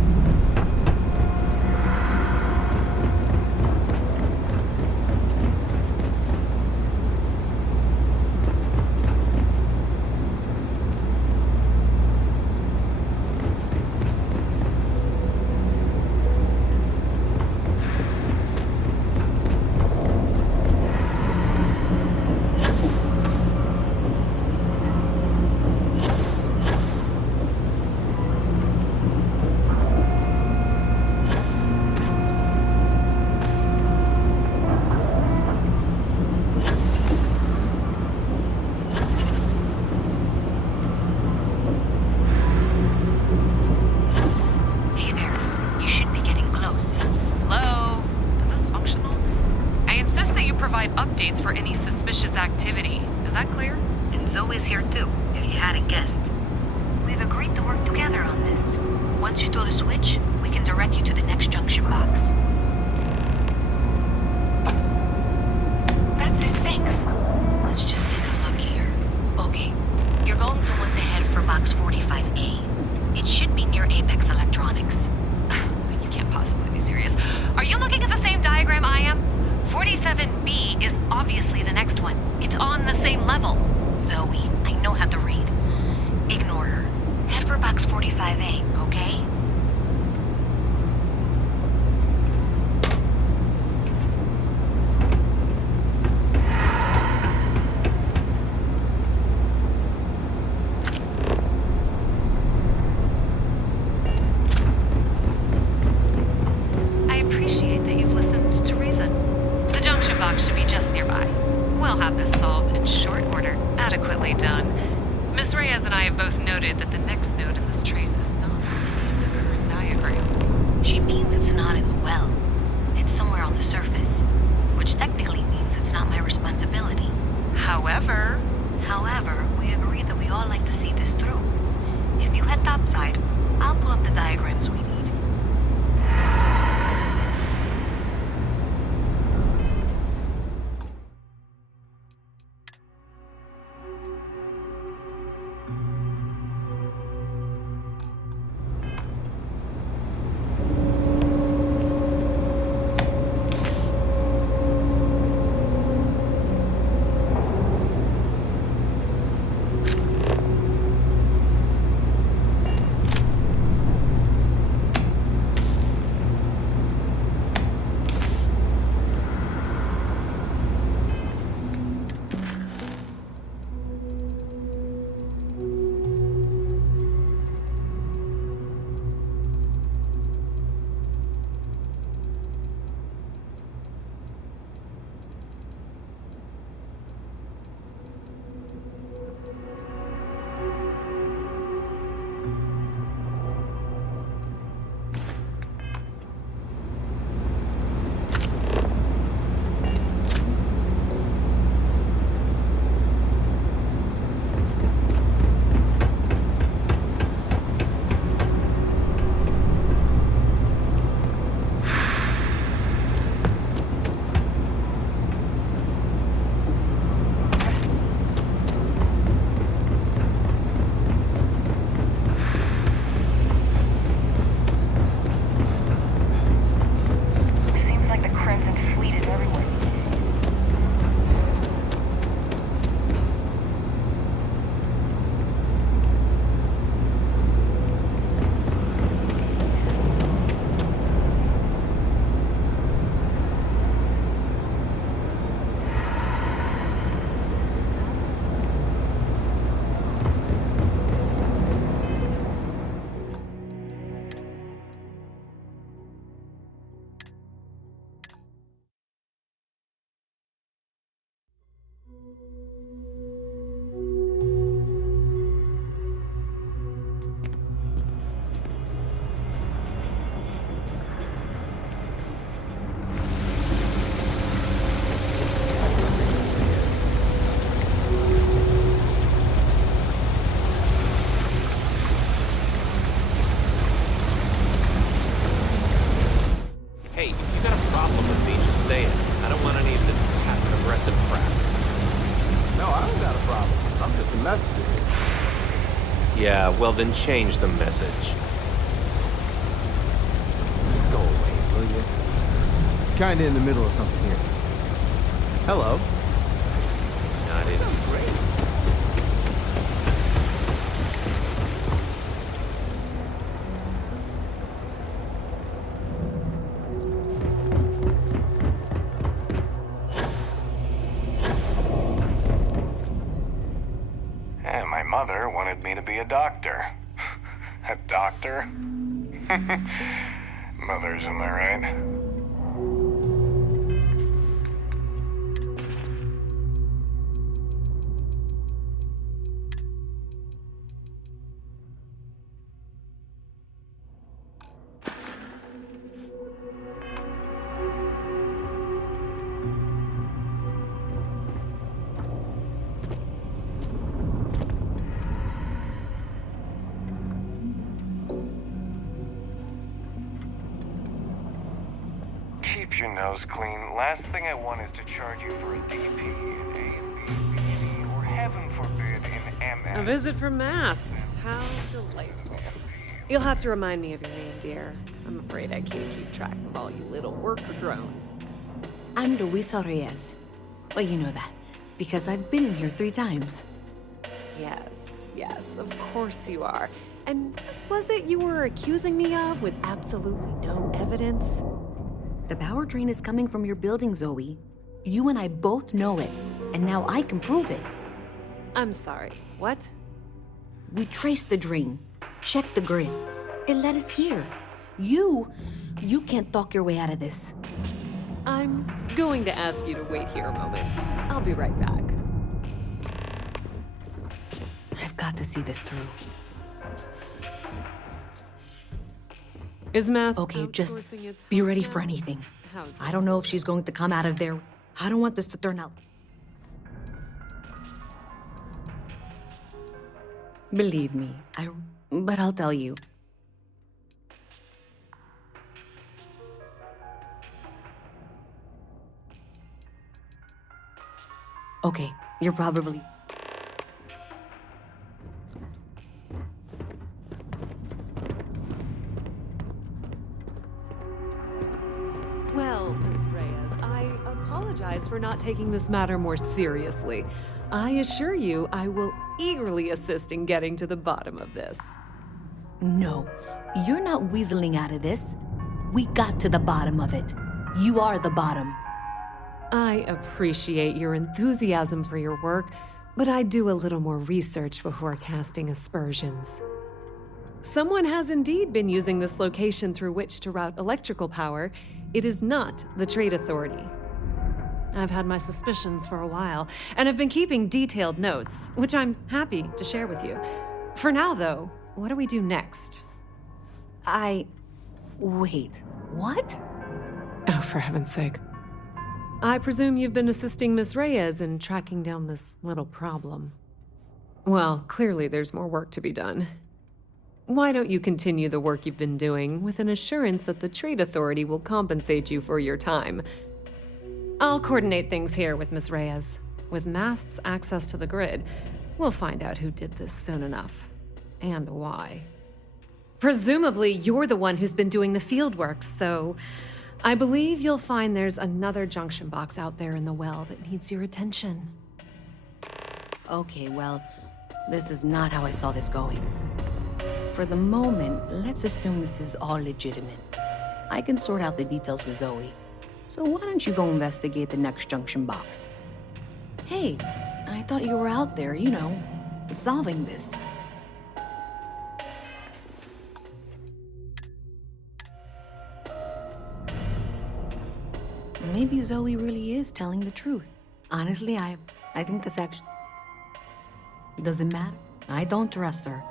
updates for any suspicious activity. Is that clear? And Zoe's here too, if you hadn't guessed. We've agreed to work together on this. Once you throw the switch, we can direct you to the next junction box. That's it, thanks. Let's just take a look here. Okay, you're going to want to head for box 45A. It should be near Apex Electronics. You can't possibly be serious. Are you looking at the same diagram I am? 47B is obviously the next one. It's on the same level. Zoe, I know how to read. Ignore her. Head for box 45A, okay? I appreciate that you've listened to reason. The junction box should be just nearby. We'll have this solved in short order. Adequately done. Miss Reyes and I have both noted that the next node in this trace is not on any of the current diagrams. She means it's not in the well. It's somewhere on the surface, which technically means it's not my responsibility. However, we agreed that we all like to see this through. If you head topside, I'll pull up the diagrams we need. Yeah, well then change the message. kinda in the middle of something here. Hello. Not it. Great. And my mother wanted me to be a doctor. A doctor? Mothers, am I right? Keep your nose clean. Last thing I want is to charge you for a DP in A, B, B, D, or heaven forbid in MS. A visit from Mast. How delightful. You'll have to remind me of your name, dear. I'm afraid I can't keep track of all you little worker drones. I'm Luisa Reyes. Well, you know that, because I've been in here 3 times. Yes, of course you are. And what was it you were accusing me of with absolutely no evidence? The power drain is coming from your building, Zoe. You and I both know it, and now I can prove it. I'm sorry, what? We traced the drain, checked the grid. It led us here. You can't talk your way out of this. I'm going to ask you to wait here a moment. I'll be right back. I've got to see this through. Is Mast okay, just be ready for anything. I don't know if she's going to come out of there. I don't want this to turn out. Believe me, but I'll tell you. Okay, you're probably... Well, Miss Reyes, I apologize for not taking this matter more seriously. I assure you I will eagerly assist in getting to the bottom of this. No, you're not weaseling out of this. We got to the bottom of it. You are the bottom. I appreciate your enthusiasm for your work, but I do a little more research before casting aspersions. Someone has indeed been using this location through which to route electrical power. It is not the Trade Authority. I've had my suspicions for a while, and have been keeping detailed notes, which I'm happy to share with you. For now, though, what do we do next? Wait, what? Oh, for heaven's sake. I presume you've been assisting Miss Reyes in tracking down this little problem. Well, clearly there's more work to be done. Why don't you continue the work you've been doing with an assurance that the Trade Authority will compensate you for your time? I'll coordinate things here with Miss Reyes. With Mast's access to the grid, we'll find out who did this soon enough. And why. Presumably, you're the one who's been doing the field work, so I believe you'll find there's another junction box out there in the well that needs your attention. Okay, well, this is not how I saw this going. For the moment, let's assume this is all legitimate. I can sort out the details with Zoe. So why don't you go investigate the next junction box? Hey, I thought you were out there, you know, solving this. Maybe Zoe really is telling the truth. Honestly, I think this actually... Doesn't matter. I don't trust her.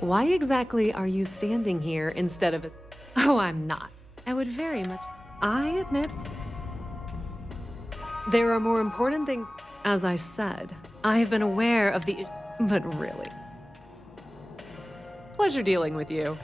Why exactly are you standing here instead of... Oh, I'm not. I would very much... I admit... There are more important things... As I said, I have been aware of the... But really... Pleasure dealing with you.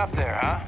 up there, huh?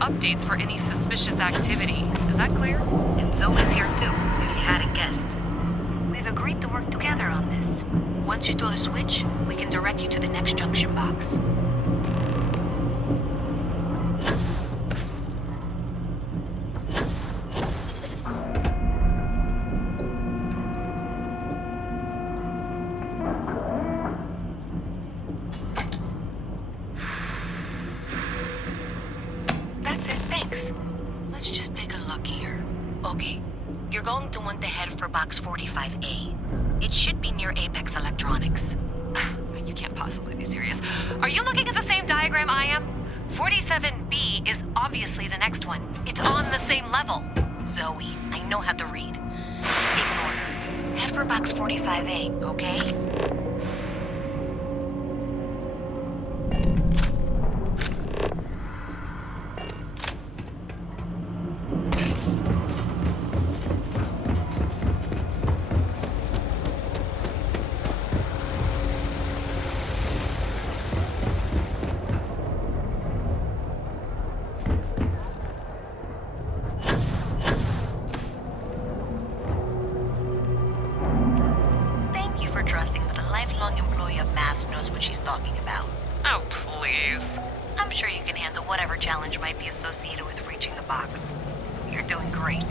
Updates for any suspicious activity. Is that clear? And Zoe's here too, if you hadn't guessed. We've agreed to work together on this. Once you throw the switch, we can direct you to the next junction box. Let's just take a look here. Okay, you're going to want to head for box 45A. It should be near Apex Electronics. You can't possibly be serious. Are you looking at the same diagram I am? 47B is obviously the next one. It's on the same level. Zoe, I know how to read. Ignore her. Head for box 45A, okay? Knows what she's talking about. Oh, please. I'm sure you can handle whatever challenge might be associated with reaching the box. You're doing great.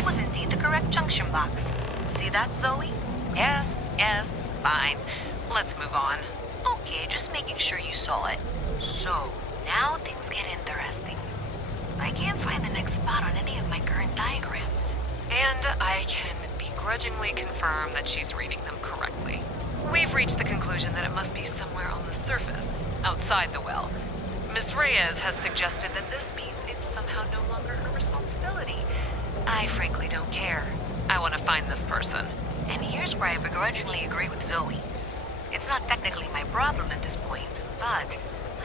That was indeed the correct junction box. See that, Zoe? Yes, fine. Let's move on. Okay, just making sure you saw it. So, now things get interesting. I can't find the next spot on any of my current diagrams. And I can begrudgingly confirm that she's reading them correctly. We've reached the conclusion that it must be somewhere on the surface, outside the well. Miss Reyes has suggested that this means it's somehow no longer her responsibility. I frankly don't care. I want to find this person. And here's where I begrudgingly agree with Zoe. It's not technically my problem at this point, but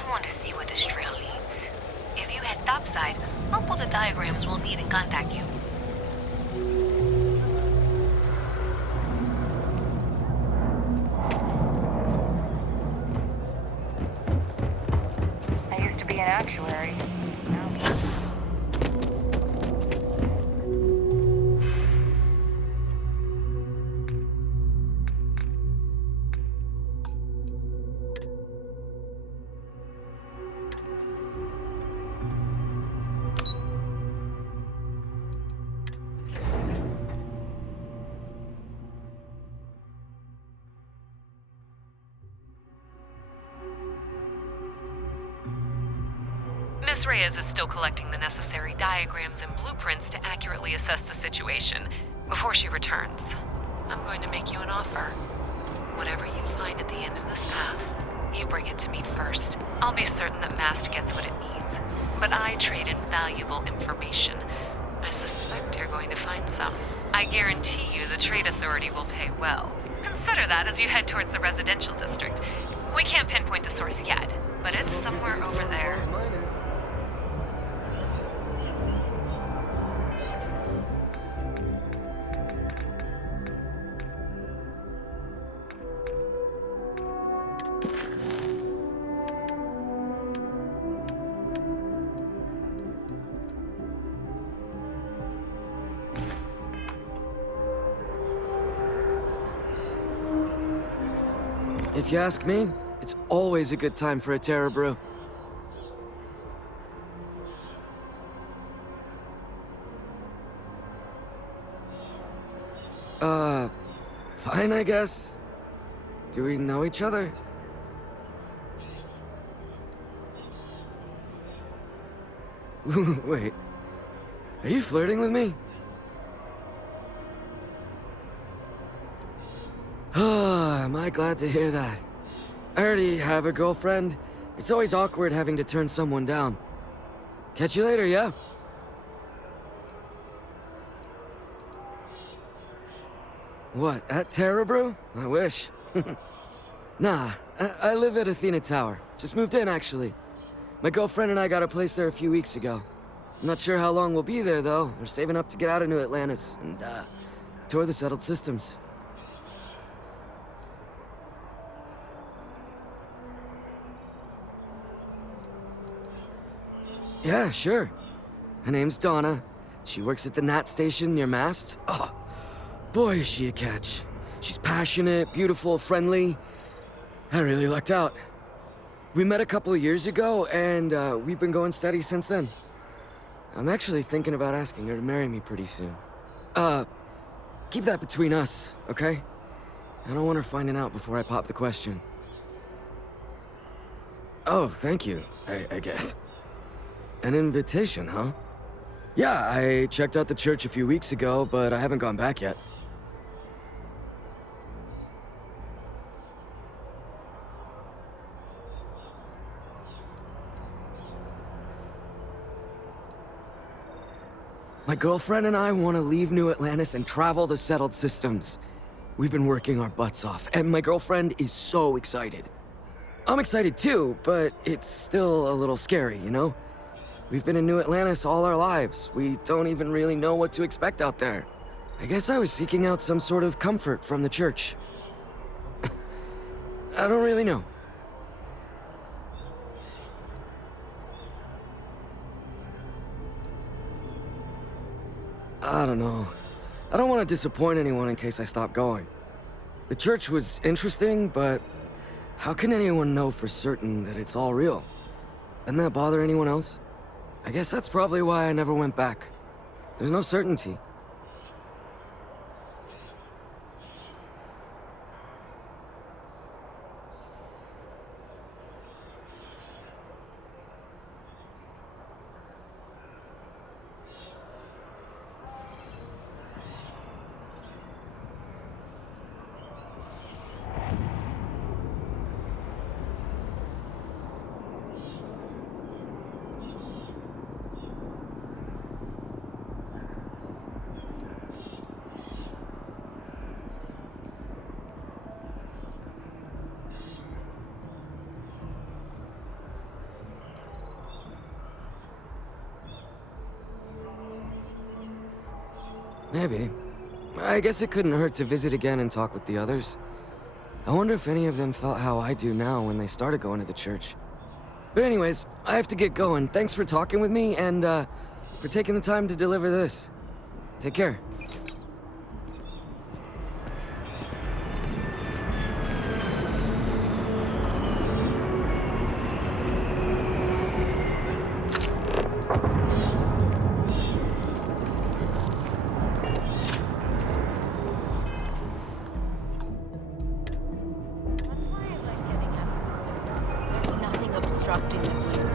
I want to see where this trail leads. If you head topside, I'll pull the diagrams we'll need and contact you. I used to be an actuary. Now me. Miss Reyes is still collecting the necessary diagrams and blueprints to accurately assess the situation. Before she returns, I'm going to make you an offer. Whatever you find at the end of this path, you bring it to me first. I'll be certain that Mast gets what it needs, but I trade in valuable information. I suspect you're going to find some. I guarantee you the Trade Authority will pay well. Consider that as you head towards the residential district. We can't pinpoint the source yet, but it's somewhere over there. If you ask me, it's always a good time for a Terra brew. Fine, I guess. Do we know each other? Wait. Are you flirting with me? Am I glad to hear that. I already have a girlfriend. It's always awkward having to turn someone down. Catch you later, yeah? What, at Terra Brew? I wish. Nah, I live at Athena Tower. Just moved in, actually. My girlfriend and I got a place there a few weeks ago. I'm not sure how long we'll be there, though. We're saving up to get out of New Atlantis and, tour the settled systems. Yeah, sure. Her name's Donna. She works at the Nat station near Mast. Oh, boy, is she a catch. She's passionate, beautiful, friendly. I really lucked out. We met a couple of years ago, and we've been going steady since then. I'm actually thinking about asking her to marry me pretty soon. Keep that between us, okay? I don't want her finding out before I pop the question. Oh, thank you, I guess. An invitation, huh? Yeah, I checked out the church a few weeks ago, but I haven't gone back yet. My girlfriend and I want to leave New Atlantis and travel the settled systems. We've been working our butts off, and my girlfriend is so excited. I'm excited too, but it's still a little scary, you know? We've been in New Atlantis all our lives. We don't even really know what to expect out there. I guess I was seeking out some sort of comfort from the church. I don't really know. I don't know. I don't want to disappoint anyone in case I stop going. The church was interesting, but how can anyone know for certain that it's all real? Doesn't that bother anyone else? I guess that's probably why I never went back. There's no certainty. Maybe. I guess it couldn't hurt to visit again and talk with the others. I wonder if any of them felt how I do now when they started going to the church. But anyways, I have to get going. Thanks for talking with me and, for taking the time to deliver this. Take care. There's nothing obstructing the view.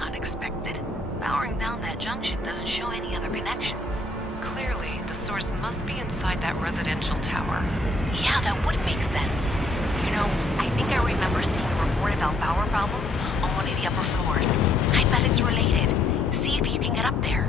Unexpected. Powering down that junction doesn't show any other connections. Clearly, the source must be inside that residential tower. Yeah, that would make sense. You know, I think I remember seeing a report about power problems on one of the upper floors. I bet it's related. See if you can get up there.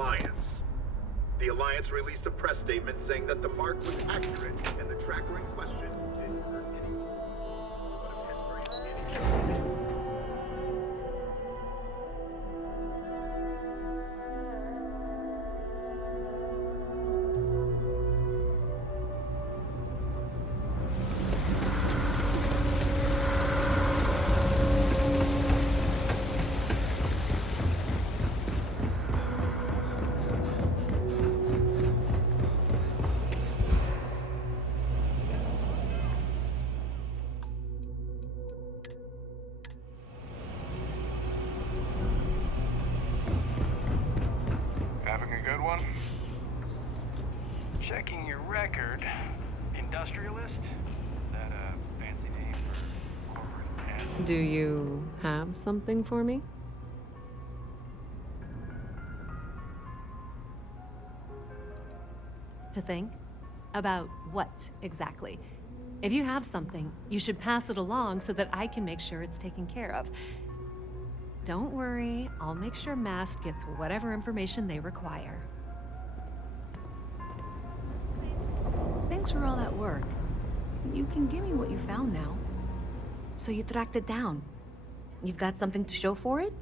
Alliance. The Alliance released a press statement saying that the mark was accurate and the tracker in question didn't hurt anyone. Having a good one? Checking your record. Industrialist? That a fancy name for corporate hazard? Do you have something for me? To think? About what, exactly? If you have something, you should pass it along so that I can make sure it's taken care of. Don't worry, I'll make sure Mast gets whatever information they require. Thanks for all that work. You can give me what you found now. So you tracked it down. You've got something to show for it?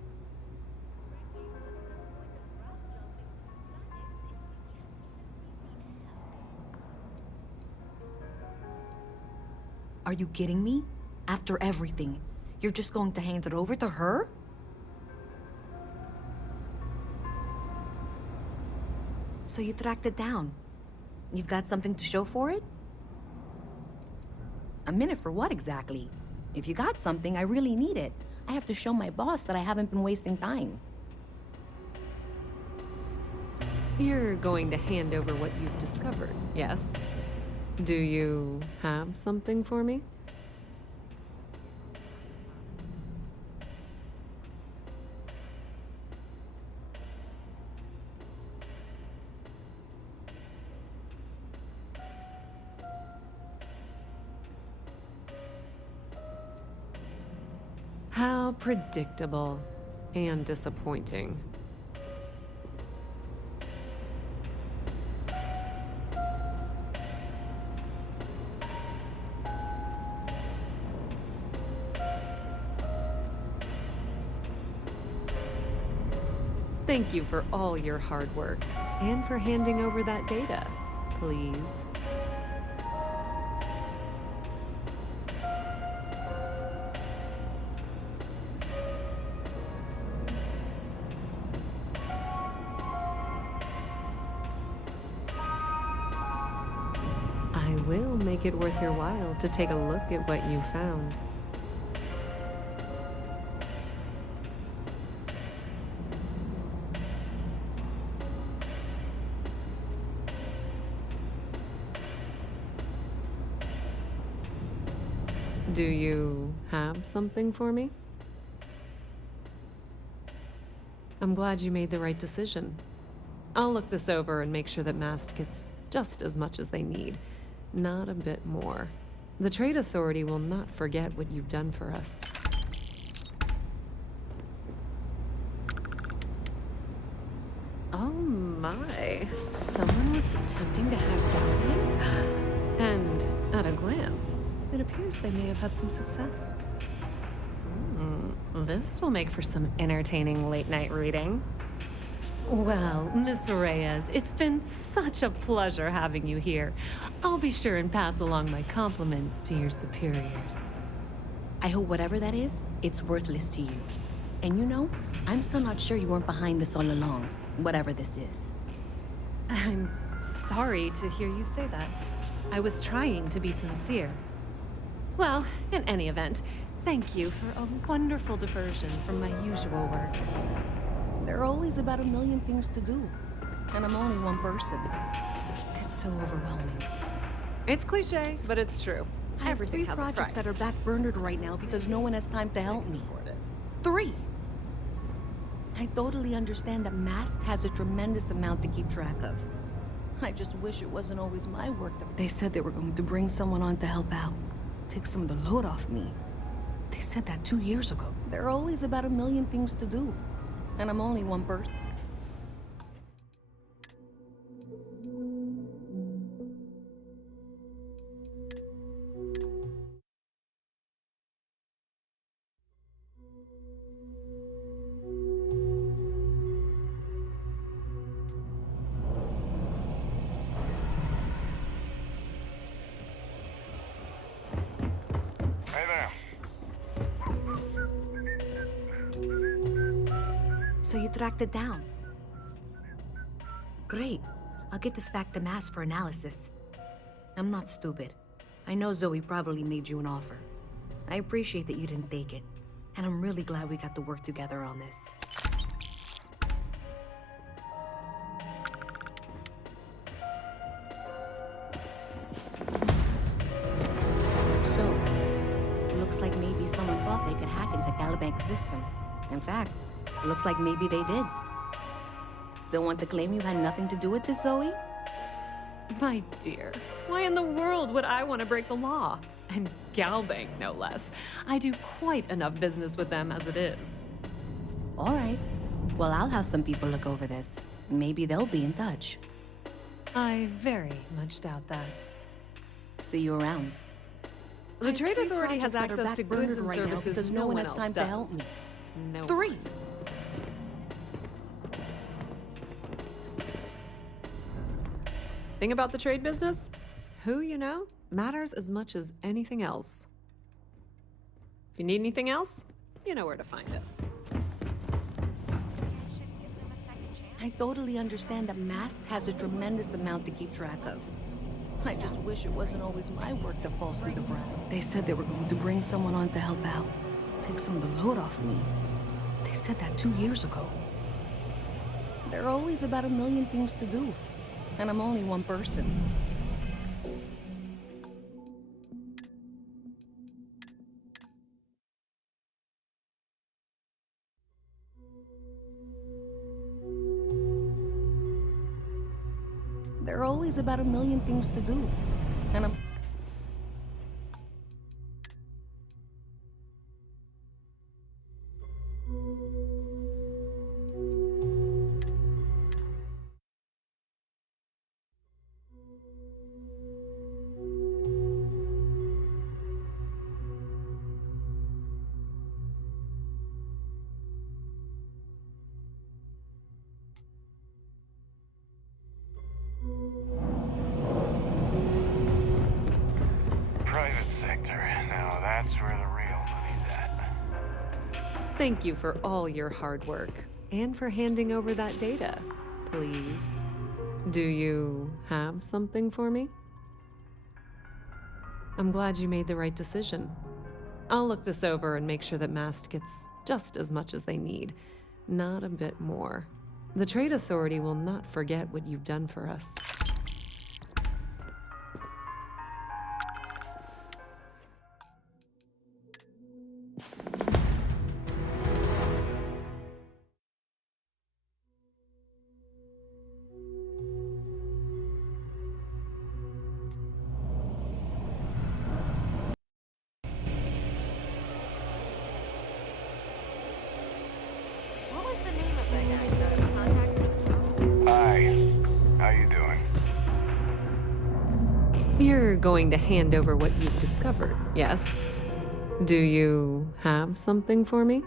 Are you kidding me? After everything, you're just going to hand it over to her? So you tracked it down. You've got something to show for it? A minute for what exactly? If you got something, I really need it. I have to show my boss that I haven't been wasting time. You're going to hand over what you've discovered, yes? Do you have something for me? How predictable and disappointing. Thank you for all your hard work and for handing over that data, please. I will make it worth your while to take a look at what you found. Do you have something for me? I'm glad you made the right decision. I'll look this over and make sure that Mast gets just as much as they need, not a bit more. The Trade Authority will not forget what you've done for us. Oh my, someone was attempting to hack Darwin? And at a glance, it appears they may have had some success. This will make for some entertaining late-night reading. Well, Miss Reyes, it's been such a pleasure having you here. I'll be sure and pass along my compliments to your superiors. I hope whatever that is, it's worthless to you. And you know, I'm still not sure you weren't behind this all along, whatever this is. I'm sorry to hear you say that. I was trying to be sincere. Well, in any event, thank you for a wonderful diversion from my usual work. There are always about a million things to do, and I'm only one person. It's so overwhelming. It's cliche, but it's true. I have Everything 3 has a projects price. that are backburnered right now because no one has time to help me. 3! I totally understand that Mast has a tremendous amount to keep track of. I just wish it wasn't always my work. They said they were going to bring someone on to help out, take some of the load off me. They said that 2 years ago. There are always about a million things to do, and I'm only one person. So you tracked it down. Great. I'll get this back to Mass for analysis. I'm not stupid. I know Zoe probably made you an offer. I appreciate that you didn't take it. And I'm really glad we got to work together on this. So, looks like maybe someone thought they could hack into Calibanc's system. In fact, looks like maybe they did. Still want to claim you had nothing to do with this, Zoe? My dear, why in the world would I want to break the law? And Galbank, no less. I do quite enough business with them as it is. All right. Well, I'll have some people look over this. Maybe they'll be in touch. I very much doubt that. See you around. The Trade Authority has access to goods and right services now because no one has else time does. to help me. No. 3. Thing about the trade business? Who you know matters as much as anything else. If you need anything else, you know where to find us. I totally understand that Mast has a tremendous amount to keep track of. I just wish it wasn't always my work that falls through the ground. They said they were going to bring someone on to help out, take some of the load off me. They said that 2 years ago. There are always about a million things to do, and I'm only one person. There are always about a million things to do, and I'm... Private sector. Now that's where the real money's at. Thank you for all your hard work and for handing over that data, please. Do you have something for me? I'm glad you made the right decision. I'll look this over and make sure that Mast gets just as much as they need, not a bit more. The Trade Authority will not forget what you've done for us. What was the name of that guy that contacted? Hi. How you doing? You're going to hand over what you've discovered, yes? Do you have something for me?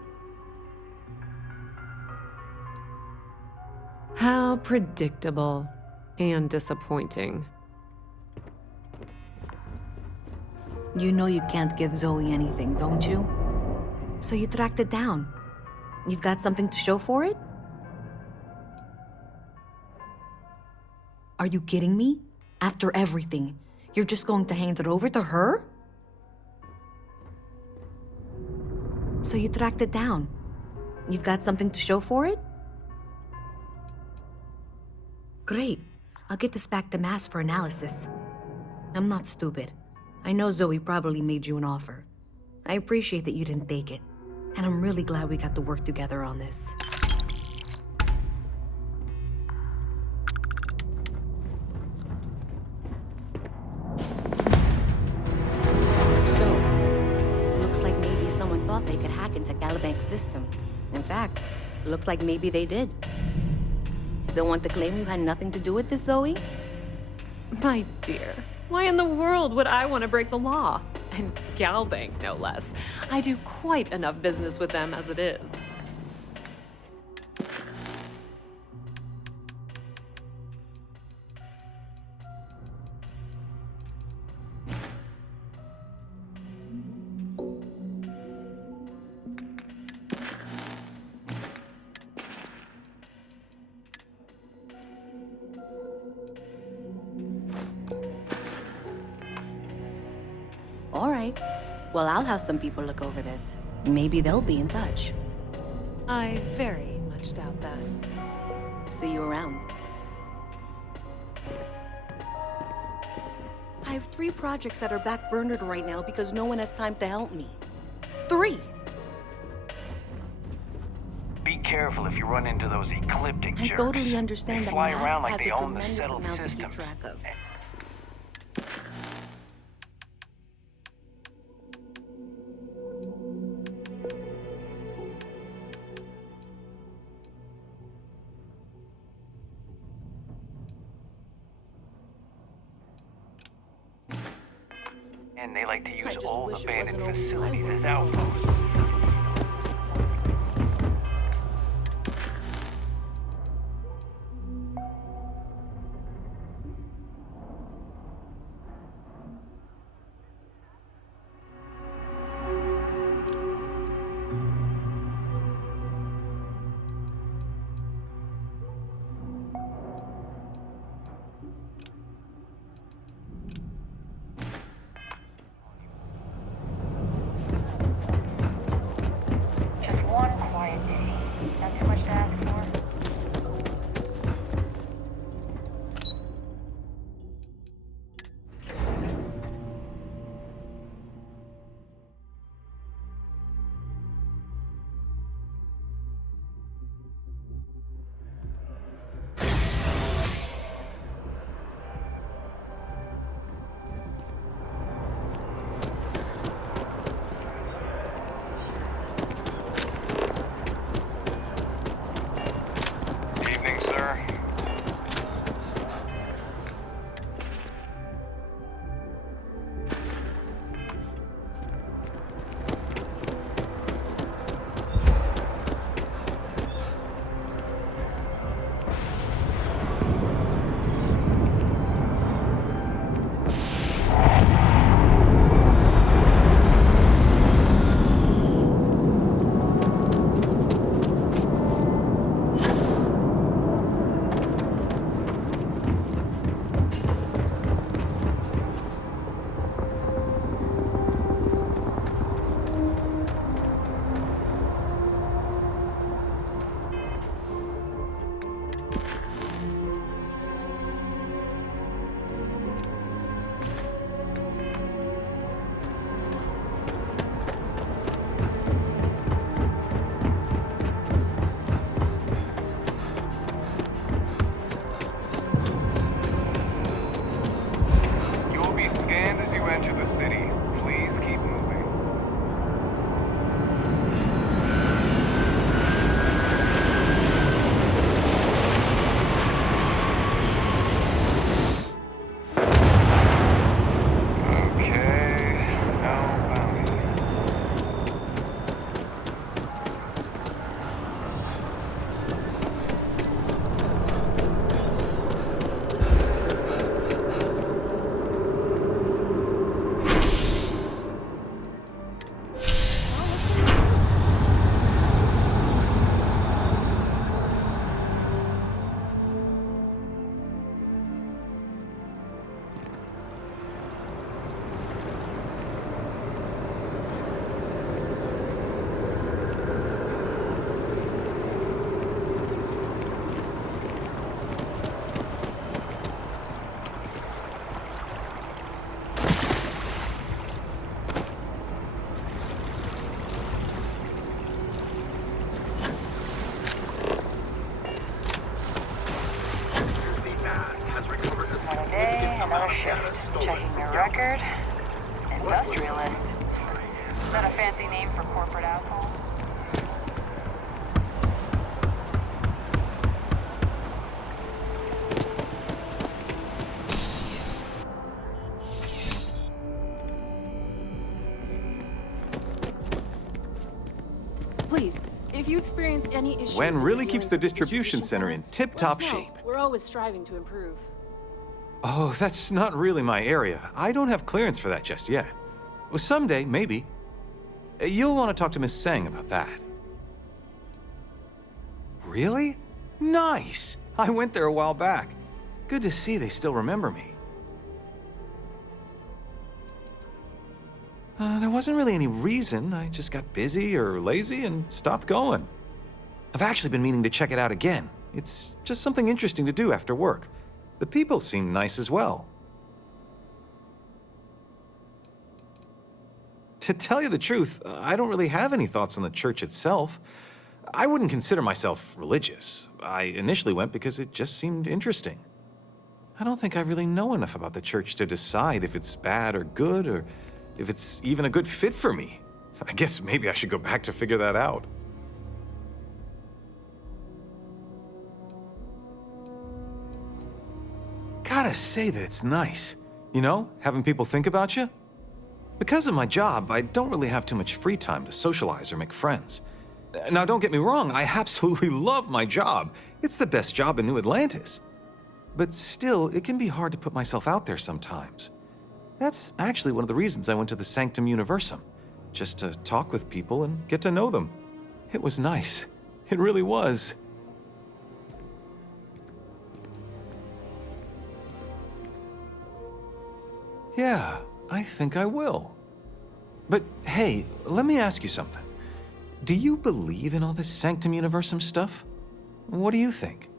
How predictable and disappointing. You know you can't give Zoe anything, don't you? So you tracked it down. You've got something to show for it? Are you kidding me? After everything, you're just going to hand it over to her? So you tracked it down. You've got something to show for it? Great. I'll get this back to Mass for analysis. I'm not stupid. I know Zoe probably made you an offer. I appreciate that you didn't take it. And I'm really glad we got to work together on this. So, looks like maybe someone thought they could hack into Calibanc's system. In fact, looks like maybe they did. Still want to claim you had nothing to do with this, Zoe? My dear, why in the world would I want to break the law? And Galbank, no less. I do quite enough business with them as it is. right. Well, I'll have some people look over this. Maybe they'll be in touch. I very much doubt that. See you around. I have 3 projects that are backburnered right now because no one has time to help me. 3! Be careful if you run into those ecliptic I jerks. totally understand They that fly Mast around like has they a own the tremendous settled amount to keep systems. track of. And they like to use just old wish it abandoned wasn't always facilities my as work. outposts. Just one quiet day. Not too much to ask for. Evening, sir. You will be scanned as you enter the city. Please keep moving. Okay, no bounty. Another day, another shift. Checking your record. Industrialist. Is that a fancy name for corporate asshole? Please, if you experience any issues... Wen in really dealing keeps the with distribution center in tip-top let us know. shape. We're always striving to improve. Oh, that's not really my area. I don't have clearance for that just yet. Well, someday, maybe. You'll want to talk to Miss Sang about that. Really? Nice! I went there a while back. Good to see they still remember me. There wasn't really any reason. I just got busy or lazy and stopped going. I've actually been meaning to check it out again. It's just something interesting to do after work. The people seem nice as well. To tell you the truth, I don't really have any thoughts on the church itself. I wouldn't consider myself religious. I initially went because it just seemed interesting. I don't think I really know enough about the church to decide if it's bad or good, or if it's even a good fit for me. I guess maybe I should go back to figure that out. Gotta say that it's nice, you know, having people think about you. Because of my job, I don't really have too much free time to socialize or make friends. Now, don't get me wrong, I absolutely love my job. It's the best job in New Atlantis. But still, it can be hard to put myself out there sometimes. That's actually one of the reasons I went to the Sanctum Universum, just to talk with people and get to know them. It was nice. It really was. Yeah, I think I will. But hey, let me ask you something. Do you believe in all this Sanctum Universum stuff? What do you think?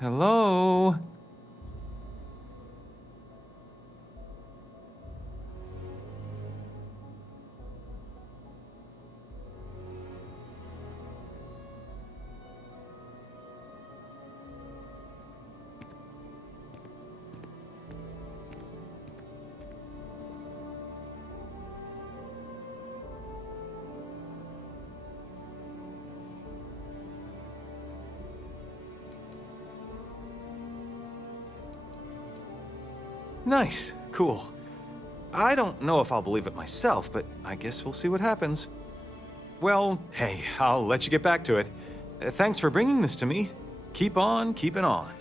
Hello? Nice. Cool. I don't know if I'll believe it myself, but I guess we'll see what happens. Well, hey, I'll let you get back to it. Thanks for bringing this to me. Keep on keeping on.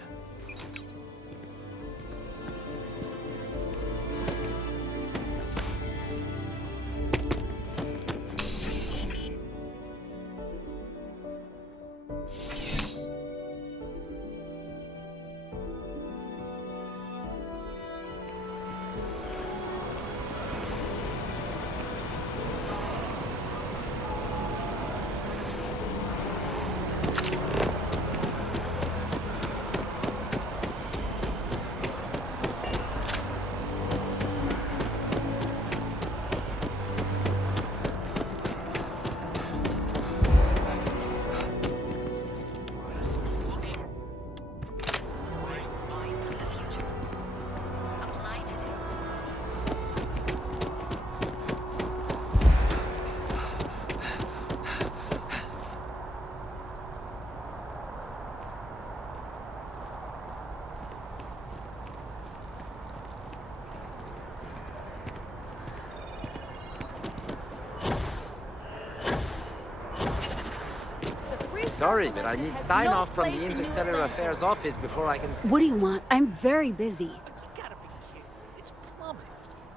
Sorry, but I need sign-off from the Interstellar Affairs office before I can... What do you want? I'm very busy. You gotta be kidding. It's plumbing,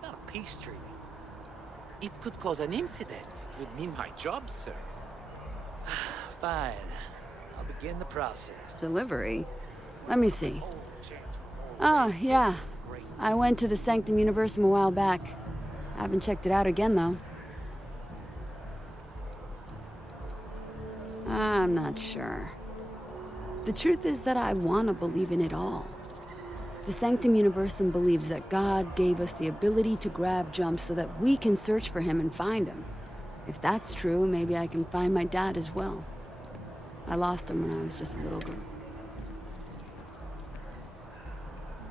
not a peace treaty. It could cause an incident. It would mean my job, sir. Fine. I'll begin the process. Delivery? Let me see. Oh, yeah. I went to the Sanctum Universum a while back. I haven't checked it out again, though. I'm not sure. The truth is that I want to believe in it all. The Sanctum Universum believes that God gave us the ability to grab jumps so that we can search for him and find him. If that's true, maybe I can find my dad as well. I lost him when I was just a little girl.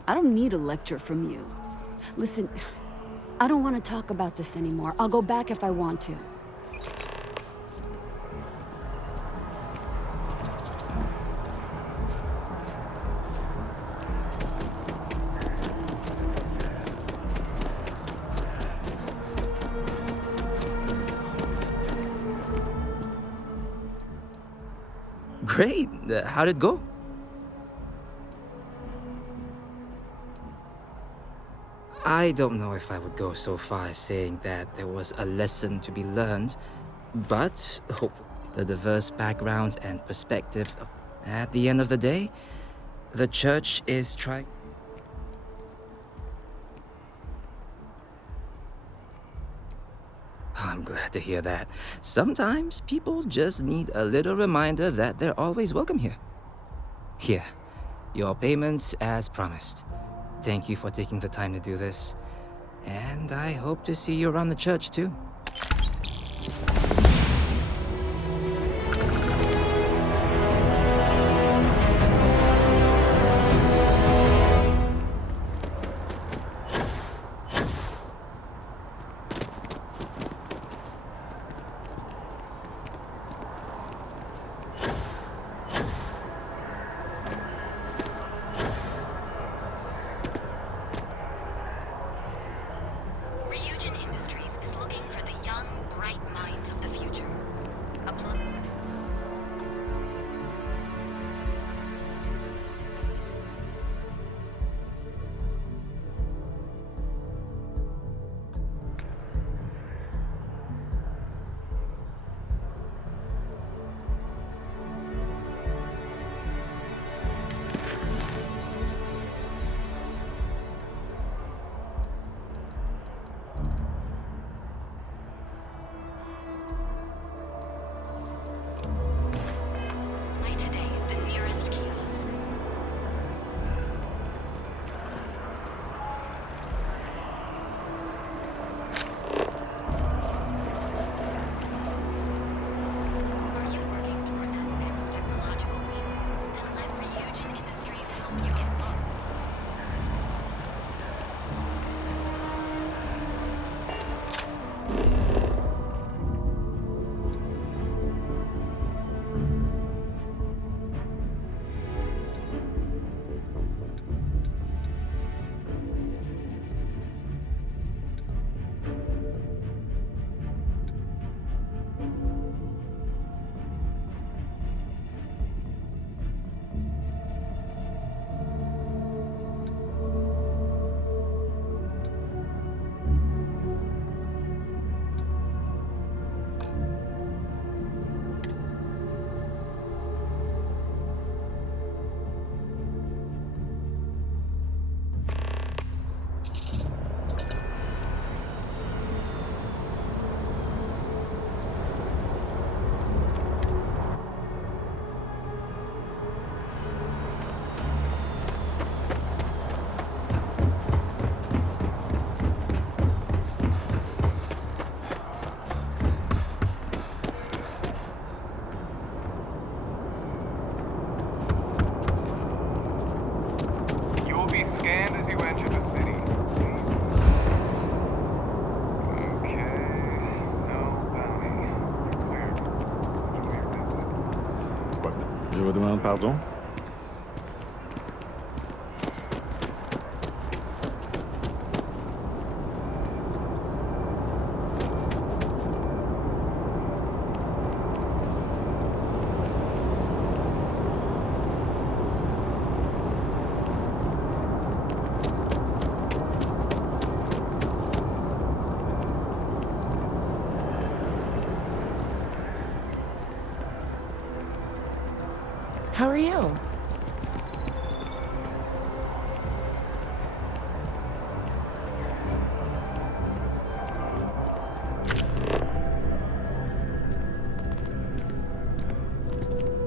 I don't need a lecture from you. Listen, I don't want to talk about this anymore. I'll go back if I want to. Great. How'd it go? I don't know if I would go so far as saying that there was a lesson to be learned, but hopefully the diverse backgrounds and perspectives of... At the end of the day, the church is trying... I'm glad to hear that. Sometimes people just need a little reminder that they're always welcome here. Here, your payments as promised. Thank you for taking the time to do this. And I hope to see you around the church too. Je vous demande pardon? How are you?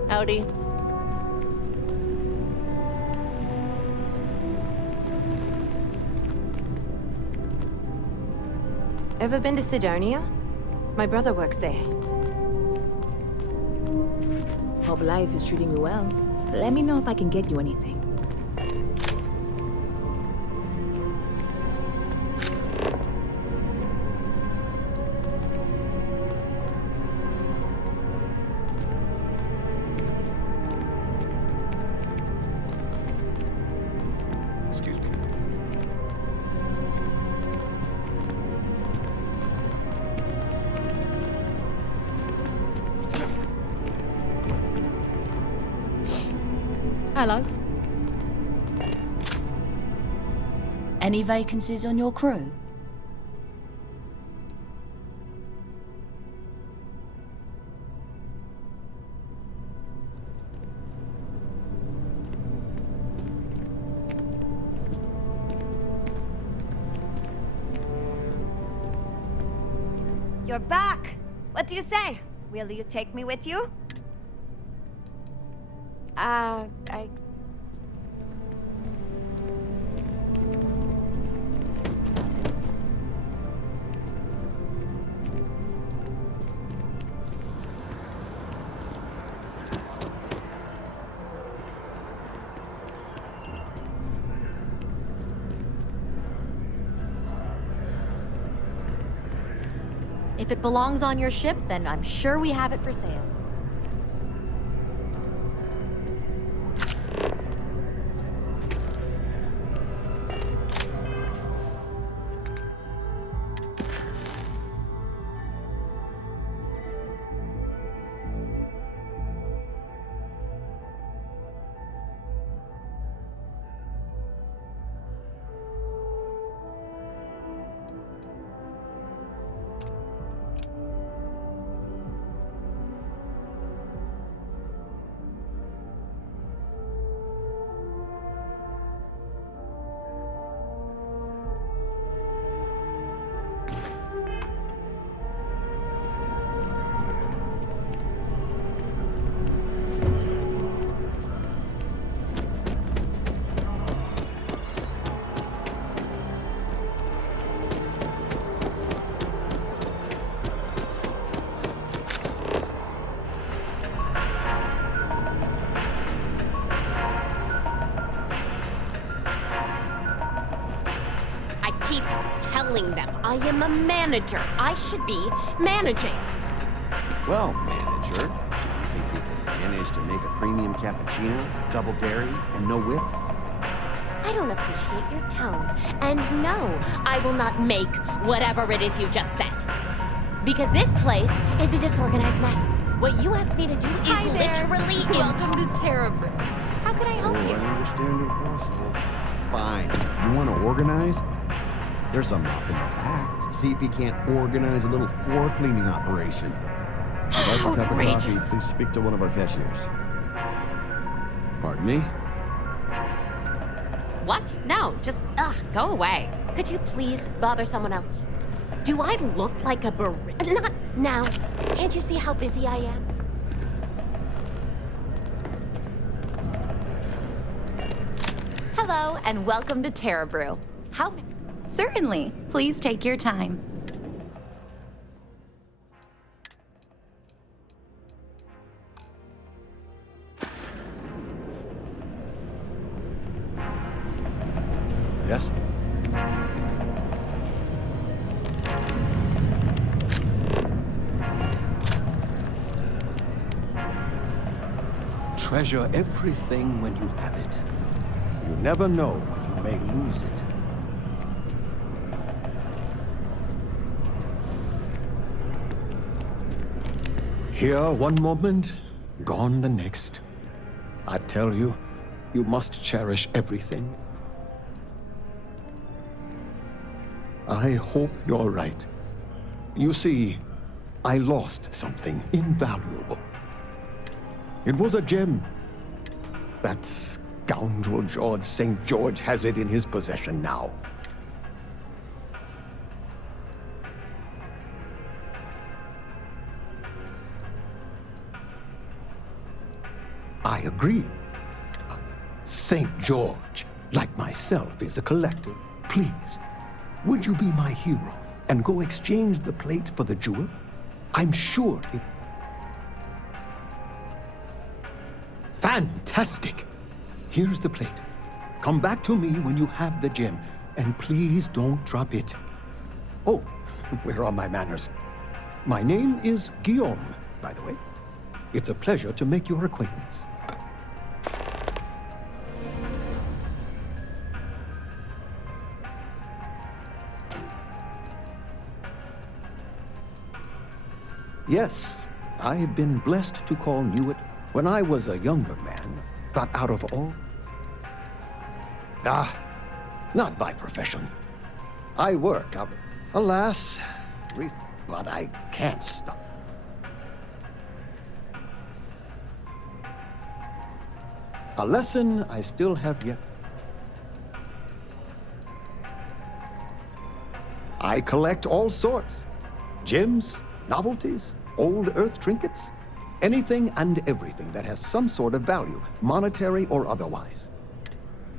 Howdy. Ever been to Sidonia? My brother works there. Hope life is treating you well. Let me know if I can get you anything. Hello. Any vacancies on your crew? You're back! What do you say? Will you take me with you? If it belongs on your ship, then I'm sure we have it for sale. Them. I am a manager. I should be managing. Well, manager, do you think you can manage to make a premium cappuccino with double dairy and no whip? I don't appreciate your tone. And no, I will not make whatever it is you just said. Because this place is a disorganized mess. What you asked me to do is literally Welcome to Terrabrew. How can I help you? I understand impossible. Fine. You want to organize? There's a mop in the back. See if you can't organize a little floor cleaning operation. If you'd like a cup of coffee, please speak to one of our cashiers. Pardon me? What? No, just, go away. Could you please bother someone else? Do I look like a Not now. Can't you see how busy I am? Hello, and welcome to Terrabrew. How... Certainly. Please take your time. Yes? Treasure everything when you have it. You never know when you may lose it. Here one moment, gone the next. I tell you, you must cherish everything. I hope you're right. You see, I lost something invaluable. It was a gem. That scoundrel George St. George has it in his possession now. I agree. St. George, like myself, is a collector. Please, would you be my hero and go exchange the plate for the jewel? I'm sure it... Fantastic! Here's the plate. Come back to me when you have the gem, and please don't drop it. Oh, where are my manners? My name is Guillaume, by the way. It's a pleasure to make your acquaintance. Yes, I've been blessed to call Newitt when I was a younger man, But out of all... not by profession. I work, alas, but I can't stop. A lesson I still have yet. I collect all sorts. Gems, novelties, old Earth trinkets. Anything and everything that has some sort of value, monetary or otherwise.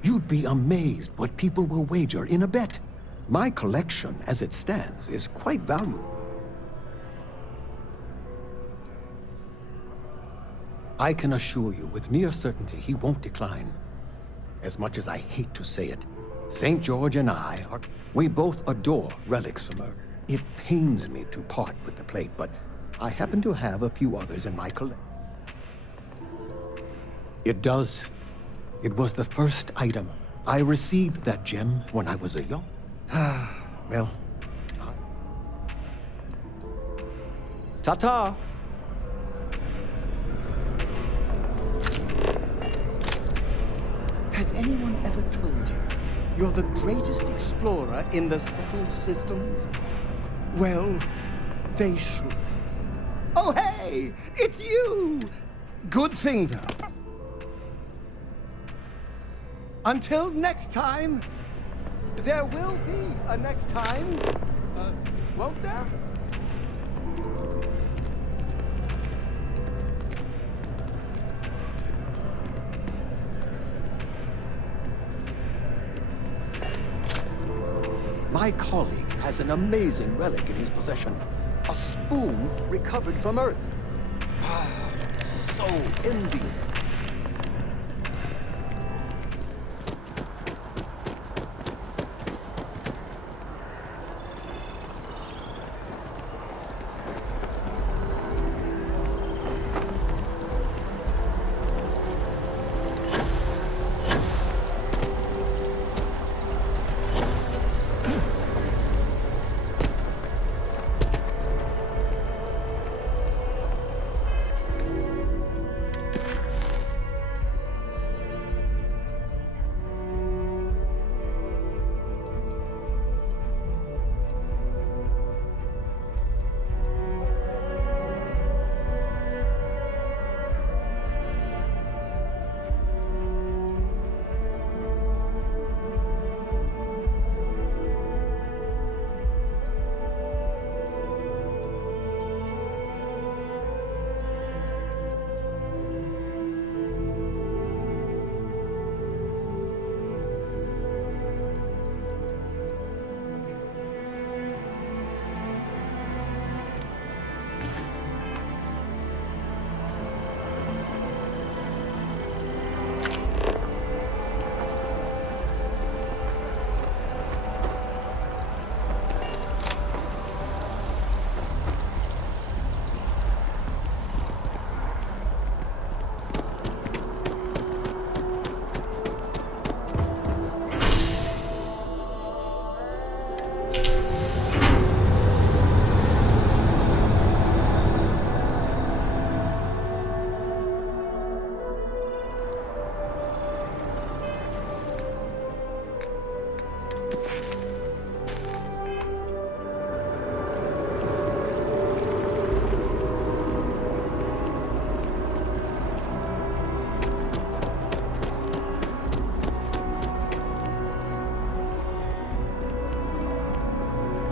You'd be amazed what people will wager in a bet. My collection, as it stands, is quite valuable. I can assure you with near certainty he won't decline. As much as I hate to say it, St. George and we both adore relics from Earth. It pains me to part with the plate, but I happen to have a few others in my collection. It does. It was the first item. I received that gem when I was a young... well... Ta-ta! Has anyone ever told you you're the greatest explorer in the settled systems? Well, they should. Oh, hey! It's you! Good thing, though. Until next time, there will be a next time, won't there? My colleague has an amazing relic in his possession. A spoon recovered from Earth. So envious.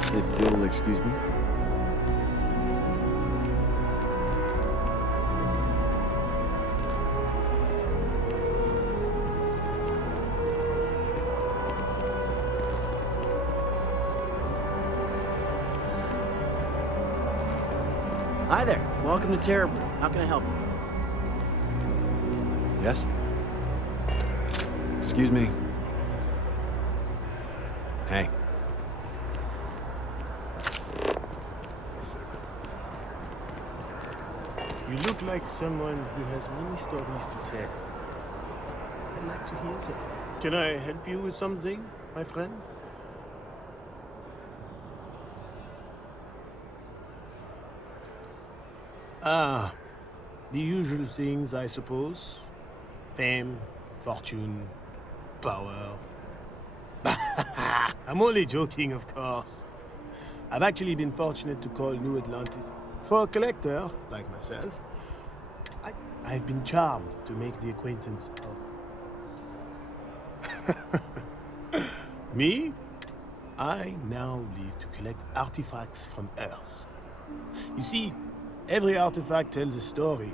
If you'll excuse me. Hi there. Welcome to Terrible. How can I help you? Yes? Excuse me. Hey. You look like someone who has many stories to tell. I'd like to hear them. Can I help you with something, my friend? Ah, the usual things, I suppose. Fame, fortune, power. I'm only joking, of course. I've actually been fortunate to call New Atlantis. For a collector, like myself, I've been charmed to make the acquaintance of... Me? I now live to collect artifacts from Earth. You see, every artifact tells a story.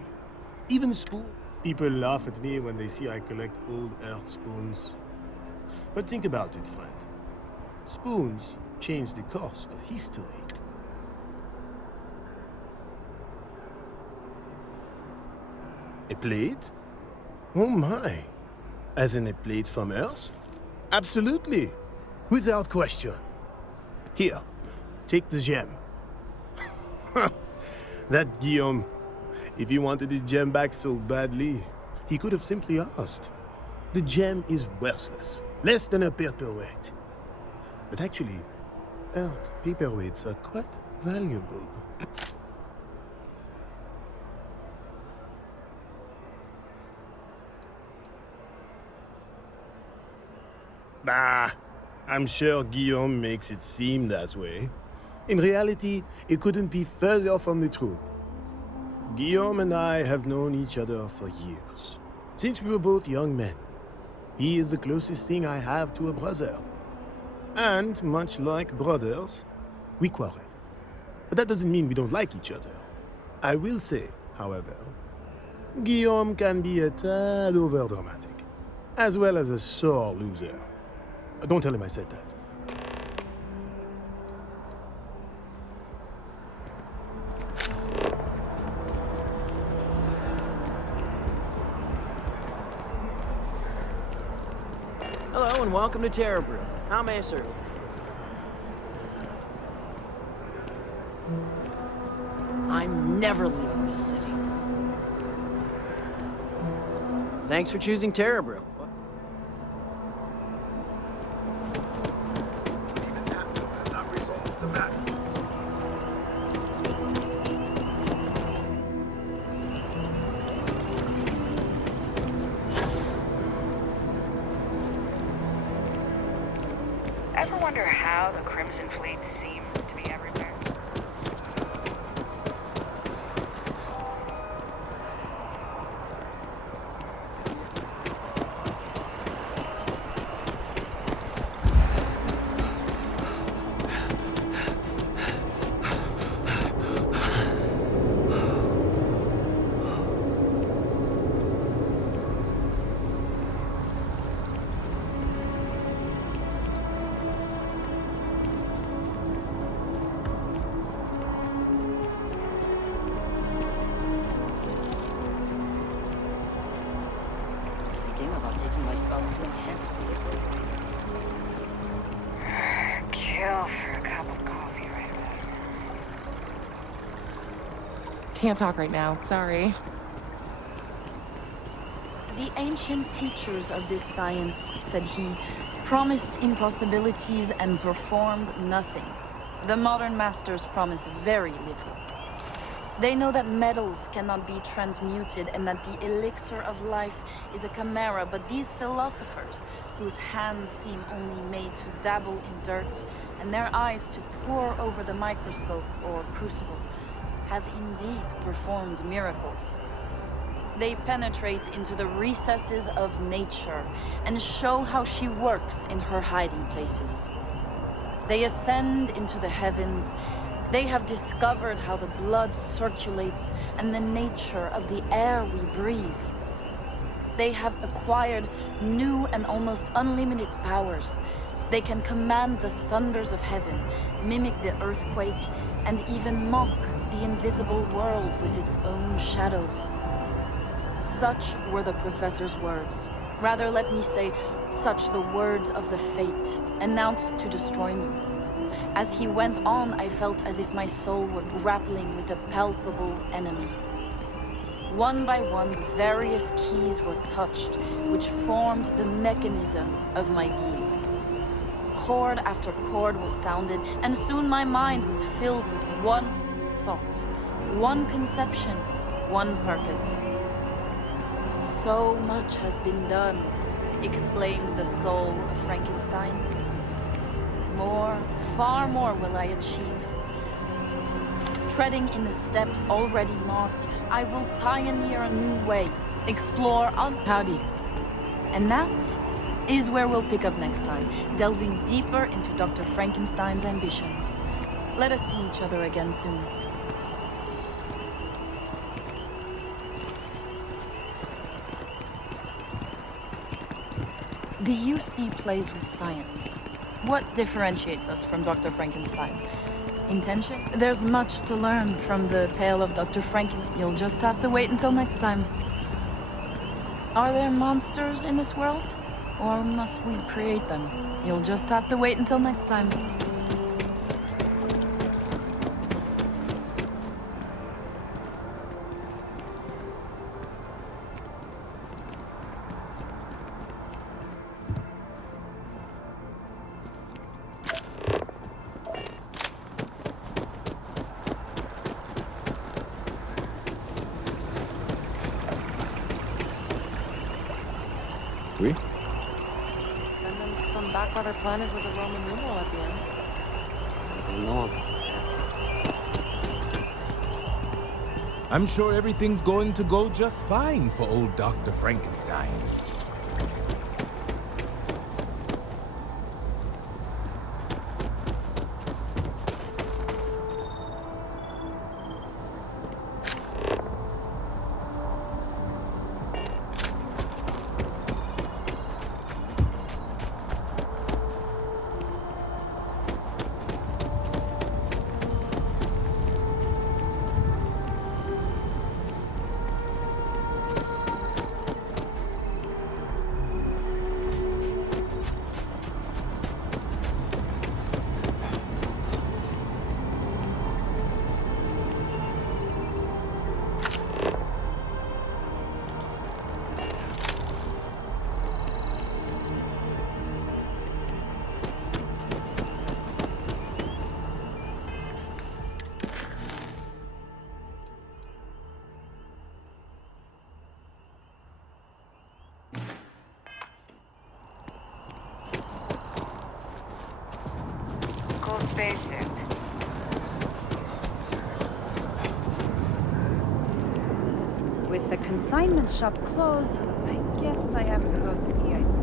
Even spoons. People laugh at me when they see I collect old Earth spoons. But think about it, friend. Spoons change the course of history. A plate? Oh my. As in a plate from Earth? Absolutely. Without question. Here, take the gem. That Guillaume, if he wanted his gem back so badly, he could have simply asked. The gem is worthless, less than a paperweight. But actually, Earth paperweights are quite valuable. Bah, I'm sure Guillaume makes it seem that way. In reality, it couldn't be further from the truth. Guillaume and I have known each other for years, since we were both young men. He is the closest thing I have to a brother. And, much like brothers, we quarrel. But that doesn't mean we don't like each other. I will say, however, Guillaume can be a tad overdramatic, as well as a sore loser. Don't tell him I said that. Hello and welcome to Terrabrew. How may I serve you? I'm never leaving this city. Thanks for choosing Terrabrew. Ever wonder how the Crimson Fleet seems to be everywhere? About taking my spouse to enhance Kill for a cup of coffee right about. Can't talk right now, sorry. The ancient teachers of this science, said he, promised impossibilities and performed nothing. The modern masters promise very little. They know that metals cannot be transmuted and that the elixir of life is a chimera, but these philosophers, whose hands seem only made to dabble in dirt and their eyes to pore over the microscope or crucible, have indeed performed miracles. They penetrate into the recesses of nature and show how she works in her hiding places. They ascend into the heavens. They have discovered how the blood circulates and the nature of the air we breathe. They have acquired new and almost unlimited powers. They can command the thunders of heaven, mimic the earthquake, and even mock the invisible world with its own shadows. Such were the professor's words. Rather, let me say, such the words of the fate, announced to destroy me. As he went on, I felt as if my soul were grappling with a palpable enemy. One by one, the various keys were touched, which formed the mechanism of my being. Chord after chord was sounded, and soon my mind was filled with one thought, one conception, one purpose. So much has been done, exclaimed the soul of Frankenstein. More, far more will I achieve. Treading in the steps already marked, I will pioneer a new way, explore Howdy. And that is where we'll pick up next time, delving deeper into Dr. Frankenstein's ambitions. Let us see each other again soon. The UC plays with science. What differentiates us from Dr. Frankenstein? Intention? There's much to learn from the tale of Dr. Franken. You'll just have to wait until next time. Are there monsters in this world? Or must we create them? You'll just have to wait until next time. Oui? Send them to some backwater planet with a Roman numeral at the end. I don't know about that. I'm sure everything's going to go just fine for old Dr. Frankenstein. Cool spacesuit. With the consignment shop closed, I guess I have to go to PIT.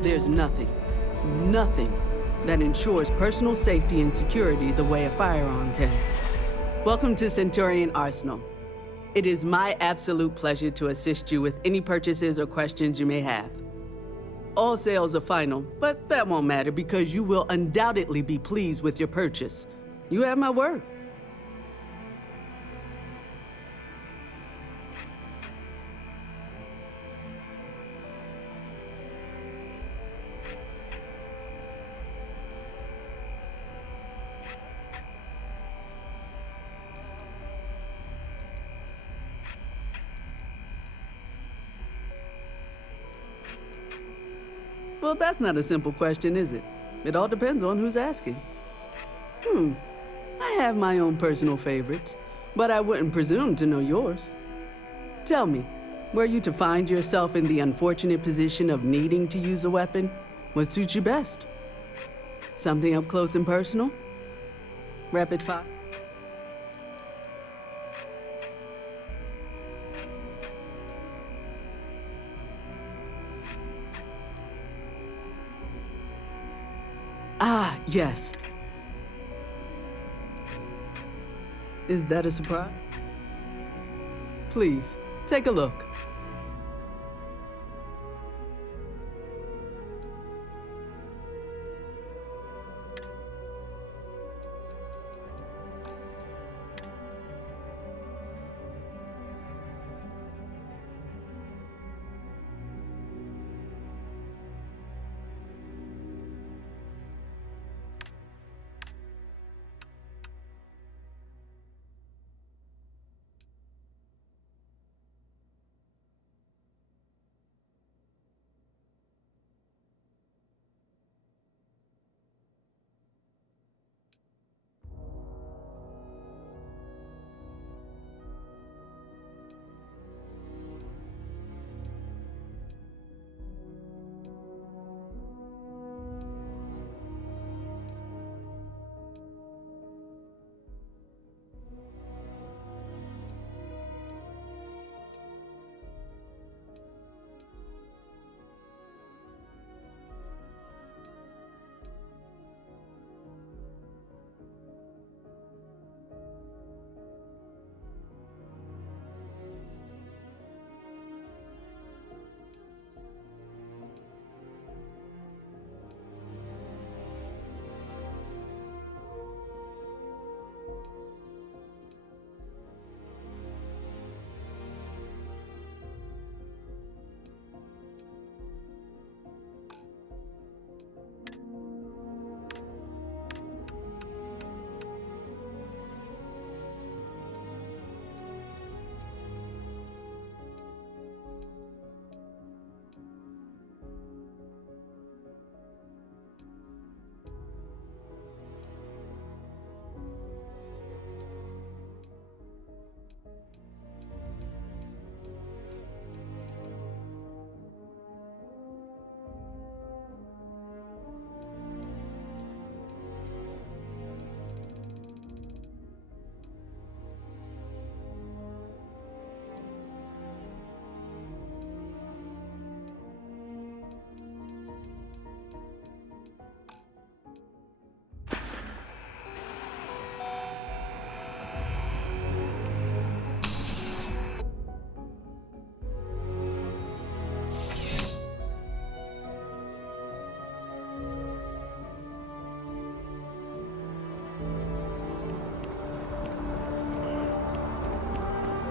There's nothing that ensures personal safety and security the way a firearm can. Welcome to Centurion Arsenal. It is my absolute pleasure to assist you with any purchases or questions you may have. All sales are final, but that won't matter because you will undoubtedly be pleased with your purchase. You have my word. Well, that's not a simple question, is it? It all depends on who's asking. I have my own personal favorites, but I wouldn't presume to know yours. Tell me, were you to find yourself in the unfortunate position of needing to use a weapon, what suits you best? Something up close and personal? Rapid fire? Ah, yes. Is that a surprise? Please, take a look.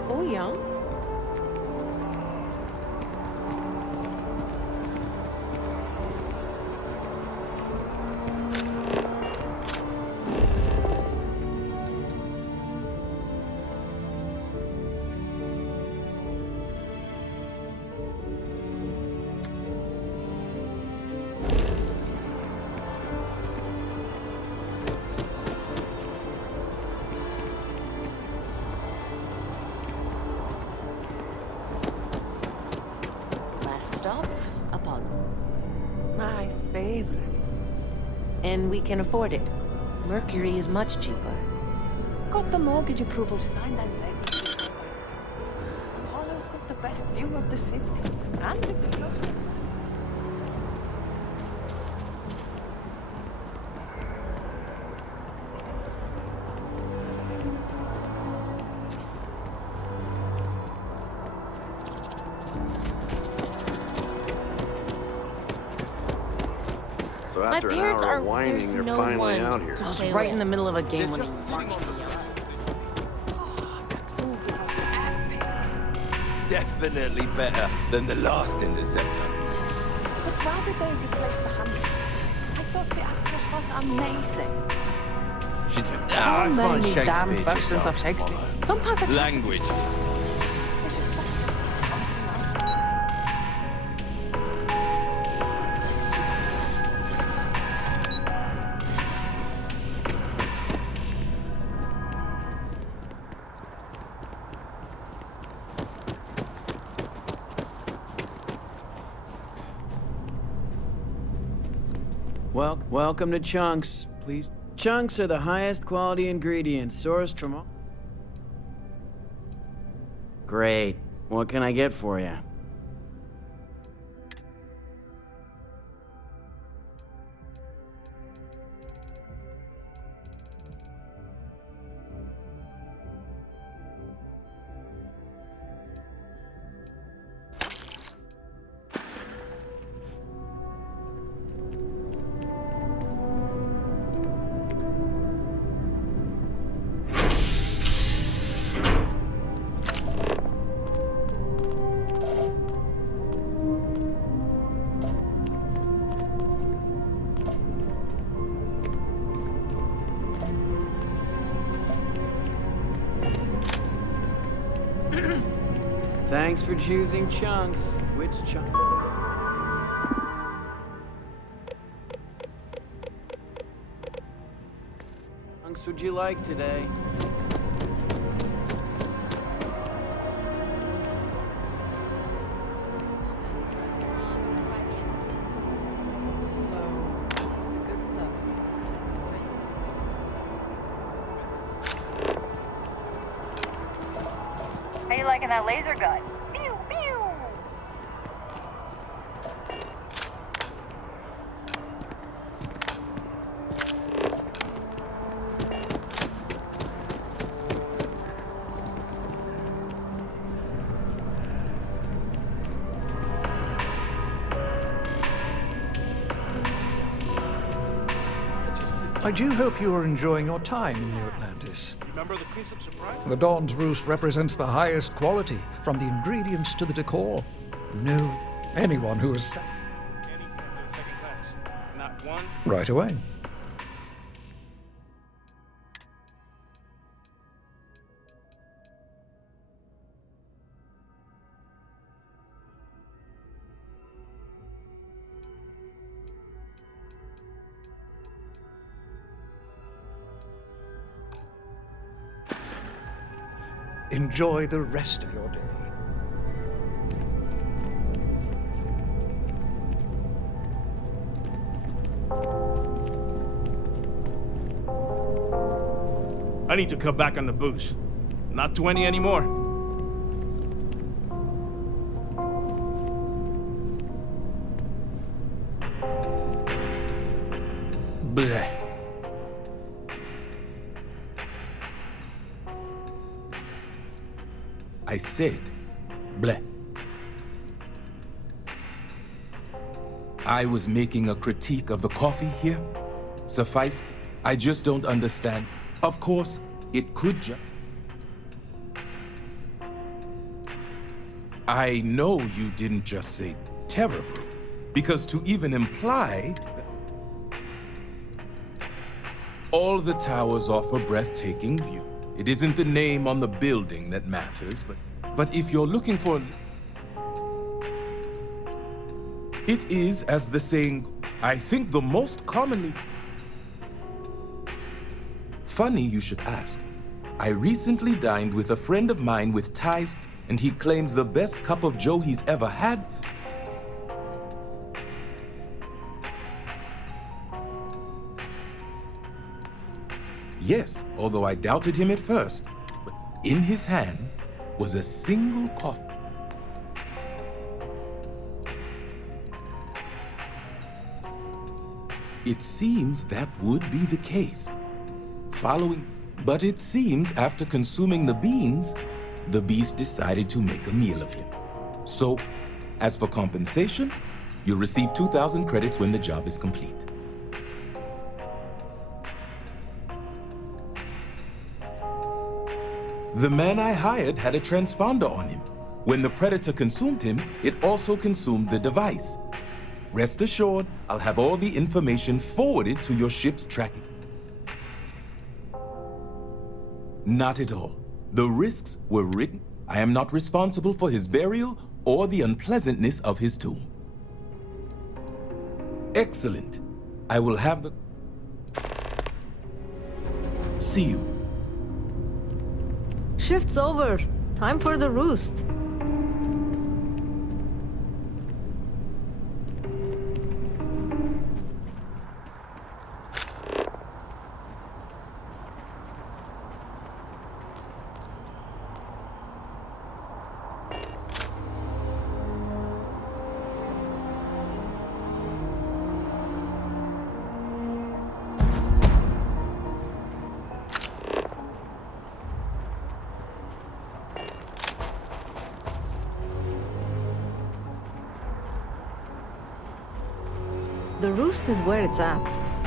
Oh, ja. Stop upon my favorite. And we can afford it. Mercury is much cheaper. Got the mortgage approval signed and ready. Apollo's got the best view of the city. And it's close to... So My after an parents hour are. of whining, There's they're no finally one out here. to I was play right with. in the middle of a game when he launched me out. Definitely better than the last Interceptor. But why did they replace the hand? I thought the actress was amazing. She did. How I find many damn Shakespeare just versions hard of to Shakespeare? follow. Sometimes I can't- Language. Welcome to Chunks, please. Chunks are the highest quality ingredients sourced from all... Great. What can I get for you? Thanks for choosing Chunks. Which chunk? Chunks would you like today? How you liking that laser gun? Pew, pew! I do hope you are enjoying your time in New Atlantis. Remember the Piece of Surprise? The Dawn's Roost represents the highest quality, from the ingredients to the decor. No, anyone who is... Not one. Right away. Enjoy the rest of your day. I need to cut back on the booze. Not 20 anymore. Bleh. I said, bleh. I was making a critique of the coffee here. Sufficed, I just don't understand. Of course, it could I know you didn't just say terrible, because to even imply all the towers offer breathtaking view. It isn't the name on the building that matters, but if you're looking for... It is, as the saying, I think the most commonly... Funny you should ask. I recently dined with a friend of mine with ties, and he claims the best cup of joe he's ever had. Yes, although I doubted him at first, but in his hand was a single coffee. It seems that would be the case. But it seems after consuming the beans, the beast decided to make a meal of him. So, as for compensation, you'll receive 2,000 credits when the job is complete. The man I hired had a transponder on him. When the predator consumed him, it also consumed the device. Rest assured, I'll have all the information forwarded to your ship's tracking. Not at all. The risks were written. I am not responsible for his burial or the unpleasantness of his tomb. Excellent. I will have the... See you. Shift's over. Time for the roost. The roost is where it's at.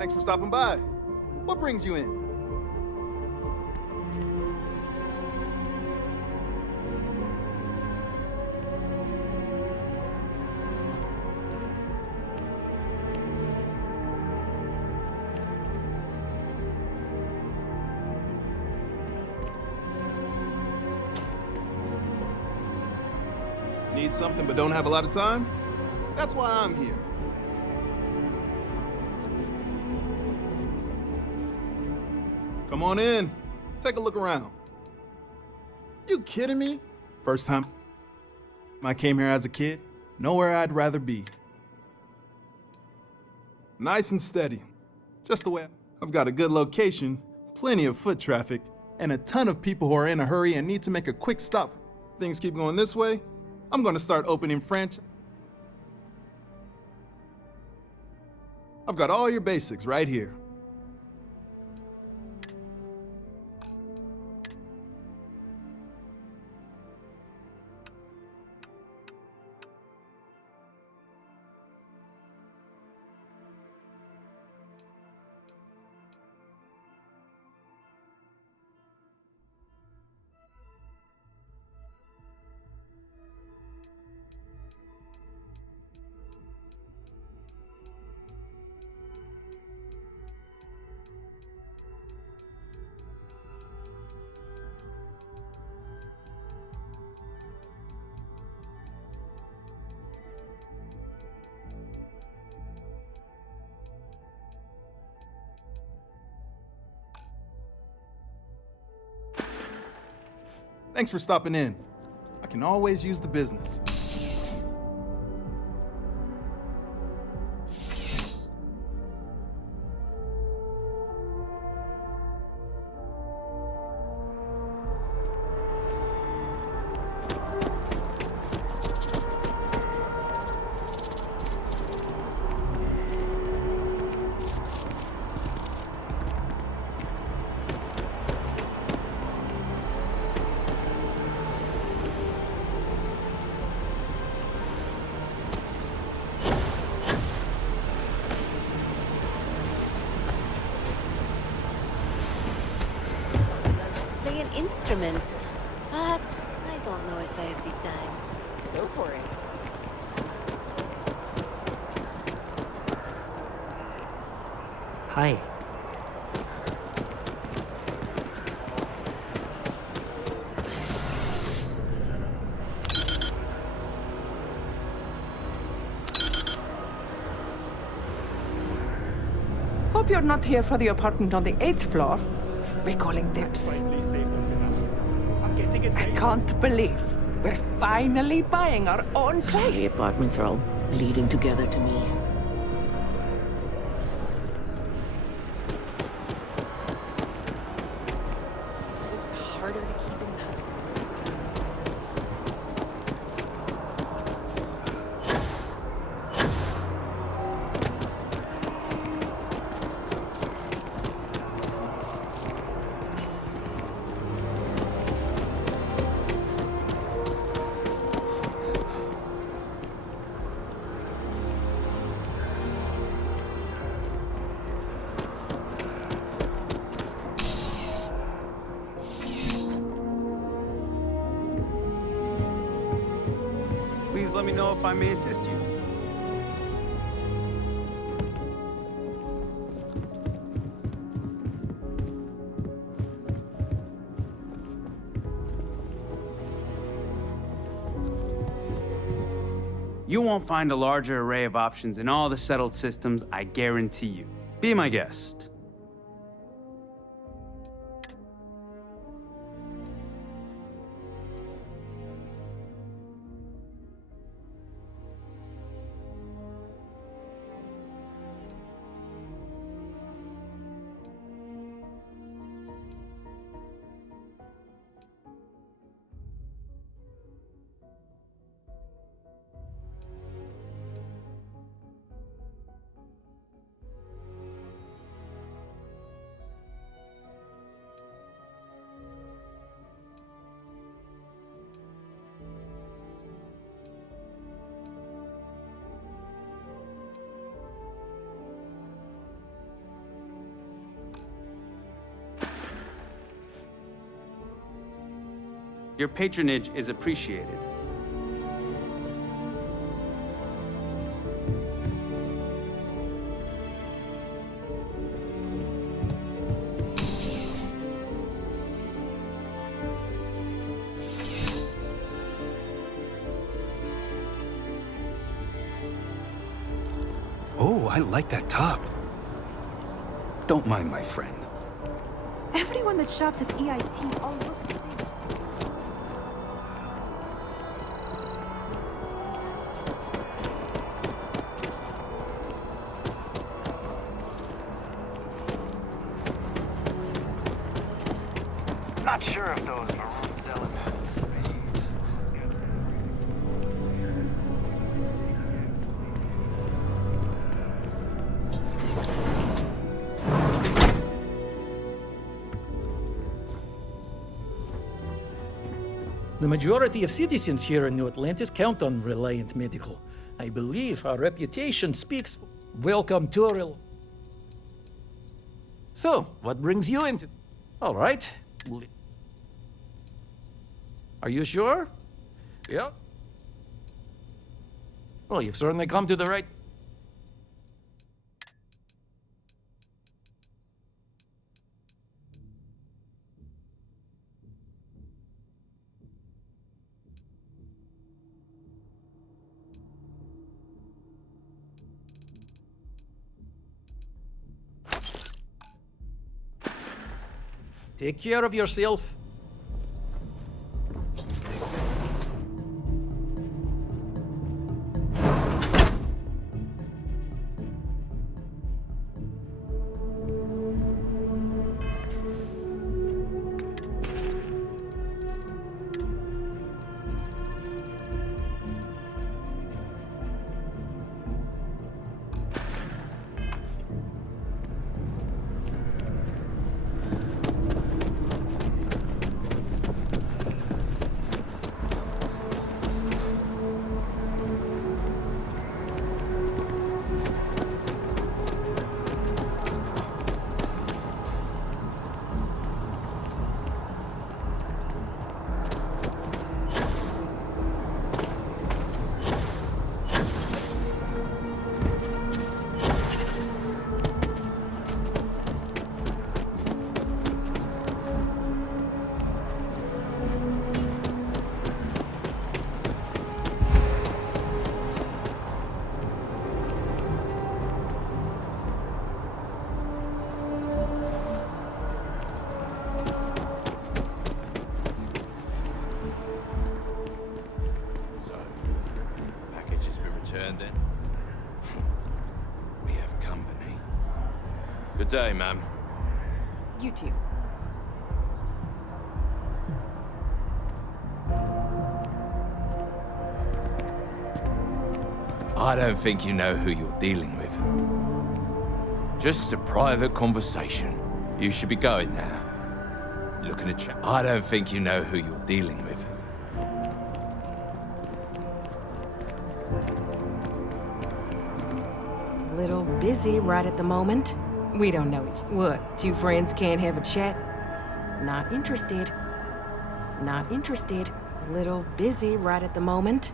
Thanks for stopping by. What brings you in? Need something but don't have a lot of time? That's why I'm here. Come on in. Take a look around. You kidding me? First time I came here as a kid, nowhere I'd rather be. Nice and steady. Just the way I've got a good location, plenty of foot traffic, and a ton of people who are in a hurry and need to make a quick stop. Things keep going this way, I'm gonna start opening franchise. I've got all your basics right here. Thanks for stopping in. I can always use the business. Play an instrument, but I don't know if I have the time. Go for it. Hi. Hope you're not here for the apartment on the 8th floor. We're calling dibs. I can't believe we're finally buying our own place. The apartments are all bleeding together to me. It's just harder to keep in touch. Please let me know if I may assist you. You won't find a larger array of options in all the settled systems, I guarantee you. Be my guest. Your patronage is appreciated. Oh, I like that top. Don't mind my friend. Everyone that shops at EIT all look the same. Not sure if those maroon cells. The majority of citizens here in New Atlantis count on Reliant Medical. I believe our reputation speaks. Welcome to Real. So, what brings you into? All right. Are you sure? Yeah. Well, you've certainly come to the right. Take care of yourself. turned in. We have company. Good day, ma'am. You too. I don't think you know who you're dealing with. Just a private conversation. You should be going now. Looking at chat. I don't think you know who you're dealing with. Little busy right at the moment. We don't know each. What? Two friends can't have a chat? Not interested. Not interested. Little busy right at the moment.